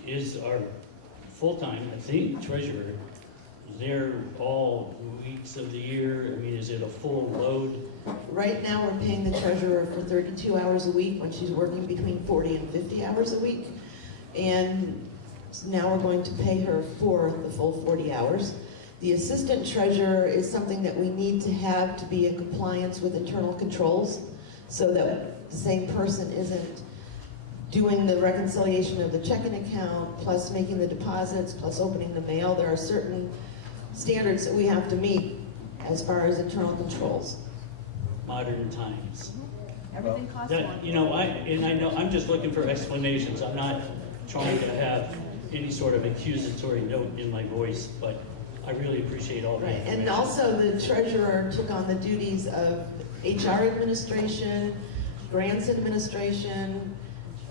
is our full-time, I think, treasurer there all weeks of the year? I mean, is it a full load? Right now, we're paying the treasurer for 32 hours a week when she's working between 40 and 50 hours a week. And now we're going to pay her for the full 40 hours. The assistant treasurer is something that we need to have to be in compliance with internal controls so that the same person isn't doing the reconciliation of the checking account, plus making the deposits, plus opening the mail. There are certain standards that we have to meet as far as internal controls. Modern times. Everything costs That, more. you know, I know, I'm just looking for explanations. I'm not trying to have any sort of accusatory note in my voice, but I really appreciate all the Right, information. and also the treasurer took on the duties of HR administration, grants administration,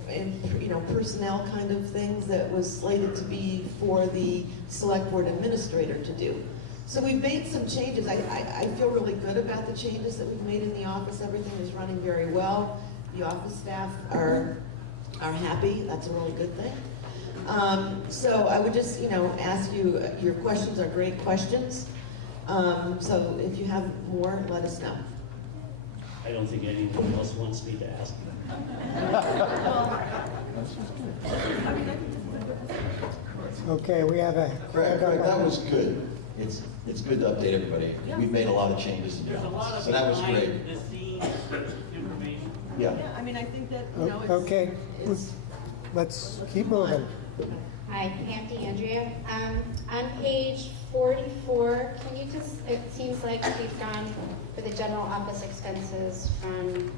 and, you know, personnel kind of things that was slated to be for the select board administrator to do. So we've made some changes. I feel really good about the changes that we've made in the office. Everything is running very well. The office staff are happy. That's a really good thing. So I would just, you know, ask you, your questions are great questions. So if you have more, let us know. I don't think anyone else wants me to ask. Okay, we have a... Craig, that was good. It's good to update everybody. We've made a lot of changes in the office, so that was great. The scenes information. Yeah. Yeah, I mean, I think that, you know, it's... Okay, let's keep moving. Hi, Pam DeAndrea. On page 44, can you just, it seems like we've gone for the general office expenses from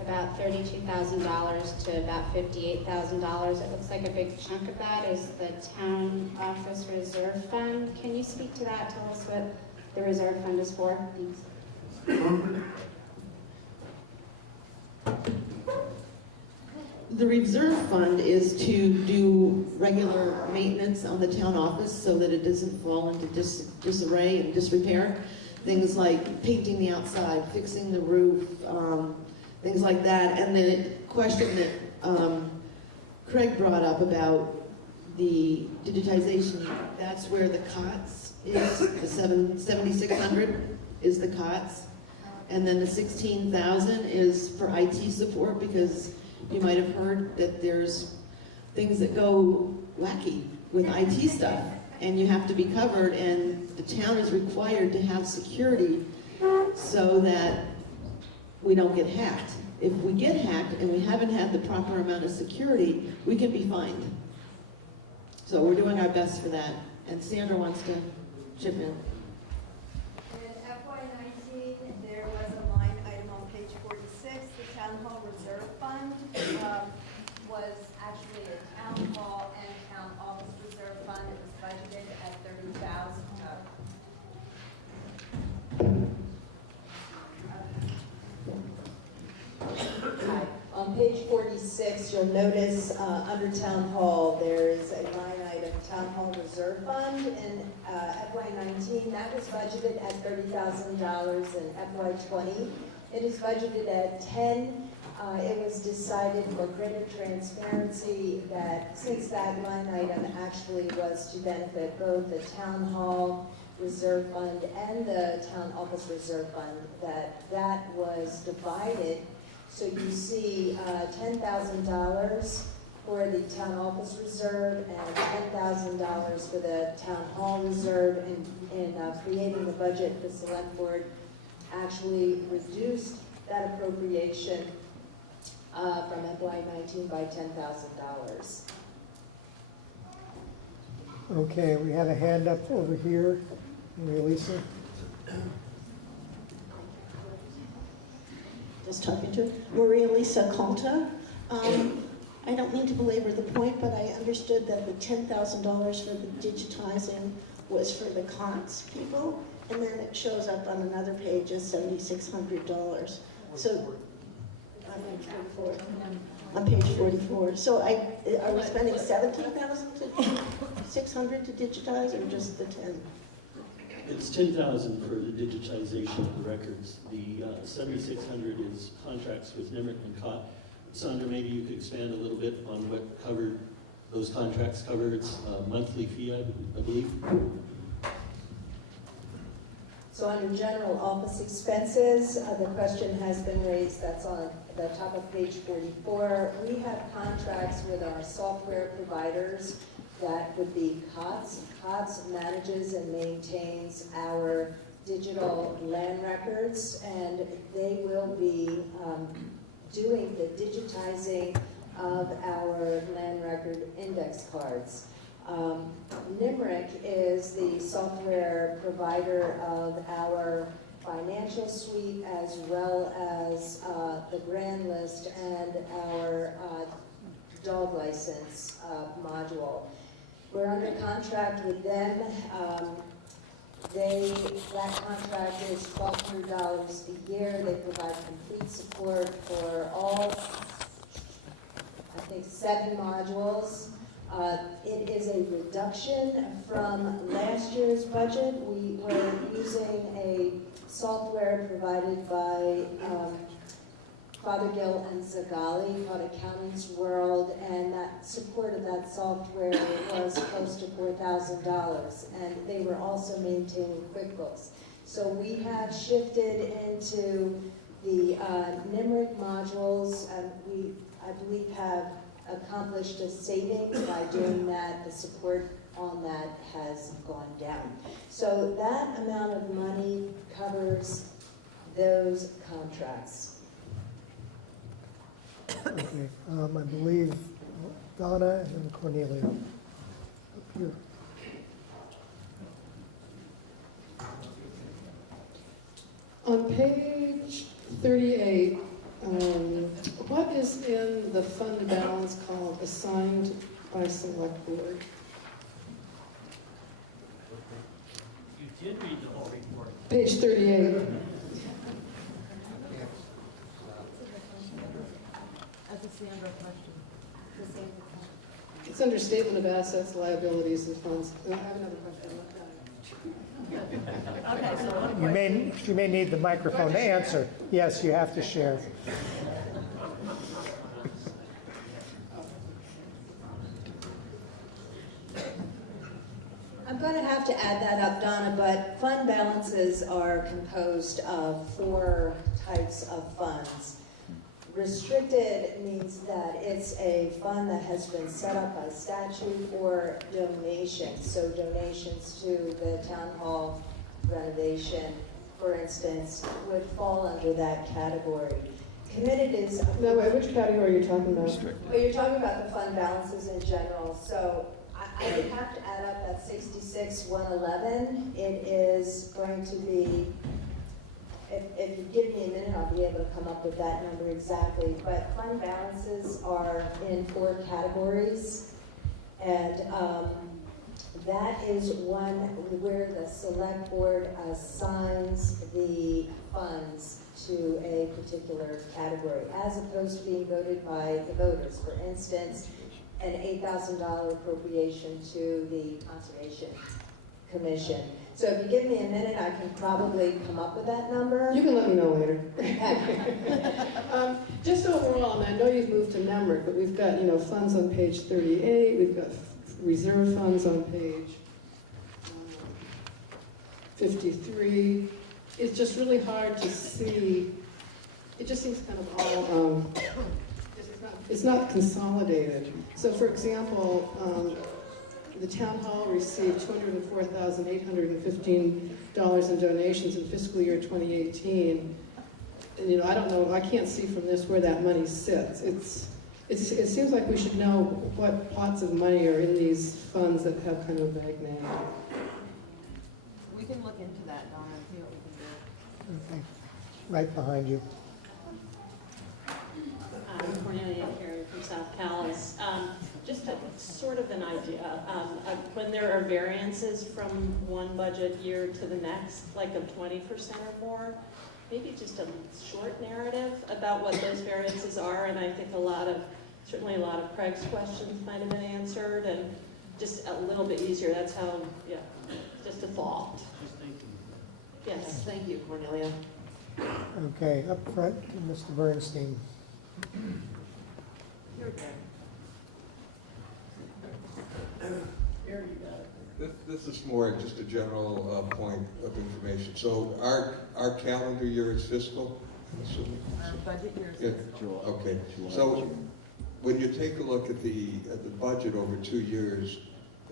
about $32,000 to about $58,000. It looks like a big chunk of that is the town office reserve fund. Can you speak to that? Tell us what the reserve fund is for. Thanks. The reserve fund is to do regular maintenance on the town office so that it doesn't fall into disarray and disrepair. Things like painting the outside, fixing the roof, things like that. And the question that Craig brought up about the digitization, that's where the COTS is, the 7,600 is the COTS. And then the 16,000 is for IT support, because you might have heard that there's things that go wacky with IT stuff, and you have to be covered, and the town is required to have security so that we don't get hacked. If we get hacked and we haven't had the proper amount of security, we can be fined. So we're doing our best for that, and Sandra wants to chip in. In FY19, there was a line item on page 46, the Town Hall Reserve Fund was actually a Town Hall and Town Office Reserve Fund. It was budgeted at $30,000. Hi. On page 46, you'll notice under Town Hall, there is a line item, Town Hall Reserve Fund. In FY19, that was budgeted at $30,000. In FY20, it is budgeted at $10,000. It was decided for greater transparency that since that line item actually was to benefit both the Town Hall Reserve Fund and the Town Office Reserve Fund, that was divided. So you see $10,000 for the town office reserve and $10,000 for the town hall reserve. In creating the budget, the select board actually reduced that appropriation from FY19 by $10,000. Okay, we had a hand up over here. Maria Lisa? Just talking to Maria Lisa Calta. I don't mean to belabor the point, but I understood that the $10,000 for the digitizing was for the COTS people, and then it shows up on another page as $7,600. So, on page 44. So are we spending $17,600 to digitize, or just the 10? It's 10,000 for the digitization of the records. The 7,600 is contracts with NIMRIC and COT. Sandra, maybe you could expand a little bit on what those contracts cover. It's a monthly fee, I believe. So under general office expenses, the question has been raised, that's on the top of page 44. We have contracts with our software providers. That would be COTS. COTS manages and maintains our digital land records, and they will be doing the digitizing of our land record index cards. NIMRIC is the software provider of our financial suite as well as the brand list and our dog license module. We're under contract with them. That contract is $1,200 a year. They provide complete support for all, I think, 7 modules. It is a reduction from last year's budget. We were using a software provided by Fothergill and Zagali called Accountant's World, and that support of that software was close to $4,000, and they were also maintaining QuickBooks. So we have shifted into the NIMRIC modules, and we, I believe, have accomplished a savings by doing that. The support on that has gone down. So that amount of money covers those contracts. Okay, I believe Donna and then Cornelia. Up here. On page 38, what is in the fund balance column assigned by select board? You did read the whole report. Page 38. That's a Sandra question. It's under statement of assets, liabilities, and funds. I have another question. Okay, so You may need the microphone to answer. Yes, you have to share. I'm going to have to add that up, Donna, but fund balances are composed of 4 types of funds. Restricted means that it's a fund that has been set up by statute or donations. So donations to the town hall renovation, for instance, would fall under that category. Committed is... No, wait, which category are you talking about? Well, you're talking about the fund balances in general. So I would have to add up that 66,111. It is going to be... If you give me a minute, I'll be able to come up with that number exactly. But fund balances are in 4 categories. And that is one where the select board assigns the funds to a particular category, as opposed to being voted by the voters. For instance, an $8,000 appropriation to the Conservation Commission. So if you give me a minute, I can probably come up with that number. You can let me know later. Just overall, and I know you've moved to NEMRIC, but we've got, funds on page 38, we've got reserve funds on page 53. It's just really hard to see. It just seems kind of all, it's not it's not consolidated. So for example, the town hall received $204,815 in donations in fiscal year 2018. And, you know, I don't know, I can't see from this where that money sits. It seems like we should know what pots of money are in these funds that have kind of a vague name. We can look into that, Donna, and see what we can do. Okay. Right behind you. Cornelia Carey from South Calais. Just sort of an idea. When there are variances from one budget year to the next, like of 20% or more, maybe just a short narrative about what those variances are, and I think certainly a lot of Craig's questions might have been answered, and just a little bit easier. That's how, yeah, just a thought. Yes, Thank you, Cornelia. Okay, up front, Mr. Bernstein. Here we go. This is more just a general point of information. So our calendar year is fiscal, I'm assuming? Our budget year is Yeah. Okay. So when you take a look at the budget over 2 years,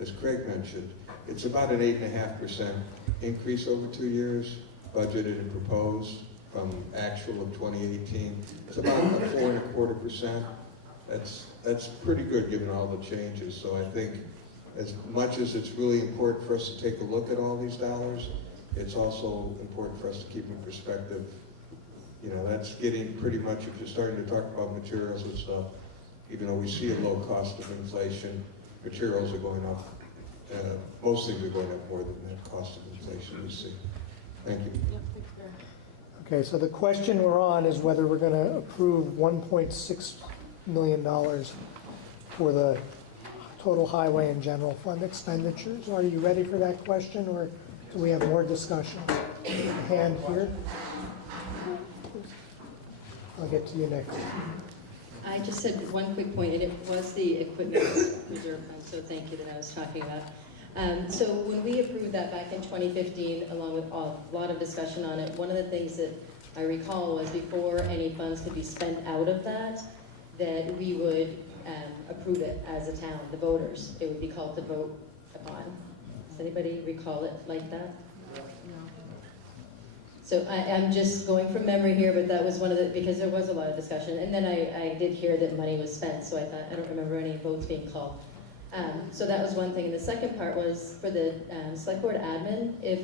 as Craig mentioned, it's about an 8.5% increase over 2 years, budgeted and proposed from actual of 2018. It's about a 4.25%. That's pretty good given all the changes. So I think as much as it's really important for us to take a look at all these dollars, it's also important for us to keep in perspective. You know, that's getting pretty much, if you're starting to talk about materials and stuff, even though we see a low cost of inflation, materials are going up. Most things are going up more than that cost of inflation we see. Thank you. Okay, so the question we're on is whether we're going to approve $1.6 million for the total highway and general fund expenditures. Are you ready for that question, or do we have more discussion? A hand here. I'll get to you next. I just said one quick point, and it was the equipment reserve fund, so thank you that I was talking about. So when we approved that back in 2015, along with a lot of discussion on it, one of the things that I recall was before any funds could be spent out of that we would approve it as a town, the voters. It would be called the vote upon. Does anybody recall it like that? So I'm just going from memory here, but that was one of the, because there was a lot of discussion. And then I did hear that money was spent, so I thought, I don't remember any votes being called. So that was one thing. And the second part was for the select board admin, if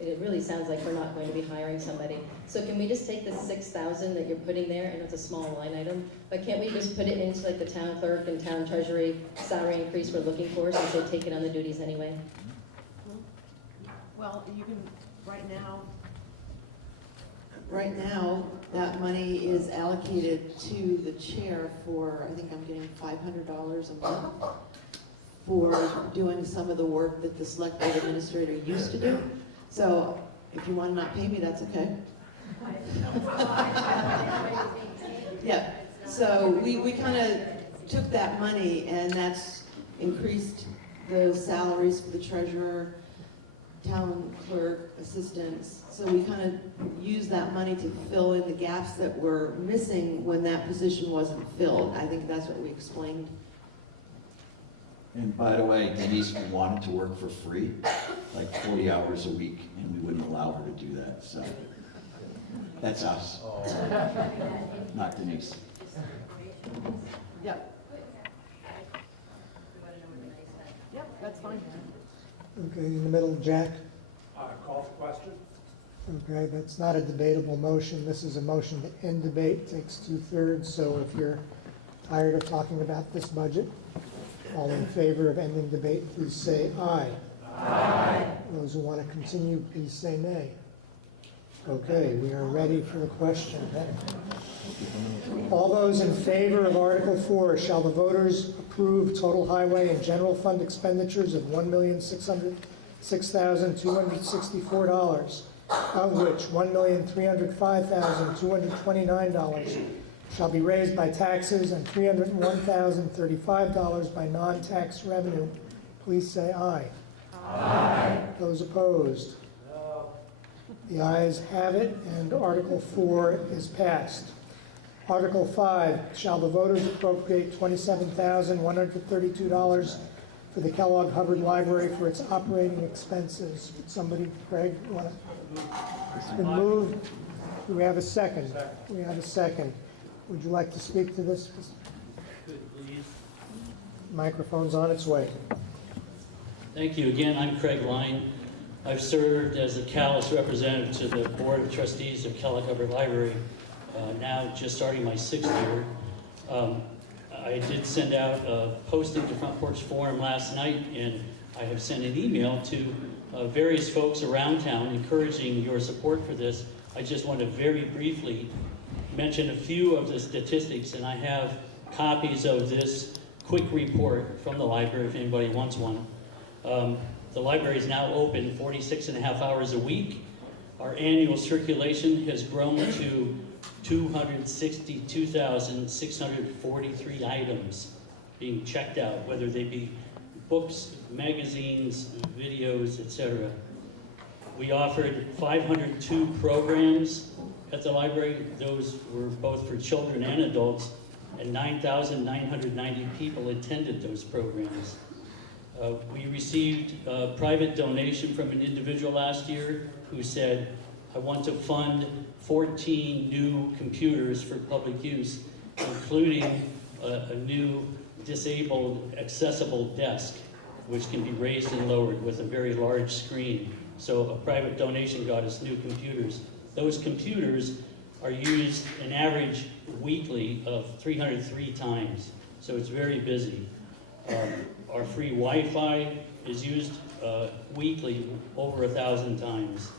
it really sounds like we're not going to be hiring somebody. So can we just take the 6,000 that you're putting there, and it's a small line item, but can't we just put it into like the town clerk and town treasury salary increase we're looking for, since they've taken on the duties anyway? Well, you can, right now, that money is allocated to the chair for, I think I'm getting $500 a month for doing some of the work that the select board administrator used to do. So if you want to not pay me, that's okay. Yeah, so we kind of took that money, and that's increased the salaries for the treasurer, town clerk, assistants. So we kind of used that money to fill in the gaps that were missing when that position wasn't filled. I think that's what we explained. And by the way, Denise wanted to work for free, like 40 hours a week, and we wouldn't allow her to do that, so that's us, not Denise. Yep. Yep, that's fine. Okay, in the middle, Jack. Call for question. Okay, that's not a debatable motion. This is a motion to end debate, takes 2/3. So if you're tired of talking about this budget, all in favor of ending debate, please say aye. Aye. Those who want to continue, please say nay. Okay, we are ready for the question. All those in favor of Article 4, shall the voters approve total highway and general fund expenditures of $1,606,264, of which $1,305,229 shall be raised by taxes and $301,035 by non-tax revenue, please say aye. Aye. Those opposed? No. The ayes have it, and Article 4 is passed. Article 5, shall the voters appropriate $27,132 for the Kellogg Hubbard Library for its operating expenses? Somebody, Craig, you want to? It's been moved. Do we have a second? We have a second. Would you like to speak to this? Please. Microphone's on its way. Thank you. Again, I'm Craig Line. I've served as a Calais representative to the Board of Trustees of Kellogg Hubbard Library, now just starting my 6th year. I did send out a posting to Front Porch Forum last night, and I have sent an email to various folks around town encouraging your support for this. I just want to very briefly mention a few of the statistics, and I have copies of this quick report from the library if anybody wants one. The library is now open 46.5 hours a week. Our annual circulation has grown to 262,643 items being checked out, whether they be books, magazines, videos, etc. We offered 502 programs at the library. Those were both for children and adults, and 9,990 people attended those programs. We received a private donation from an individual last year who said, I want to fund 14 new computers for public use, including a new disabled accessible desk, which can be raised and lowered with a very large screen. So a private donation got us new computers. Those computers are used an average weekly of 303 times, so it's very busy. Our free Wi-Fi is used weekly over 1,000 times.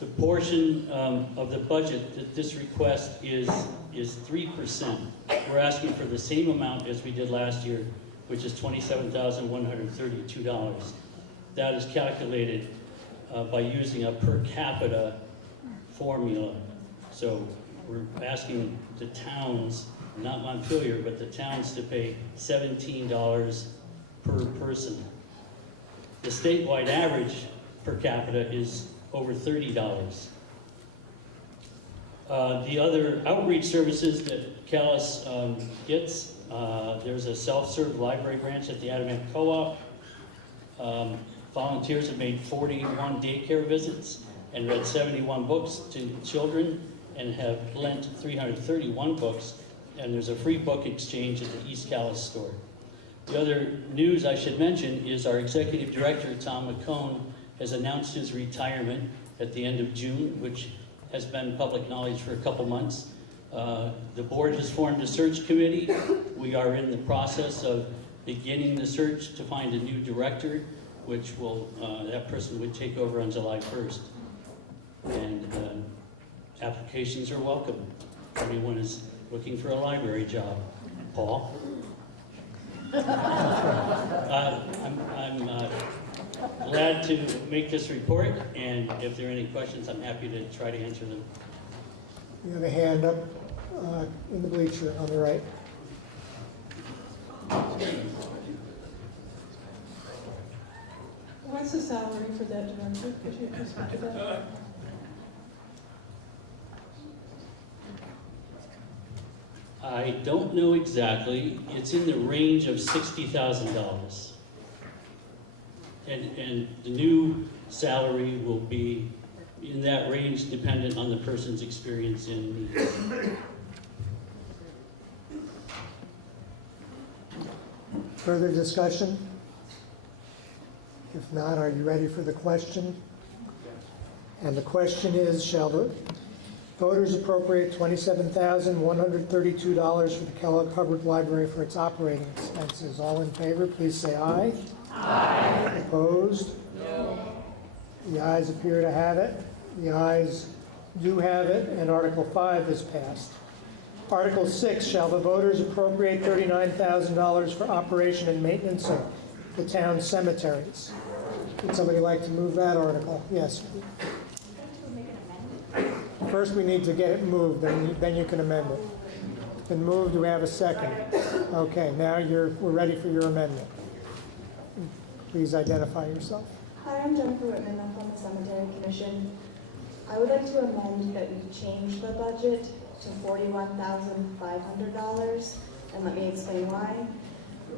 The portion of the budget that this request is 3%. We're asking for the same amount as we did last year, which is $27,132. That is calculated by using a per capita formula. So we're asking the towns, not Montpelier, but the towns to pay $17 per person. The statewide average per capita is over $30. The other outreach services that Calais gets, there's a self-serve library branch at the Adamant Co-op. Volunteers have made 41 daycare visits and read 71 books to children and have lent 331 books, and there's a free book exchange at the East Calais store. The other news I should mention is our executive director, Tom McCone, has announced his retirement at the end of June, which has been public knowledge for a couple months. The board has formed a search committee. We are in the process of beginning the search to find a new director, which will, that person would take over on July 1st. And applications are welcome. If anyone is looking for a library job. Paul? I'm glad to make this report, and if there are any questions, I'm happy to try to answer them. You have a hand up in the bleacher on the right. What's the salary for that director? Could you speak to that? I don't know exactly. It's in the range of $60,000. And the new salary will be in that range dependent on the person's experience and needs. Further discussion? If not, are you ready for the question? And the question is, shall the voters appropriate $27,132 for the Kellogg Hubbard Library for its operating expenses? All in favor, please say aye. Aye. Opposed? No. The ayes appear to have it. The ayes do have it, and Article 5 is passed. Article 6, shall the voters appropriate $39,000 for operation and maintenance of the town cemeteries? Would somebody like to move that article? Yes. First, we need to get it moved, then you can amend it. It's been moved. Do we have a second? Okay, now we're ready for your amendment. Please identify yourself. Hi, I'm Jennifer Whitman. I'm from the Cemetery Commission. I would like to amend that we change the budget to $41,500, and let me explain why.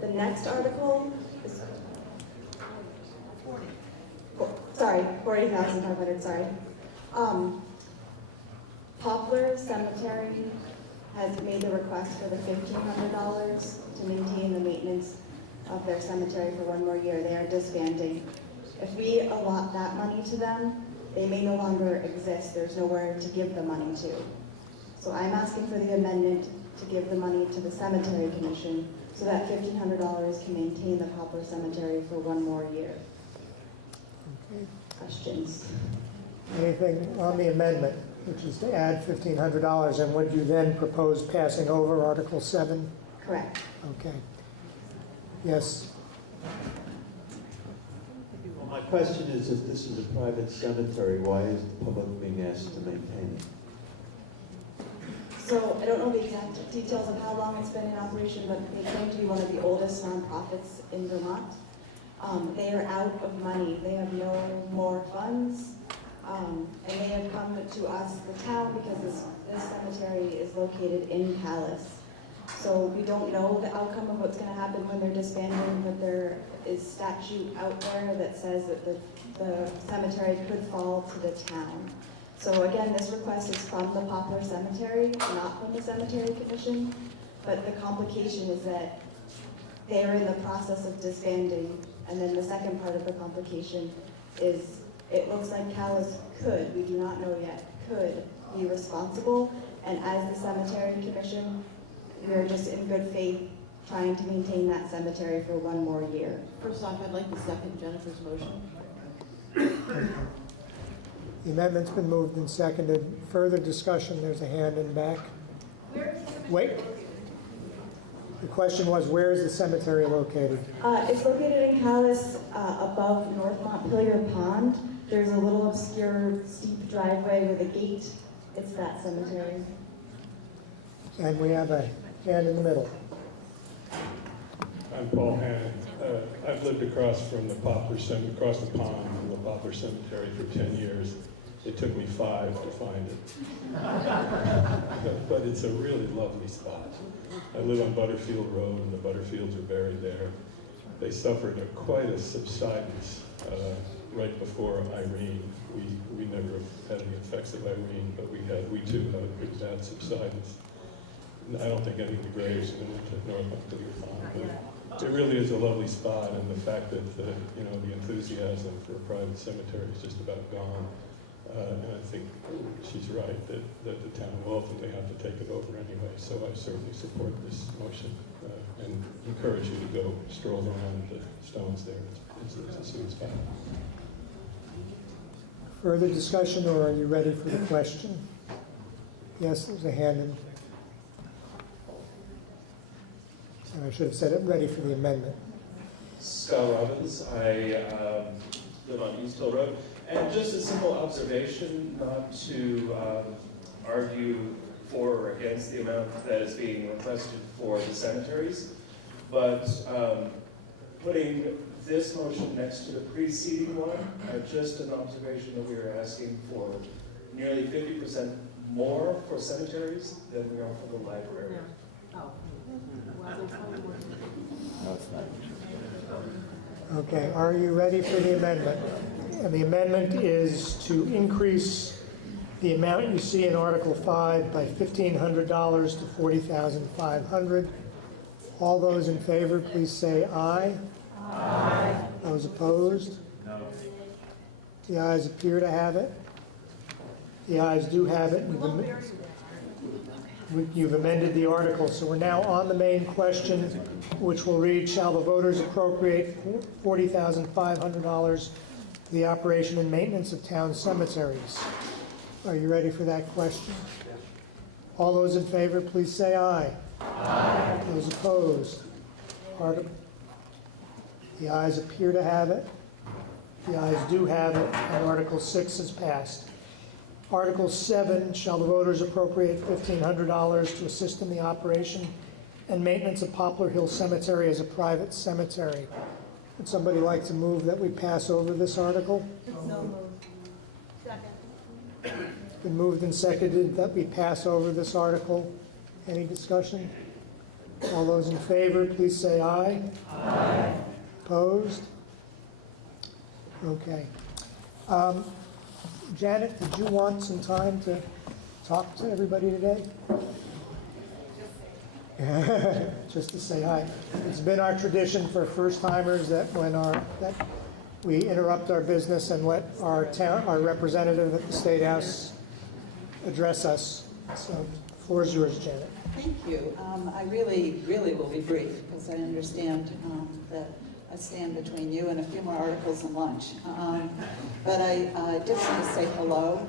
The next article is, sorry, 40,500, sorry. Poplar Cemetery has made a request for the $1,500 to maintain the maintenance of their cemetery for one more year. They are disbanding. If we allot that money to them, they may no longer exist. There's nowhere to give the money to. So I'm asking for the amendment to give the money to the Cemetery Commission so that $1,500 can maintain the Poplar Cemetery for one more year. Okay. Questions? Anything on the amendment, which is to add $1,500, and would you then propose passing over Article 7? Correct. Okay. Yes. Well, my question is, if this is a private cemetery, why is the public being asked to maintain it? So I don't know the exact details of how long it's been in operation, but they claim to be one of the oldest nonprofits in Vermont. They are out of money. They have no more funds. And they have come to us, the town, because this cemetery is located in Calais. So we don't know the outcome of what's going to happen when they're disbanding, but there is statute out there that says that the cemetery could fall to the town. So again, this request is from the Poplar Cemetery, not from the Cemetery Commission. But the complication is that they're in the process of disbanding. And then the second part of the complication is it looks like Calais could, we do not know yet, could be responsible. And as the Cemetery Commission, we are just in good faith trying to maintain that cemetery for one more year. First off, I'd like to second Jennifer's motion. The amendment's been moved and seconded. Further discussion, there's a hand in back. Wait. The question was, where is the cemetery located? It's located in Calais, above North Montpelier Pond. There's a little obscure steep driveway with a gate. It's that cemetery. And we have a hand in the middle. I'm Paul Hannon. I've lived across from the across the pond from the Poplar Cemetery for 10 years. It took me 5 to find it. But it's a really lovely spot. I live on Butterfield Road, and the Butterfields are buried there. They suffered quite a subsidence right before Irene. We never had any effects of Irene, but we too had a pretty bad subsidence. I don't think any of the graves have been into North Montpelier Pond, but it really is a lovely spot, and the fact that the enthusiasm for a private cemetery is just about gone. And I think she's right that the town will ultimately have to take it over anyway. So I certainly support this motion and encourage you to go stroll around the stones there. It's a sweet spot. Further discussion, or are you ready for the question? Yes, there's a hand in. And I should have said it, ready for the amendment. Scott Robbins, I live on East Hill Road. And just a simple observation, not to argue for or against the amount that is being requested for the cemeteries, but putting this motion next to the preceding one, just an observation that we are asking for nearly 50% more for cemeteries than we are for the library. Oh. No, it's not. Okay, are you ready for the amendment? And the amendment is to increase the amount you see in Article 5 by $1,500 to $40,500. All those in favor, please say aye. Aye. Those opposed? No. The ayes appear to have it. The ayes do have it. You've amended the article, so we're now on the main question, which will read, shall the voters appropriate $40,500 for the operation and maintenance of town cemeteries? Are you ready for that question? All those in favor, please say aye. Aye. Those opposed? The ayes appear to have it. The ayes do have it, and Article 6 is passed. Article 7, shall the voters appropriate $1,500 to assist in the operation and maintenance of Poplar Hill Cemetery as a private cemetery? Would somebody like to move that we pass over this article? So moved. Second. Been moved and seconded that we pass over this article. Any discussion? All those in favor, please say aye. Aye. Opposed? Okay. Janet, did you want some time to talk to everybody today? Just to say hi. It's been our tradition for first-timers that that we interrupt our business and let our representative at the State House address us. So the floor is yours, Janet. Thank you. I really will be brief because I understand that I stand between you and a few more articles and lunch. But I just want to say hello.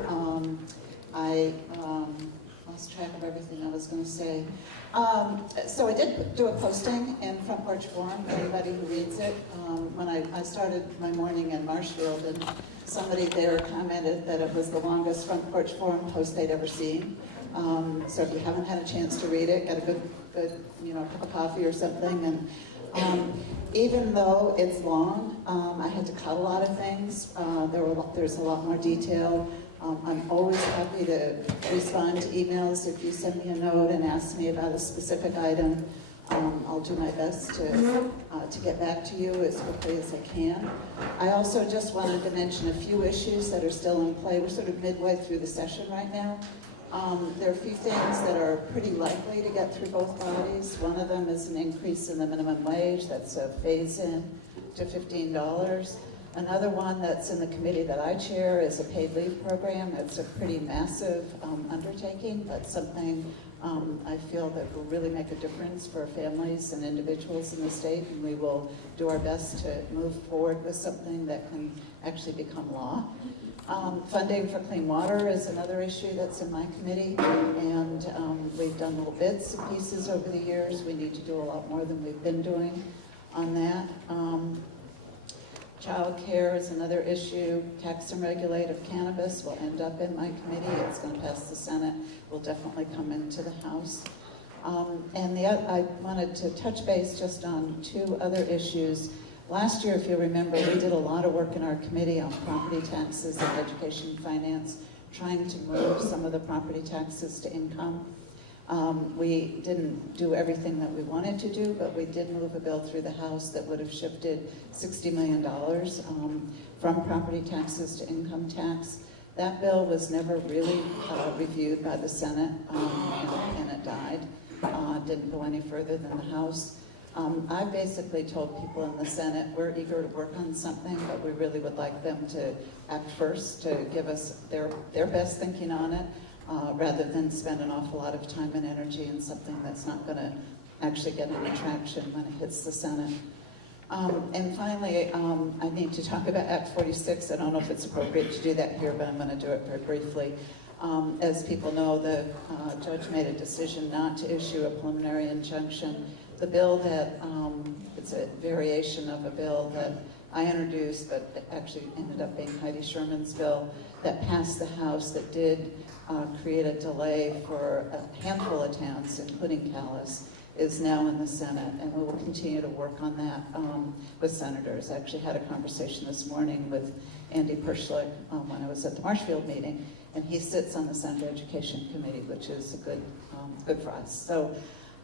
I lost track of everything I was going to say. So I did do a posting in Front Porch Forum for anybody who reads it. When I started my morning in Marshfield, and somebody there commented that it was the longest Front Porch Forum post they'd ever seen. So if you haven't had a chance to read it, get a good cup of coffee or something. And even though it's long, I had to cut a lot of things. There's a lot more detail. I'm always happy to respond to emails if you send me a note and ask me about a specific item. I'll do my best to get back to you as quickly as I can. I also just wanted to mention a few issues that are still in play. We're sort of midway through the session right now. There are a few things that are pretty likely to get through both bodies. One of them is an increase in the minimum wage. That's a phase-in to $15. Another one that's in the committee that I chair is a paid leave program. It's a pretty massive undertaking, but something I feel that will really make a difference for families and individuals in the state, and we will do our best to move forward with something that can actually become law. Funding for clean water is another issue that's in my committee, and we've done little bits and pieces over the years. We need to do a lot more than we've been doing on that. Child care is another issue. Tax and regulate of cannabis will end up in my committee. It's going to pass the Senate. Will definitely come into the House. And I wanted to touch base just on two other issues. Last year, if you remember, we did a lot of work in our committee on property taxes and education and finance, trying to move some of the property taxes to income. We didn't do everything that we wanted to do, but we did move a bill through the House that would have shifted $60 million from property taxes to income tax. That bill was never really reviewed by the Senate, and it died. Didn't go any further than the House. I basically told people in the Senate, we're eager to work on something, but we really would like them to act first, to give us their best thinking on it, rather than spend an awful lot of time and energy in something that's not going to actually get any traction when it hits the Senate. And finally, I need to talk about Act 46. I don't know if it's appropriate to do that here, but I'm going to do it very briefly. As people know, the judge made a decision not to issue a preliminary injunction. The bill that, it's a variation of a bill that I introduced, but actually ended up being Heidi Sherman's bill, that passed the House, that did create a delay for a handful of towns, including Calais, is now in the Senate, and we will continue to work on that with senators. I actually had a conversation this morning with Andy Perschlick when I was at the Marshfield meeting, and he sits on the Senate Education Committee, which is a good for us. So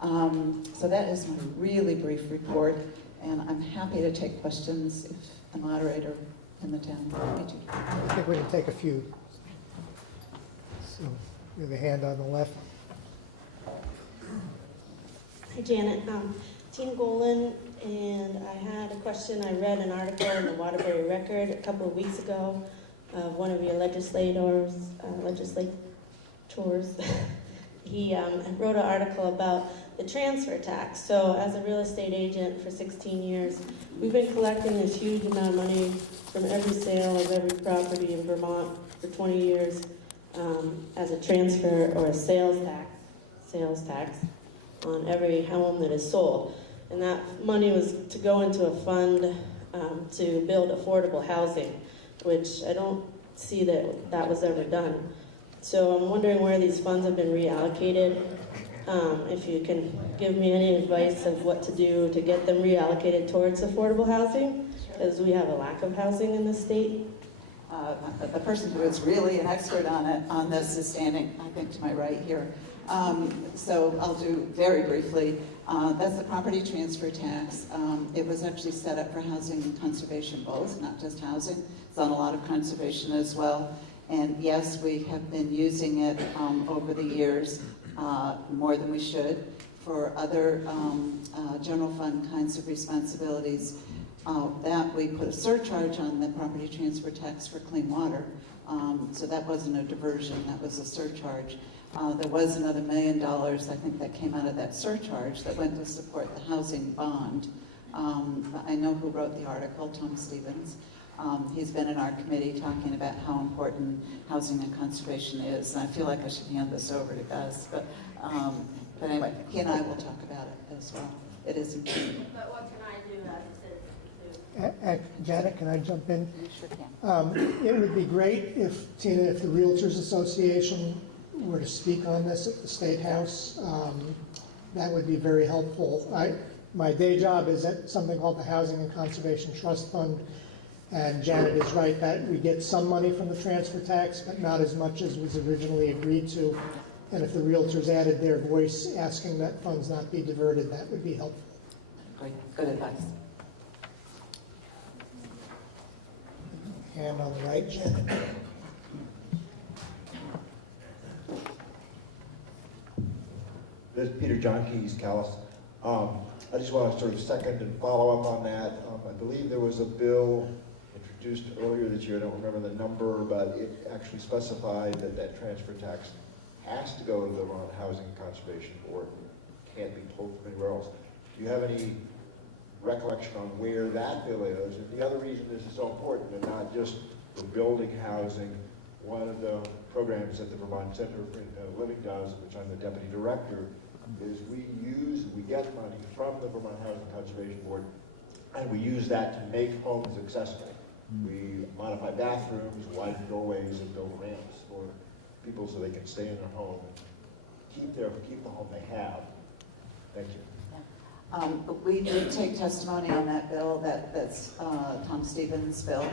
that is my really brief report, and I'm happy to take questions if the moderator in the town will need to. I think we can take a few. So, we have a hand on the left. Hi, Janet. Tina Golan, and I had a question. I read an article in the Waterbury Record a couple of weeks ago of one of your legislators. He wrote an article about the transfer tax. So as a real estate agent for 16 years, we've been collecting this huge amount of money from every sale of every property in Vermont for 20 years as a transfer or a sales tax on every home that is sold. And that money was to go into a fund to build affordable housing, which I don't see that was ever done. So I'm wondering where these funds have been reallocated. If you can give me any advice of what to do to get them reallocated towards affordable housing, because we have a lack of housing in the state. the person who is really an expert on this is standing, I think, to my right here. So I'll do very briefly. That's the property transfer tax. It was actually set up for housing and conservation both, not just housing. It's on a lot of conservation as well. And yes, we have been using it over the years more than we should for other general fund kinds of responsibilities. That we put a surcharge on the property transfer tax for clean water. So that wasn't a diversion, that was a surcharge. There was another $1 million, I think, that came out of that surcharge that went to support the housing bond. I know who wrote the article, Tom Stevens. He's been in our committee talking about how important housing and conservation is, and I feel like I should hand this over to Gus, but anyway, he and I will talk about it as well. It is important. But what can I do as a citizen? Janet, can I jump in? You sure can. It would be great if, Tina, if the Realtors Association were to speak on this at the State House. That would be very helpful. My day job is at something called the Housing and Conservation Trust Fund, and Janet is right that we get some money from the transfer tax, but not as much as was originally agreed to. And if the Realtors added their voice asking that funds not be diverted, that would be helpful. Great, good advice. Hand on the right, Janet. This is Peter John Keys, Calais. I just want to sort of second and follow up on that. I believe there was a bill introduced earlier this year, I don't remember the number, but it actually specified that that transfer tax has to go to the Vermont Housing and Conservation Board. It can't be pulled from anywhere else. Do you have any recollection on where that bill is? And the other reason this is so important, and not just for building housing, one of the programs that the Vermont Center for Living does, which I'm the deputy director, is we get money from the Vermont Housing Conservation Board, and we use that to make homes accessible. We modify bathrooms, widen doorways, and build ramps for people so they can stay in their home and keep the home they have. Thank you. We did take testimony on that bill. That's Tom Stevens' bill.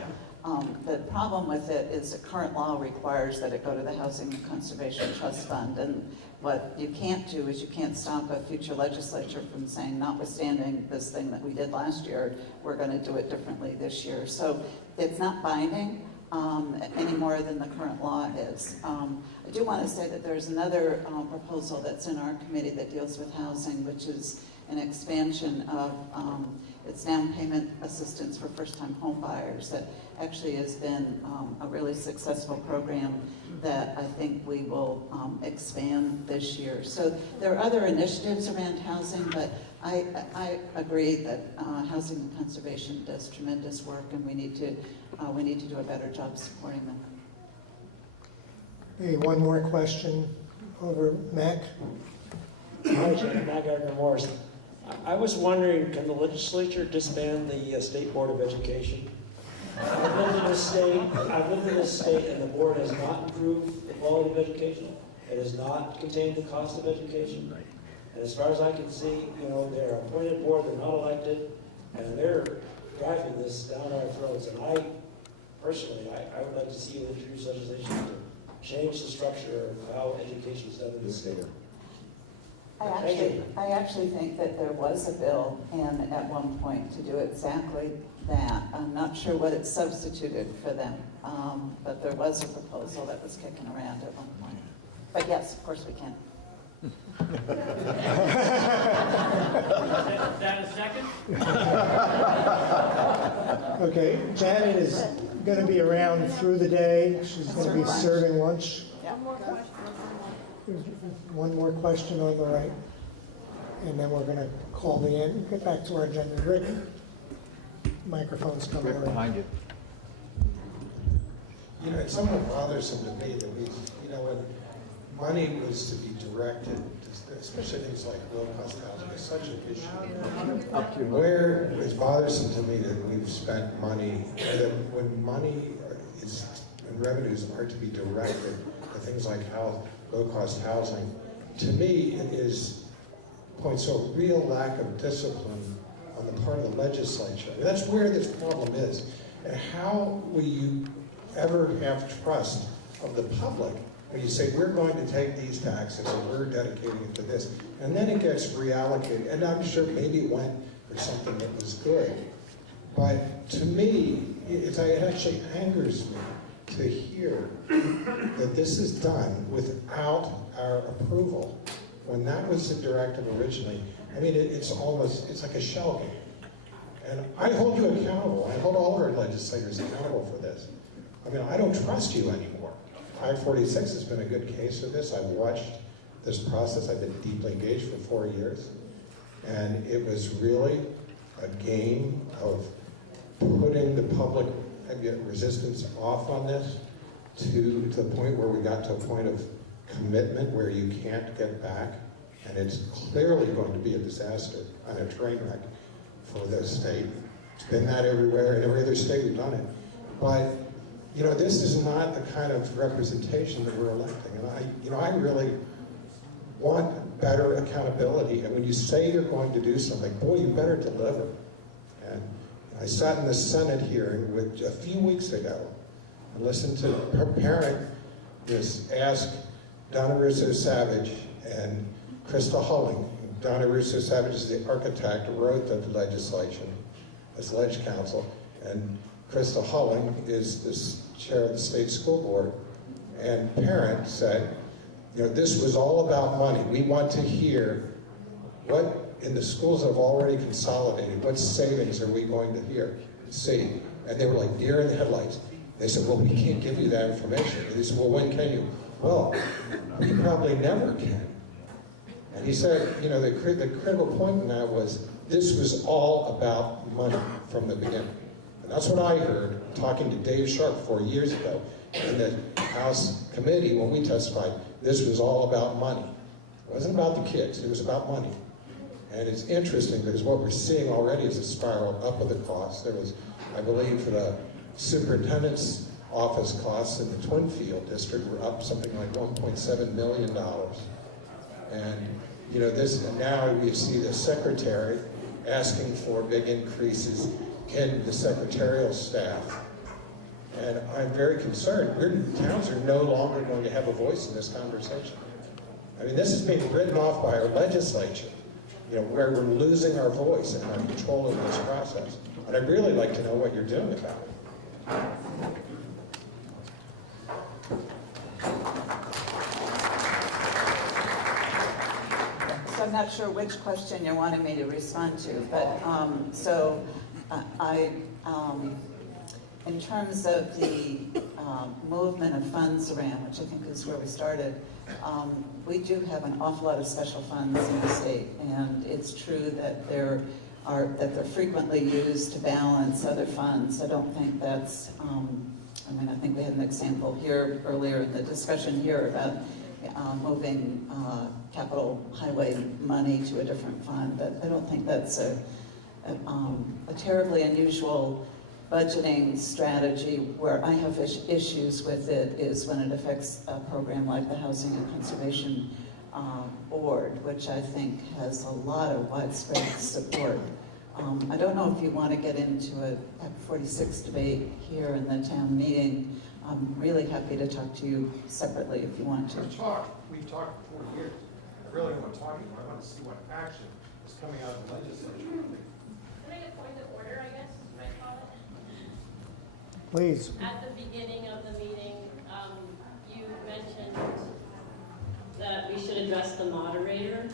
The problem with it is the current law requires that it go to the Housing and Conservation Trust Fund, and what you can't do is you can't stop a future legislature from saying, notwithstanding this thing that we did last year, we're going to do it differently this year. So it's not binding any more than the current law is. I do want to say that there's another proposal that's in our committee that deals with housing, which is an expansion of its down payment assistance for first-time home buyers that actually has been a really successful program that I think we will expand this year. So there are other initiatives around housing, but I agree that housing and conservation does tremendous work, and we need to do a better job supporting them. Maybe one more question over Mac. Hi, Janet, Mac Gardner-Morris. I was wondering, can the legislature disband the State Board of Education? I've lived in this state, and the board has not improved the quality of education. It has not contained the cost of education. And as far as I can see, they're an appointed board, they're not elected, and they're driving this down our throats. And I would like to see you introduce legislation to change the structure of how education is done in this state. I actually think that there was a bill in at one point to do exactly that. I'm not sure what it substituted for them, but there was a proposal that was kicking around at one point. But yes, of course we can. Is that a second? Okay, Janet is going to be around through the day. She's going to be serving lunch. Yeah. One more question on the right, and then we're going to call the end. Get back to our agenda. Rick, microphone's coming around. Behind you. It's somewhat bothersome to me that when money was to be directed, especially things like low-cost housing, is such an issue. Where it's bothersome to me that we've spent money, that when money and revenues are to be directed to things like low-cost housing, to me it points to a real lack of discipline on the part of the legislature. I mean, that's where this problem is. And how will you ever have trust of the public when you say, we're going to take these taxes and we're dedicating it to this, and then it gets reallocated, and I'm sure maybe it went for something that was good. But to me, it actually angers me to hear that this is done without our approval. When that was the directive originally, I mean, it's like a shell game. And I hold you accountable. I hold all of our legislators accountable for this. I mean, I don't trust you anymore. I-46 has been a good case of this. I've watched this process. I've been deeply engaged for 4 years. And it was really a game of putting the public resistance off on this to the point where we got to a point of commitment where you can't get back. And it's clearly going to be a disaster and a train wreck for the state. It's been that everywhere, in every other state we've done it. But, you know, this is not the kind of representation that we're electing. And I really want better accountability. And when you say you're going to do something, boy, you better deliver. And I sat in the Senate hearing a few weeks ago and listened to her parent just ask Donna Russo-Savage and Krista Hulling. Donna Russo-Savage is the architect, wrote the legislation as ledge counsel, and Krista Hulling is the chair of the state school board. And parent said, you know, this was all about money. We want to hear what, in the schools that have already consolidated, what savings are we going to see? And they were like deer in the headlights. They said, well, we can't give you that information. And they said, well, when can you? Well, we probably never can. And he said, you know, the critical point in that was, this was all about money from the beginning. And that's what I heard talking to Dave Sharp 4 years ago in the House committee when we testified. This was all about money. It wasn't about the kids, it was about money. And it's interesting because what we're seeing already is a spiral up of the costs. There was, I believe, for the superintendent's office costs in the Twinfield district were up something like $1.7 million. And you know, and now we see the secretary asking for big increases in the secretarial staff. And I'm very concerned. Towns are no longer going to have a voice in this conversation. I mean, this is being written off by our legislature, you know, where we're losing our voice and our control of this process. And I'd really like to know what you're doing about it. So I'm not sure which question you wanted me to respond to, but in terms of the movement of funds around, which I think is where we started, we do have an awful lot of special funds in the state, and it's true that they're frequently used to balance other funds. I don't think that's, I think we had an example here earlier in the discussion here about moving capital highway money to a different fund. But I don't think that's a terribly unusual budgeting strategy. Where I have issues with it is when it affects a program like the Housing and Conservation Board, which I think has a lot of widespread support. I don't know if you want to get into a 46 debate here in the town meeting. I'm really happy to talk to you separately if you want to. We've talked for 4 years. I really don't want to talk anymore. I want to see what action is coming out of the legislature. Can I get a point of order, I guess, you might call it? Please. At the beginning of the meeting, you mentioned that we should address the moderator.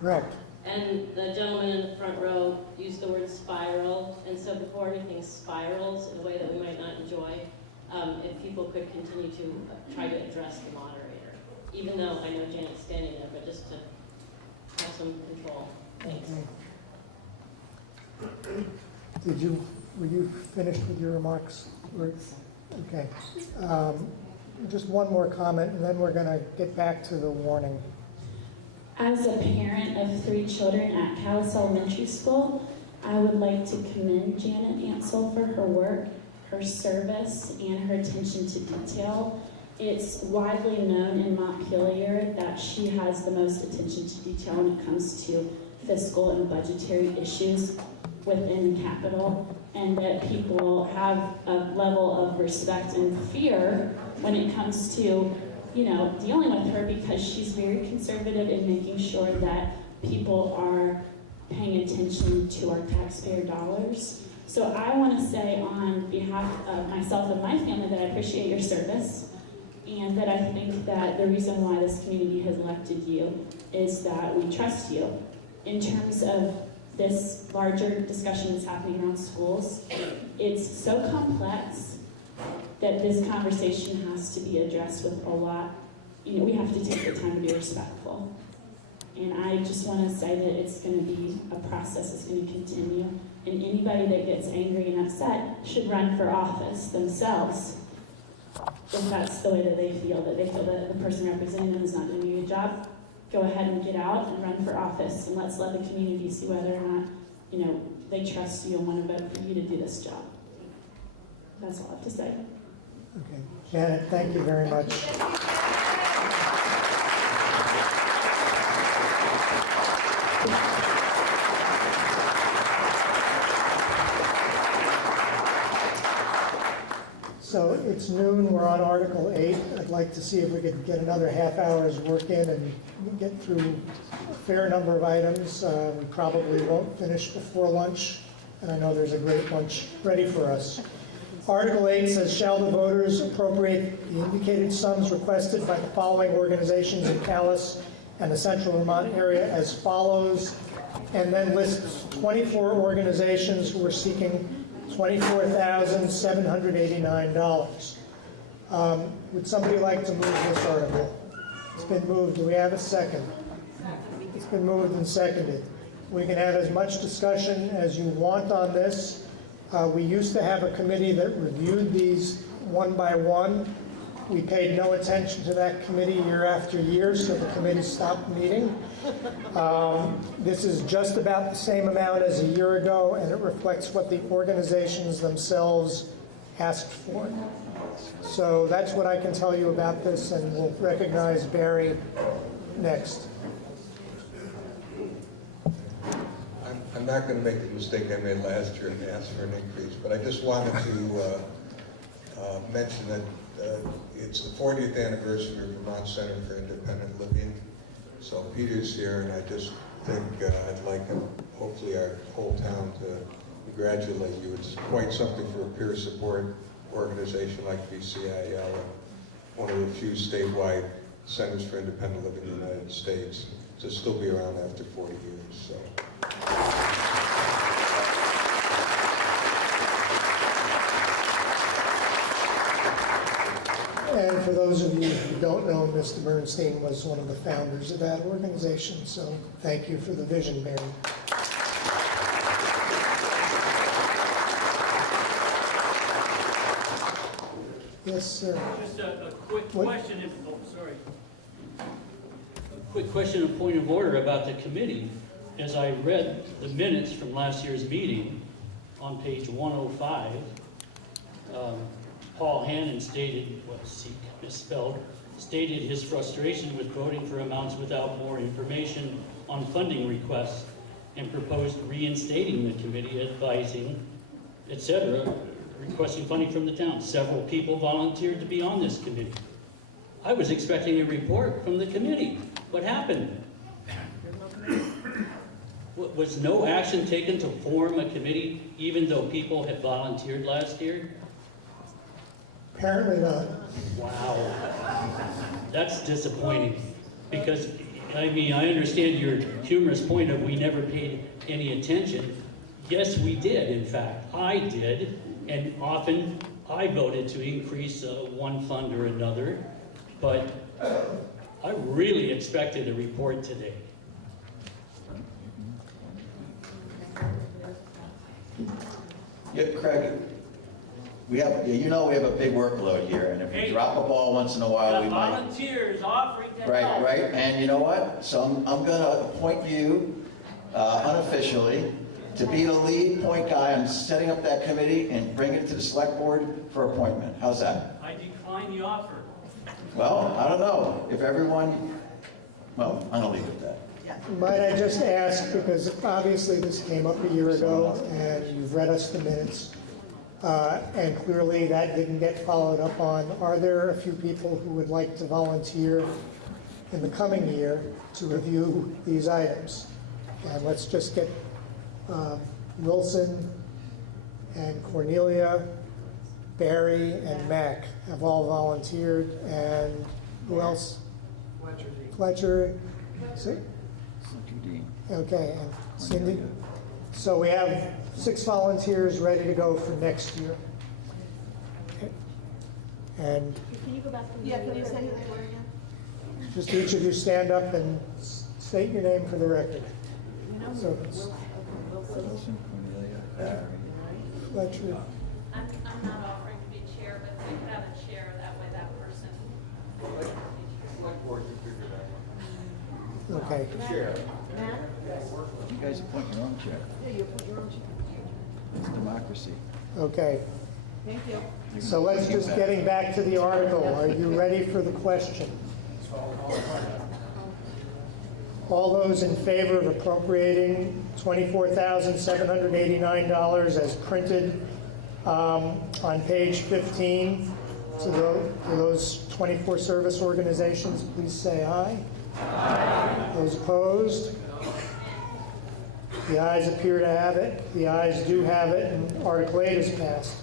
Correct. And the gentleman in the front row used the word spiral. And so before anything spirals in a way that we might not enjoy, if people could continue to try to address the moderator, even though I know Janet's standing there, but just to have some control. Thanks. Were you finished with your remarks? Okay. Just one more comment, and then we're going to get back to the warning. As a parent of 3 children at Calais Elementary School, I would like to commend Janet Ansel for her work, her service, and her attention to detail. It's widely known in Montpelier that she has the most attention to detail when it comes to fiscal and budgetary issues. within Capitol, and that people have a level of respect and fear when it comes to, you know, dealing with her, because she's very conservative in making sure that people are paying attention to our taxpayer dollars. So I want to say on behalf of myself and my family that I appreciate your service, and that I think that the reason why this community has elected you is that we trust you. In terms of this larger discussion that's happening around schools, it's so complex that this conversation has to be addressed with a lot. You know, we have to take the time to be respectful. And I just want to say that it's going to be a process that's going to continue. And anybody that gets angry and upset should run for office themselves, if that's the way that they feel that the person representing them is not doing a good job. Go ahead and get out and run for office, and let's let the community see whether or not, you know, they trust you and want to vote for you to do this job. That's all I have to say. Okay. Janet, thank you very much. So it's noon, we're on Article 8. I'd like to see if we could get another half hour's work in and get through a fair number of items. We probably won't finish before lunch, and I know there's a great lunch ready for us. Article 8 says, shall the voters appropriate the indicated sums requested by the following organizations in Calais and the central Vermont area as follows, and then lists 24 organizations who are seeking $24,789. Would somebody like to move this article? It's been moved. Do we have a second? It's been moved and seconded. We can have as much discussion as you want on this. We used to have a committee that reviewed these one by one. We paid no attention to that committee year after year, so the committee stopped meeting. This is just about the same amount as a year ago, and it reflects what the organizations themselves asked for. So that's what I can tell you about this, and we'll recognize Barry next. I'm not going to make the mistake I made last year and ask for an increase, but I just wanted to mention that it's the 40th anniversary of Vermont Center for Independent Living. So Peter's here, and I just think I'd like, hopefully our whole town, to congratulate you. It's quite something for a peer support organization like VCIL, one of the few statewide centers for independent living in the United States, to still be around after 40 years. So. And for those of you who don't know, Mr. Bernstein was one of the founders of that organization, so thank you for the vision, Barry. Yes, sir. Just a quick question, a quick question and point of order about the committee. As I read the minutes from last year's meeting, on page 105, Paul Hannon stated, stated his frustration with voting for amounts without more information on funding requests, and proposed reinstating the committee, advising, etc., requesting funding from the town. Several people volunteered to be on this committee. I was expecting a report from the committee. What happened? Was no action taken to form a committee, even though people had volunteered last year? Apparently not. Wow. That's disappointing, because, I mean, I understand your humorous point of we never paid any attention. Yes, we did, in fact. I did, and often I voted to increase one fund or another, but I really expected a report today. Yeah, Craig, we have, you know, we have a big workload here, and if we drop a ball once in a while, we might. Volunteers offering to help. Right, and you know what? So I'm going to appoint you unofficially to be the lead point guy on setting up that committee and bring it to the select board for appointment. How's that? I decline the offer. Well, I don't know. If everyone, well, I don't leave it at that. Might I just ask, because obviously this came up a year ago, and you've read us the minutes, and clearly that didn't get followed up on. Are there a few people who would like to volunteer in the coming year to review these items? And let's just get Wilson and Cornelia, Barry, and Mac have all volunteered, and who else? Fletcher. See? Okay, and Cindy? So we have 6 volunteers ready to go for next year. And Can you go back to the... Yeah, can you say who they were again? just each of you stand up and state your name for the record. So, Fletcher. I'm not offering to be chair, but we could have a chair, that way that person. Select board can figure that one. Okay. Chair. You guys appoint your own chair. Yeah, you put your own chair. It's democracy. Okay. Thank you. So let's just getting back to the article. Are you ready for the question? All those in favor of appropriating $24,789 as printed on page 15 to those 24 service organizations, please say aye. Aye. Those opposed? The ayes appear to have it. The ayes do have it, and Article 8 is passed.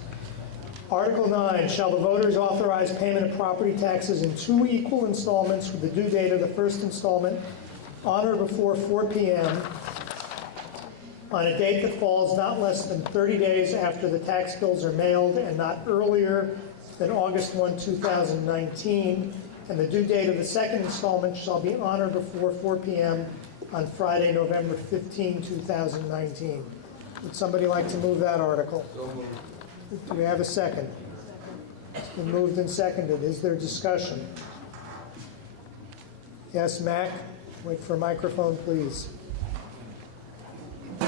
Article 9, shall the voters authorize payment of property taxes in 2 equal installments with the due date of the first installment on or before 4 p.m. on a date that falls not less than 30 days after the tax bills are mailed and not earlier than August 1, 2019, and the due date of the second installment shall be on or before 4 p.m. on Friday, November 15, 2019. Would somebody like to move that article? Do we have a second? It's been moved and seconded. Is there discussion? Yes, Mac? Wait for a microphone, please. Hi,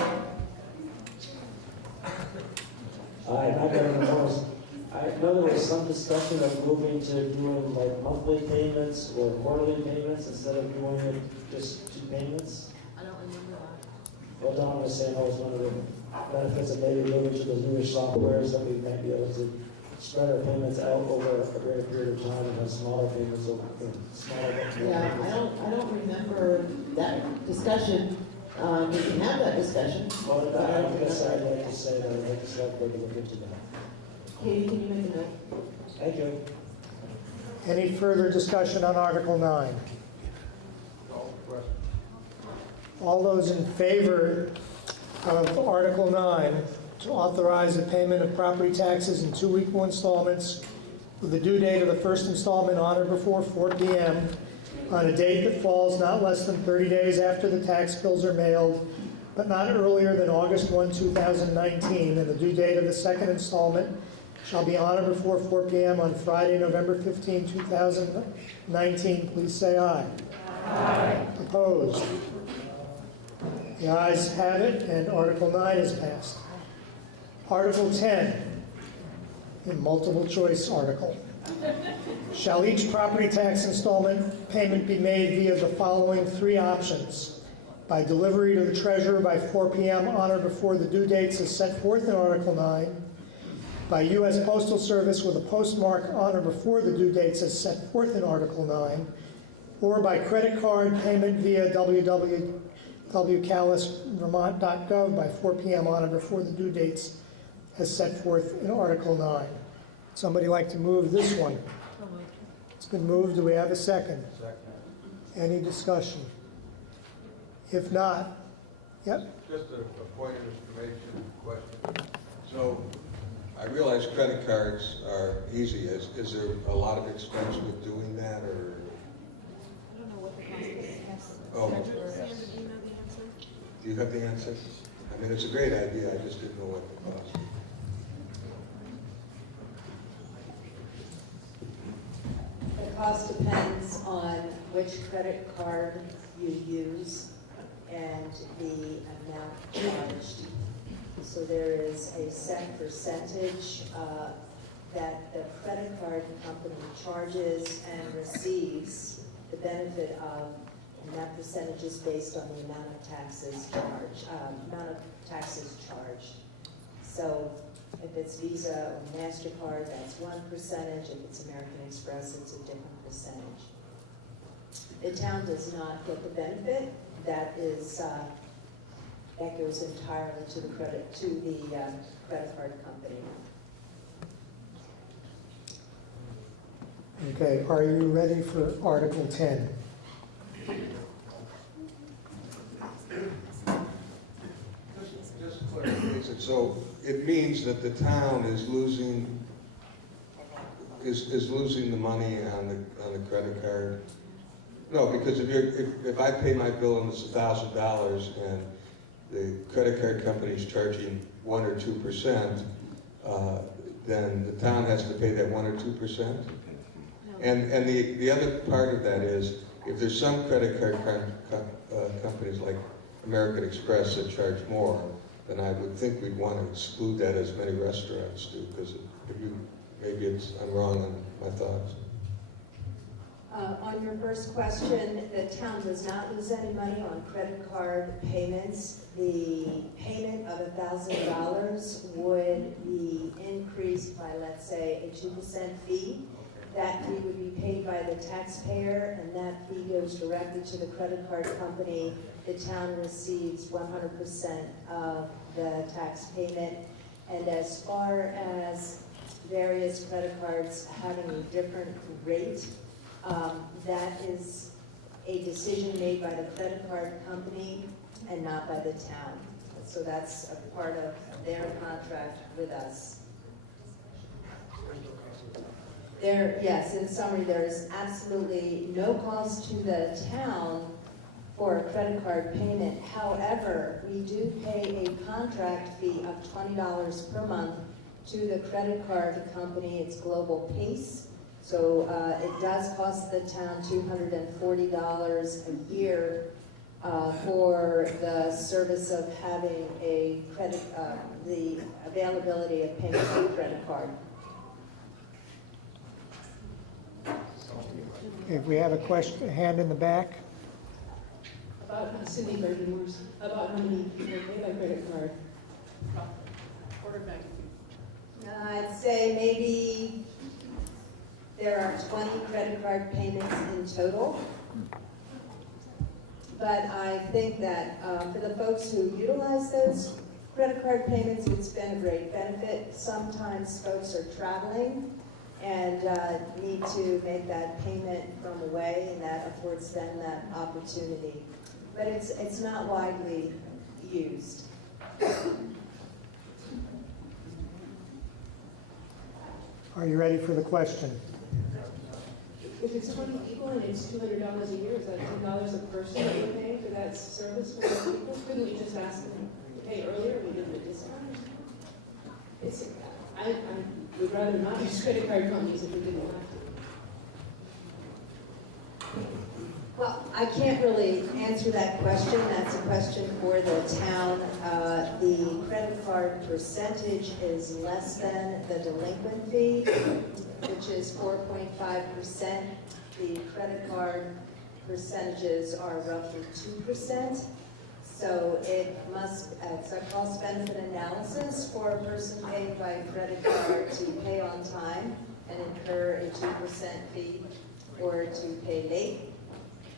Mac Morris. I know there was some discussion of moving to doing like monthly payments or quarterly payments instead of doing it just 2 payments. I don't remember that. Well, Don was saying that was one of the benefits of maybe moving to those newer softwares, that we might be able to spread our payments out over a greater period of time and have smaller payments over smaller. Yeah, I don't remember that discussion. We can have that discussion. Well, I guess I'd like to say that I'd like the Selectboard to look into that. Katie, can you make a note? Thank you. Any further discussion on Article 9? All those in favor of Article 9 to authorize the payment of property taxes in 2 equal installments with the due date of the first installment on or before 4 p.m. on a date that falls not less than 30 days after the tax bills are mailed, but not earlier than August 1, 2019, and the due date of the second installment shall be on or before 4 p.m. on Friday, November 15, 2019. Please say aye. Aye. Opposed? The ayes have it, and Article 9 is passed. Article 10, a multiple choice article. Shall each property tax installment payment be made via the following 3 options? By delivery to the treasurer by 4 p.m. on or before the due dates as set forth in Article 9, by U.S. Postal Service with a postmark on or before the due dates as set forth in Article 9, or by credit card payment via www.calisvermont.gov by 4 p.m. on or before the due dates as set forth in Article 9. Somebody like to move this one? It's been moved. Do we have a second? Second. Any discussion? If not, yep. Just a point of information question. So I realize credit cards are easy. Is there a lot of expense with doing that, or? I don't know what the cost is. Oh. Send an email the answer. Do you have the answer? I mean, it's a great idea. I just didn't know what the cost was. The cost depends on which credit card you use and the amount charged. So there is a set percentage that the credit card company charges and receives the benefit of and that percentage is based on the amount of taxes charged. So if it's Visa or MasterCard, that's one percentage. If it's American Express, it's a different percentage. The town does not get the benefit. That goes entirely to the credit card company. Okay, are you ready for Article 10? Just clarification, so it means that the town is losing the money on the credit card? No, because if I pay my bill and it's $1,000 and the credit card company is charging 1 or 2%, then the town has to pay that 1 or 2%? And the other part of that is, if there's some credit card companies like American Express that charge more, then I would think we'd want to exclude that, as many restaurants do, because I'm wrong on my thoughts. On your first question, the town does not lose any money on credit card payments. The payment of $1,000 would be increased by, let's say, a 2% fee. That fee would be paid by the taxpayer, and that fee goes directly to the credit card company. The town receives 100% of the tax payment. And as far as various credit cards having a different rate, that is a decision made by the credit card company and not by the town. So that's a part of their contract with us. Yes, in summary, there is absolutely no cost to the town for a credit card payment. However, we do pay a contract fee of $20 per month to the credit card company. It's Global Pace. So it does cost the town $240 a year for the service of having a the availability of payment through credit card. If we have a question, a hand in the back. About Cindy Burdenworth, about how many people pay by credit card? Order of magnitude. I'd say maybe there are 20 credit card payments in total. But I think that for the folks who utilize those credit card payments, it's been a great benefit. Sometimes folks are traveling and need to make that payment from away, and that affords them that opportunity. But it's not widely used. Are you ready for the question? If it's 20 people and it's $200 a year, is that $10 a person that we're paying for that service for those people? Couldn't we just ask them to pay earlier and we give them a discount? I would rather not use credit card companies if we didn't have to. Well, I can't really answer that question. That's a question for the town. The credit card percentage is less than the delinquent fee, which is 4.5%. The credit card percentages are roughly 2%. So it's a cost-benefit analysis for a person paying by credit card to pay on time and incur a 2% fee, or to pay late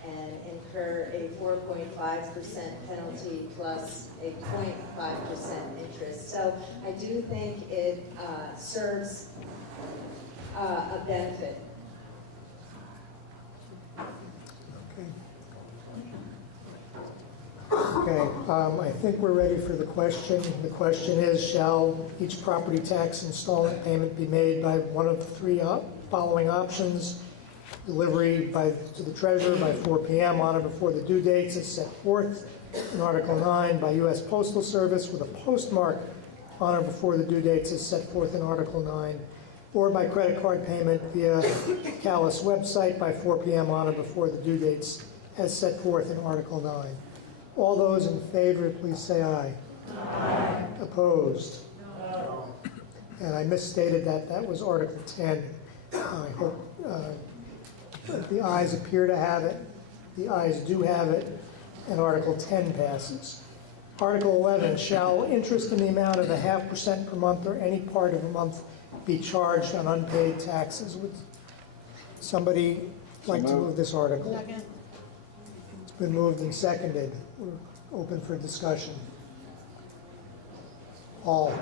and incur a 4.5% penalty plus a 0.5% interest. So I do think it serves a benefit. Okay, I think we're ready for the question. The question is, shall each property tax installment payment be made by one of the three following options? Delivery to the treasurer by 4 p.m. on or before the due dates as set forth in Article 9, by U.S. Postal Service with a postmark on or before the due dates as set forth in Article 9, or by credit card payment via Calais website by 4 p.m. on or before the due dates as set forth in Article 9. All those in favor, please say aye. Aye. Opposed? No. And I misstated that was Article 10. I hope the ayes appear to have it. The ayes do have it, and Article 10 passes. Article 11, shall interest in the amount of 0.5% per month or any part of a month be charged on unpaid taxes? Would somebody like to move this article? Second. It's been moved and seconded. We're open for discussion. Paul.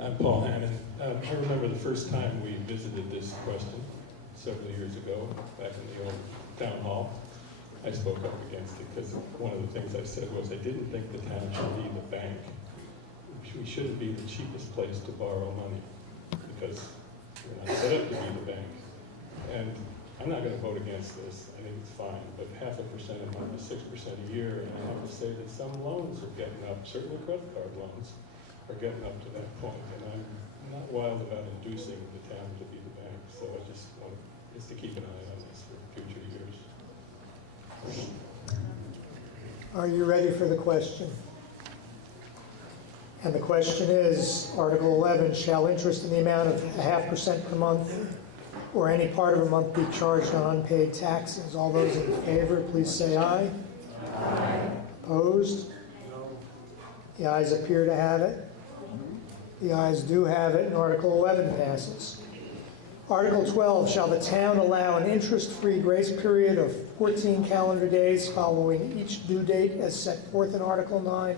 I'm Paul Hammond. I remember the first time we visited this question several years ago, back in the old town hall. I spoke up against it because one of the things I said was I didn't think the town should be the bank. We shouldn't be the cheapest place to borrow money because we're not set up to be the bank. And I'm not going to vote against this. I think it's fine, but 0.5% a month is 6% a year, and I have to say that some loans are getting up, certainly credit card loans, are getting up to that point, and I'm not wild about inducing the town to be the bank, so I just want us to keep an eye on this for future years. Are you ready for the question? And the question is, Article 11, shall interest in the amount of 0.5% per month or any part of a month be charged on unpaid taxes? All those in favor, please say aye. Aye. Opposed? No. The ayes appear to have it. The ayes do have it, and Article 11 passes. Article 12, shall the town allow an interest-free grace period of 14 calendar days following each due date as set forth in Article 9,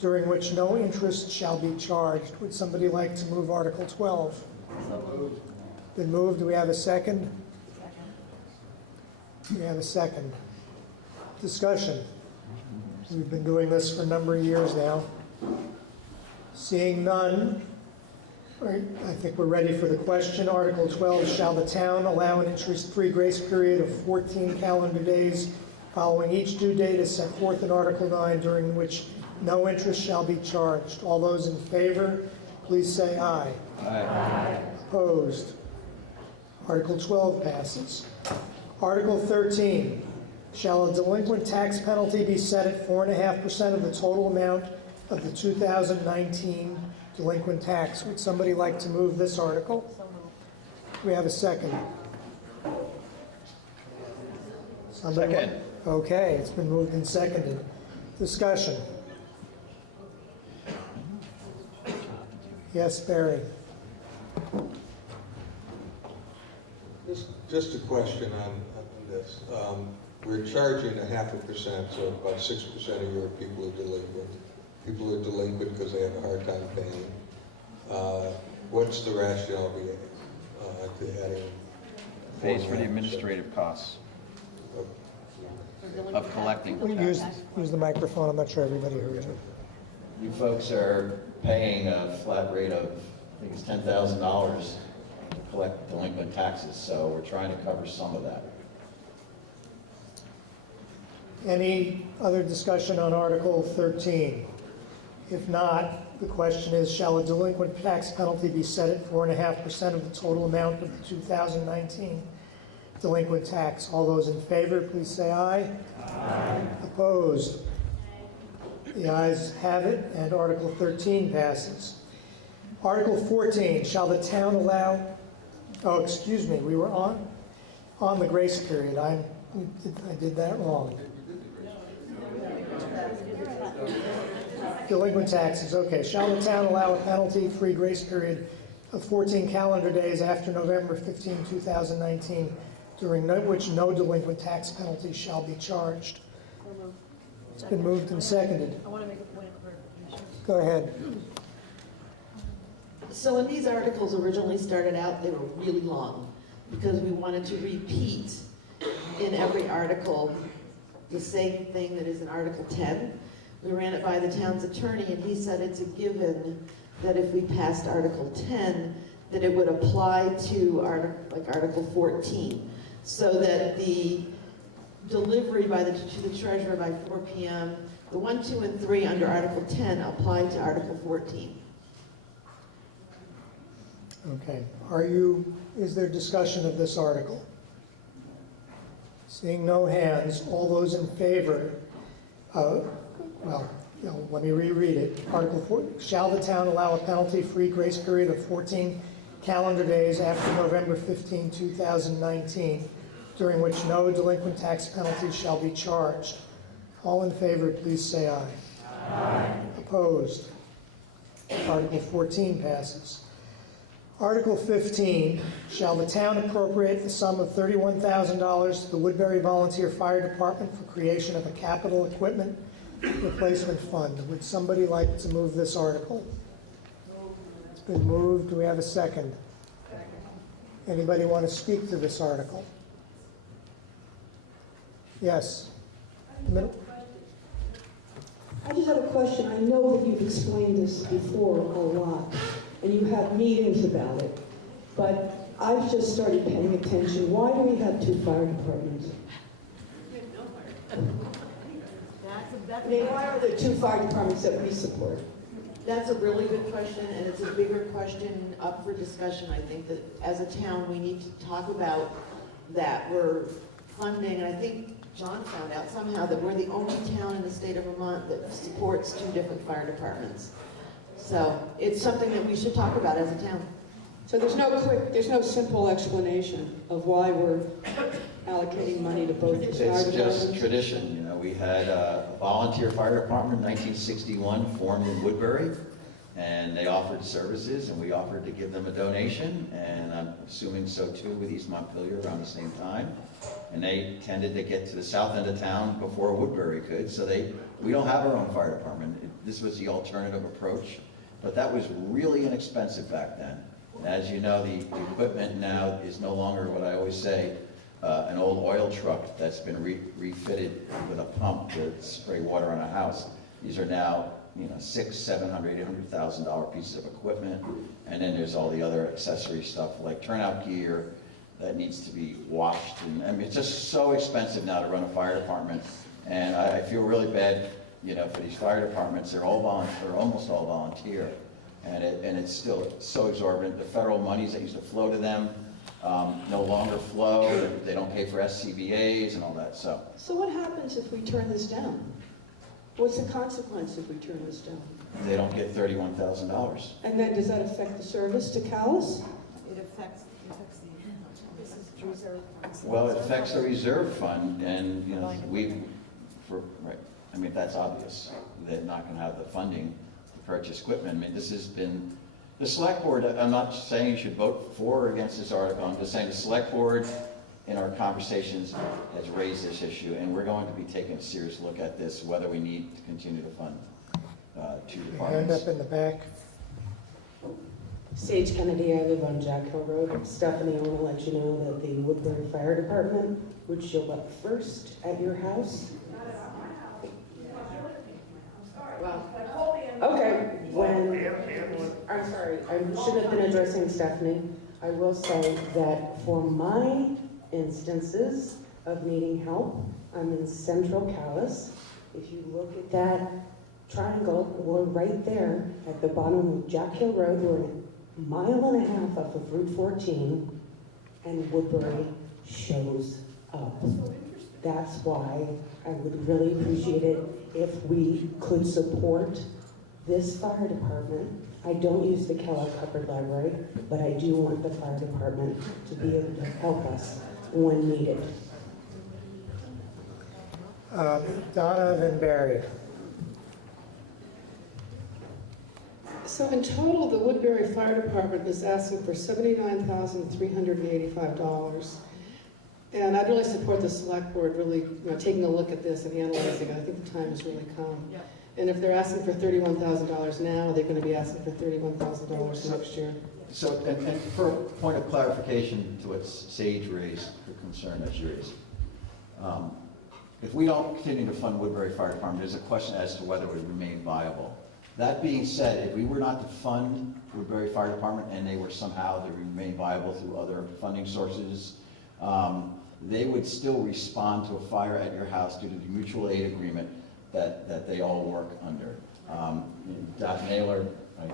during which no interest shall be charged? Would somebody like to move Article 12? So moved. Been moved. Do we have a second? Second. We have a second. Discussion. We've been doing this for a number of years now. Seeing none, I think we're ready for the question. Article 12, shall the town allow an interest-free grace period of 14 calendar days following each due date as set forth in Article 9, during which no interest shall be charged? All those in favor, please say aye. Aye. Opposed? Article 12 passes. Article 13, shall a delinquent tax penalty be set at 4.5% of the total amount of the 2019 delinquent tax? Would somebody like to move this article? We have a second. Somebody? Second. Okay, it's been moved and seconded. Discussion. Yes, Barry. Just a question on this. We're charging 0.5%, so about 6% of your people are delinquent. People are delinquent because they have a hard time paying. What's the rationale to adding? Pays for the administrative costs of collecting. Use the microphone. I'm not sure everybody heard you. You folks are paying a flat rate of, I think it's $10,000 to collect delinquent taxes, so we're trying to cover some of that. Any other discussion on Article 13? If not, the question is, shall a delinquent tax penalty be set at 4.5% of the total amount of the 2019 delinquent tax? All those in favor, please say aye. Aye. Opposed? The ayes have it, and Article 13 passes. Article 14, shall the town allow, oh, excuse me, we were on the grace period. I did that wrong. Delinquent taxes, okay. Shall the town allow a penalty-free grace period of 14 calendar days after November 15, 2019, during which no delinquent tax penalty shall be charged? It's been moved and seconded. I want to make a point of clarification. Go ahead. So when these articles originally started out, they were really long because we wanted to repeat in every article the same thing that is in Article 10. We ran it by the town's attorney, and he said it's a given that if we passed Article 10, that it would apply to Article 14, so that the delivery to the treasurer by 4 p.m., the 1, 2, and 3 under Article 10 apply to Article 14. Okay. Is there discussion of this article? Seeing no hands, all those in favor, let me reread it. Article 4, shall the town allow a penalty-free grace period of 14 calendar days after November 15, 2019, during which no delinquent tax penalties shall be charged. All in favor, please say aye. Aye. Opposed? Article 14 passes. Article 15, shall the town appropriate the sum of $31,000 to the Woodbury Volunteer Fire Department for creation of a capital equipment replacement fund? Would somebody like to move this article? It's been moved. Do we have a second? Anybody want to speak to this article? Yes. I just have a question. I know that you've explained this before a lot, and you have meetings about it, but I've just started paying attention. Why do we have 2 fire departments? Why are there 2 fire departments that we support? That's a really good question, and it's a bigger question up for discussion. I think that as a town, we need to talk about that. We're funding, and I think John found out somehow that we're the only town in the state of Vermont that supports 2 different fire departments. So it's something that we should talk about as a town. So there's no simple explanation of why we're allocating money to both fire departments? It's just tradition, you know. We had a volunteer fire department in 1961 formed in Woodbury, and they offered services, and we offered to give them a donation, and I'm assuming so too with East Montpelier around the same time. And they tended to get to the south end of town before Woodbury could, so we don't have our own fire department. This was the alternative approach, but that was really inexpensive back then. As you know, the equipment now is no longer what I always say, an old oil truck that's been refitted with a pump to spray water on a house. These are now, $600,000, $700,000, $800,000 pieces of equipment, and then there's all the other accessory stuff like turnout gear that needs to be washed. And I mean, it's just so expensive now to run a fire department, and I feel really bad, for these fire departments. They're all volunteer, almost all volunteer. And it's still so exorbitant. The federal monies that used to flow to them no longer flow. They don't pay for SCBAs and all that. So what happens if we turn this down? What's the consequence if we turn this down? they don't get $31,000. And then does that affect the service to Calais? It affects the, this is reserve. Well, it affects the reserve fund, and that's obvious. They're not going to have the funding to purchase equipment. I mean, this has been the select board. I'm not saying you should vote for or against this article. I'm just saying the select board, in our conversations, has raised this issue, and we're going to be taking a serious look at this, whether we need to continue to fund two departments. Hand up in the back. Sage Kennedy, I live on Jack Hill Road. Stephanie, I want to let you know that the Woodbury Fire Department would show up first at your house. Okay, I'm sorry, I shouldn't have been addressing Stephanie. I will say that for my instances of needing help, I'm in central Calais. If you look at that triangle, we're right there at the bottom of Jack Hill Road. We're a mile and a half off of Route 14, and Woodbury shows up. That's why I would really appreciate it if we could support this fire department. I don't use the Kellogg Hubbard Library, but I do want the fire department to be able to help us when needed. Donna and Barry. So in total, the Woodbury Fire Department is asking for $79,385. And I'd really support the select board really taking a look at this and analyzing it. I think the time has really come. Yep. And if they're asking for $31,000 now, they're going to be asking for $31,000 next year. So, and for a point of clarification to what Sage raised, her concern that she raised, if we don't continue to fund Woodbury Fire Department, there's a question as to whether it would remain viable. That being said, if we were not to fund Woodbury Fire Department and they were somehow to remain viable through other funding sources, they would still respond to a fire at your house due to the mutual aid agreement that they all work under. Dot Naylor, I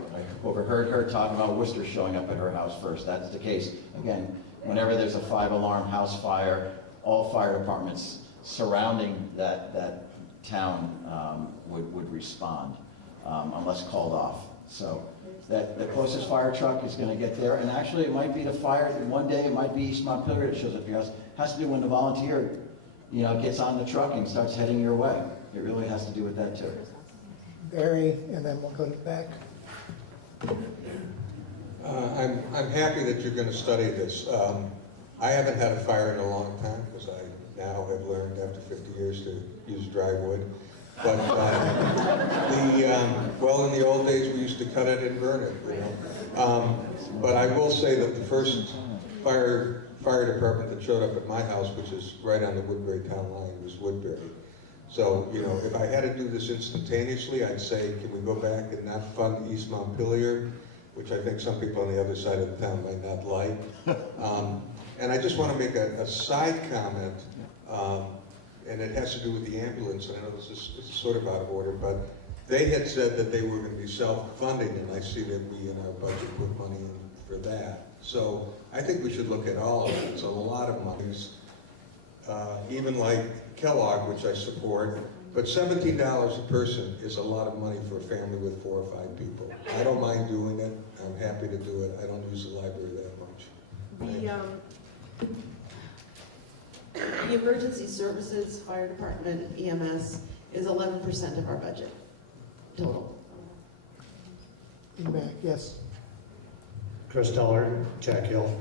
overheard her talking about Worcester showing up at her house first. That's the case. Again, whenever there's a 5-alarm house fire, all fire departments surrounding that town would respond unless called off. So that the closest fire truck is gonna get there, and actually it might be the fire, one day it might be East Montpelier that shows up at your house. Has to do when the volunteer, gets on the truck and starts heading your way. It really has to do with that too. Barry, and then we'll go to the back. I'm happy that you're going to study this. I haven't had a fire in a long time because I now have learned after 50 years to use dry wood. But well, in the old days we used to cut it and burn it. But I will say that the first fire department that showed up at my house, which is right on the Woodbury town line, was Woodbury. So, if I had to do this instantaneously, I'd say, can we go back and not fund East Montpelier, which I think some people on the other side of the town might not like. And I just want to make a side comment, and it has to do with the ambulance, and I know this is sort of out of order, but they had said that they were going to be self-funding, and I see that we in our budget put money in for that. So I think we should look at all of it. It's a lot of monies, even like Kellogg, which I support, but $17 a person is a lot of money for a family with 4 or 5 people. I don't mind doing it. I'm happy to do it. I don't use the library that much. The emergency services, fire department, EMS is 11% of our budget total. In back, yes. Chris Teller, Jack Hill.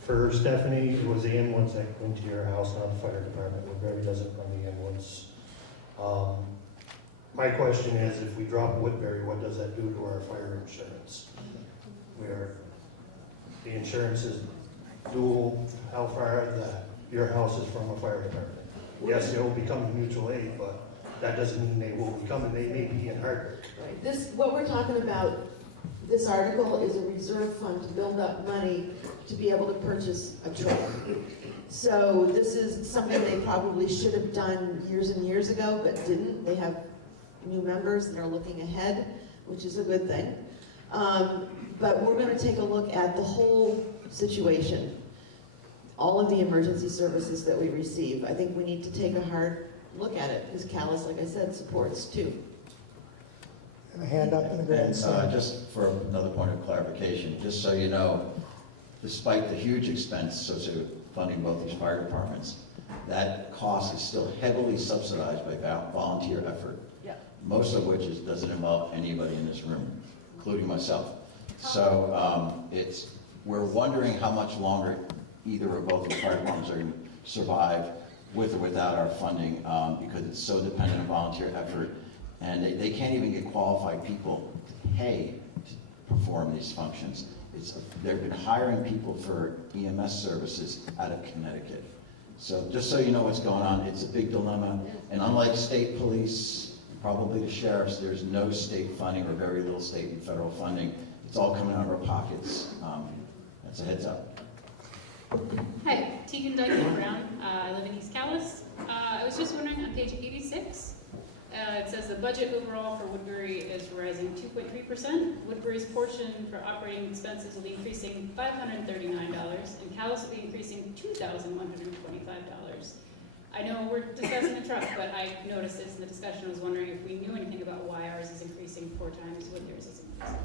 For Stephanie, it was the ambulance that went to your house, not the fire department. Woodbury doesn't run the ambulance. My question is, if we drop Woodbury, what does that do to our fire insurance? Where the insurance is dual, how far your house is from a fire department. Yes, they will become mutual aid, but that doesn't mean they will become, and they may be in Hardwick. Right. What we're talking about, this article is a reserve fund to build up money to be able to purchase a truck. So this is something they probably should have done years and years ago, but didn't. They have new members and they're looking ahead, which is a good thing. But we're going to take a look at the whole situation, all of the emergency services that we receive. I think we need to take a hard look at it, because Calais, like I said, supports too. And a hand up in the grandstand. Just for another point of clarification, just so you know, despite the huge expense associated with funding both these fire departments, that cost is still heavily subsidized by volunteer effort. Yeah. Most of which doesn't involve anybody in this room, including myself. So we're wondering how much longer either or both of the fire departments are going to survive with or without our funding, because it's so dependent on volunteer effort. And they can't even get qualified people to pay to perform these functions. They've been hiring people for EMS services out of Connecticut. So just so you know what's going on, it's a big dilemma. And unlike state police, probably the sheriffs, there's no state funding or very little state and federal funding. It's all coming out of our pockets. That's a heads up. Hi, Tegan Dyke Brown. I live in East Calais. I was just wondering, on page 86, it says the budget overall for Woodbury is rising 2.3%. Woodbury's portion for operating expenses will be increasing $539, and Calais will be increasing $2,125. I know we're discussing the truck, but I noticed this in the discussion. I was wondering if we knew anything about why ours is increasing 4 times what theirs is increasing.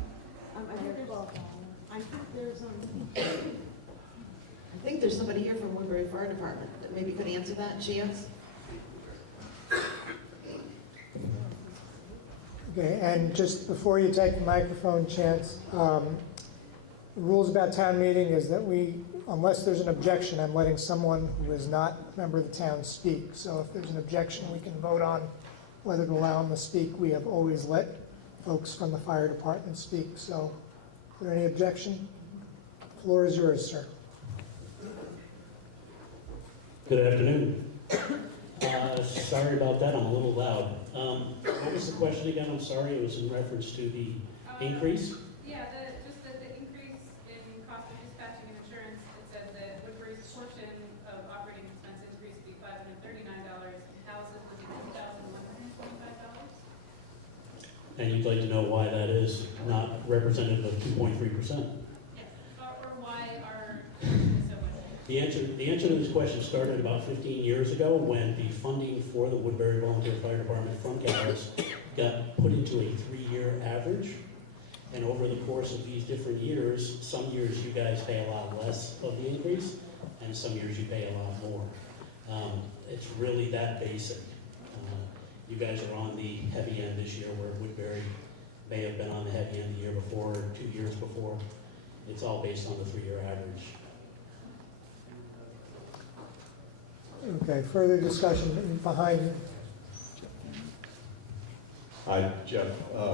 I think there's somebody here from Woodbury Fire Department that maybe could answer that. Chance? Okay, and just before you take the microphone, Chance, the rules about town meeting is that unless there's an objection, I'm letting someone who is not a member of the town speak. So if there's an objection, we can vote on whether to allow them to speak. We have always let folks from the fire department speak. So is there any objection? The floor is yours, sir. Good afternoon. Sorry about that, I'm a little loud. What was the question again? I'm sorry, it was in reference to the increase? Yeah, just the increase in cost of dispatching and insurance. It says that Woodbury's portion of operating expenses increased to be $539, and Calais will be $2,125. And you'd like to know why that is not representative of 2.3%? Yes, or why are so much? The answer to this question started about 15 years ago when the funding for the Woodbury Volunteer Fire Department from Calais got put into a 3-year average. And over the course of these different years, some years you guys pay a lot less of the increase, and some years you pay a lot more. It's really that basic. You guys are on the heavy end this year, where Woodbury may have been on the heavy end the year before, or 2 years before. It's all based on the 3-year average. Okay, further discussion behind you. Hi, Jeff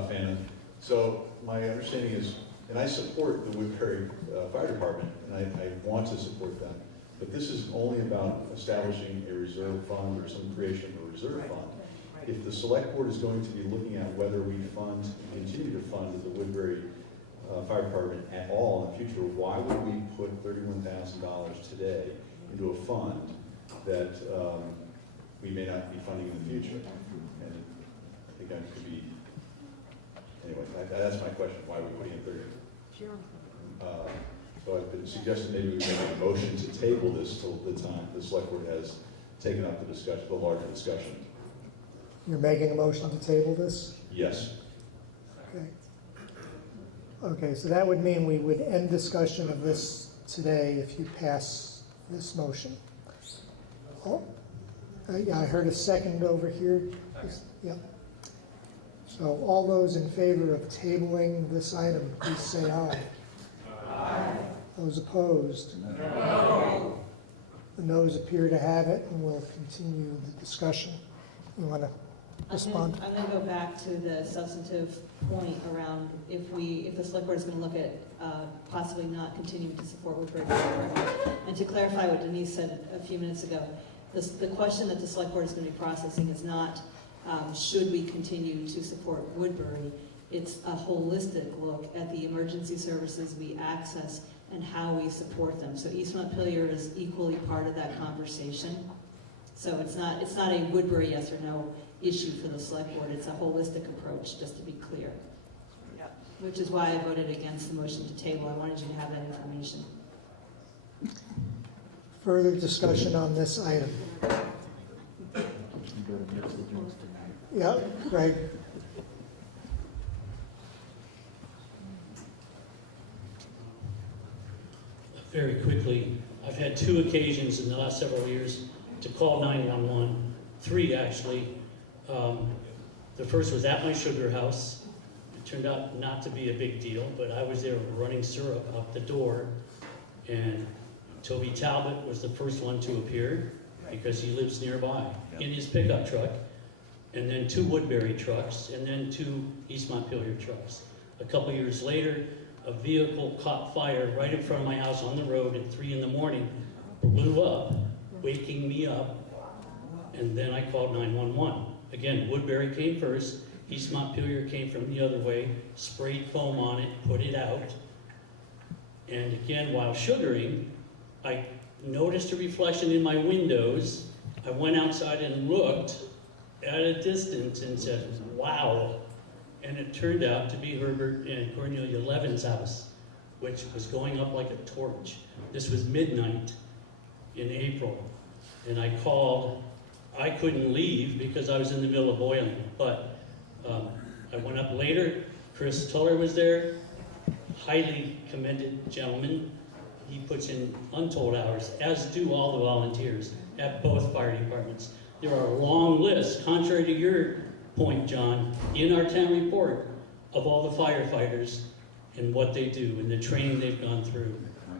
Fannin. So my understanding is, and I support the Woodbury Fire Department, and I want to support them, but this is only about establishing a reserve fund or some creation of a reserve fund. If the select board is going to be looking at whether we fund, continue to fund the Woodbury Fire Department at all in the future, why would we put $31,000 today into a fund that we may not be funding in the future? And I think that could be, anyway, that's my question, why are we putting in 30? So I've been suggesting maybe we make a motion to table this till the time the select board has taken up the discussion, the larger discussion. You're making a motion to table this? Yes. Okay. Okay, so that would mean we would end discussion of this today if you pass this motion. Oh, I heard a second over here. Yep. So all those in favor of tabling this item, please say aye. Aye. Those opposed? No. The noes appear to have it, and we'll continue the discussion. You want to respond? I'm going to go back to the substantive point around if the select board is going to look at possibly not continuing to support Woodbury. And to clarify what Denise said a few minutes ago, the question that the select board is going to be processing is not should we continue to support Woodbury. It's a holistic look at the emergency services we access and how we support them. So East Montpelier is equally part of that conversation. So it's not a Woodbury yes or no issue for the select board. It's a holistic approach, just to be clear. Yeah. Which is why I voted against the motion to table. I wanted you to have that information. Further discussion on this item? Yeah, Greg. Very quickly, I've had 2 occasions in the last several years to call 911, 3 actually. The first was at my sugar house. It turned out not to be a big deal, but I was there running syrup out the door, and Toby Talbot was the first one to appear because he lives nearby in his pickup truck, and then 2 Woodbury trucks, and then 2 East Montpelier trucks. A couple years later, a vehicle caught fire right in front of my house on the road at 3 in the morning, blew up, waking me up, and then I called 911. Again, Woodbury came first, East Montpelier came from the other way, sprayed foam on it, put it out, and again, while sugaring, I noticed a reflection in my windows. I went outside and looked at a distance and said, wow. And it turned out to be Herbert and Cornelia Levin's house, which was going up like a torch. This was midnight in April, and I called. I couldn't leave because I was in the middle of boiling, but I went up later. Chris Tuller was there, highly commended gentleman. He puts in untold hours, as do all the volunteers at both fire departments. There are a long lists, contrary to your point, John, in our town report of all the firefighters and what they do and the training they've gone through.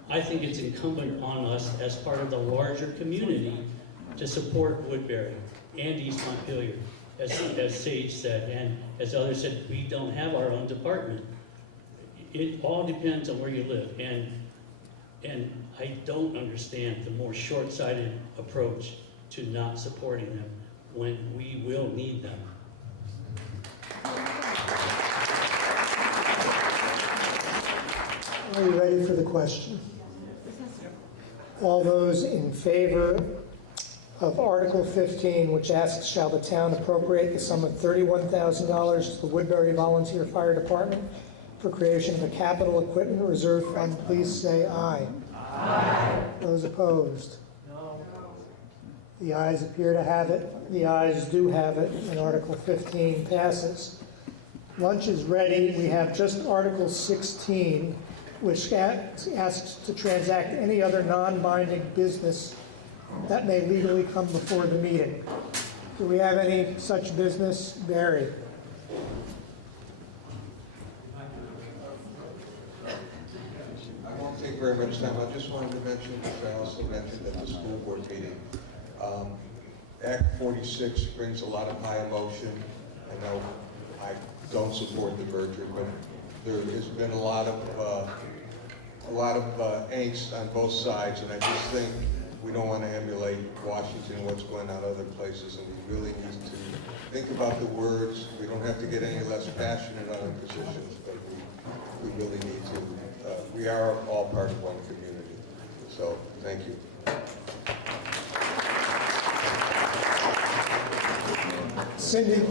I think it's incumbent on us as part of the larger community to support Woodbury and East Montpelier. As Sage said, and as others said, we don't have our own department. It all depends on where you live. And I don't understand the more short-sighted approach to not supporting them when we will need them. Are you ready for the question? All those in favor of Article 15, which asks, shall the town appropriate the sum of $31,000 to the Woodbury Volunteer Fire Department for creation of a capital equipment reserve fund, please say aye. Aye. Those opposed? No. The ayes appear to have it. The ayes do have it, and Article 15 passes. Lunch is ready. We have just Article 16, which asks to transact any other non-binding business that may legally come before the meeting. Do we have any such business? Barry? I won't take very much time. I just wanted to mention, which I also mentioned at the school board meeting, Act 46 brings a lot of high emotion. I know I don't support the merger, but there has been a lot of angst on both sides, and I just think we don't want to emulate Washington and what's going on other places, and we really need to think about the words. We don't have to get any less passionate on our positions, but we really need to. We are all part of one community. So, thank you. Cindy?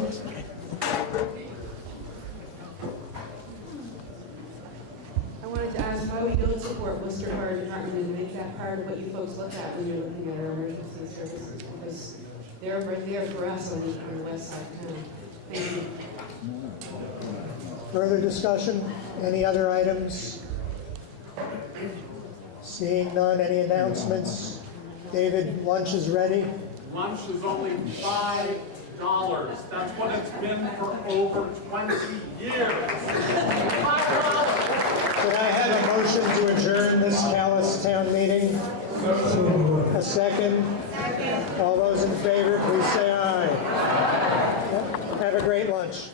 I wanted to ask how we don't support Worcester Fire Department and make that part of what you folks look at when you're looking at our emergency services, because they're right there for us on the west side of town. Thank you. Further discussion? Any other items? Seeing none, any announcements? David, lunch is ready. Lunch is only $5. That's what it's been for over 20 years. $5. Could I have a motion to adjourn this Calais town meeting? A second? All those in favor, please say aye. Have a great lunch.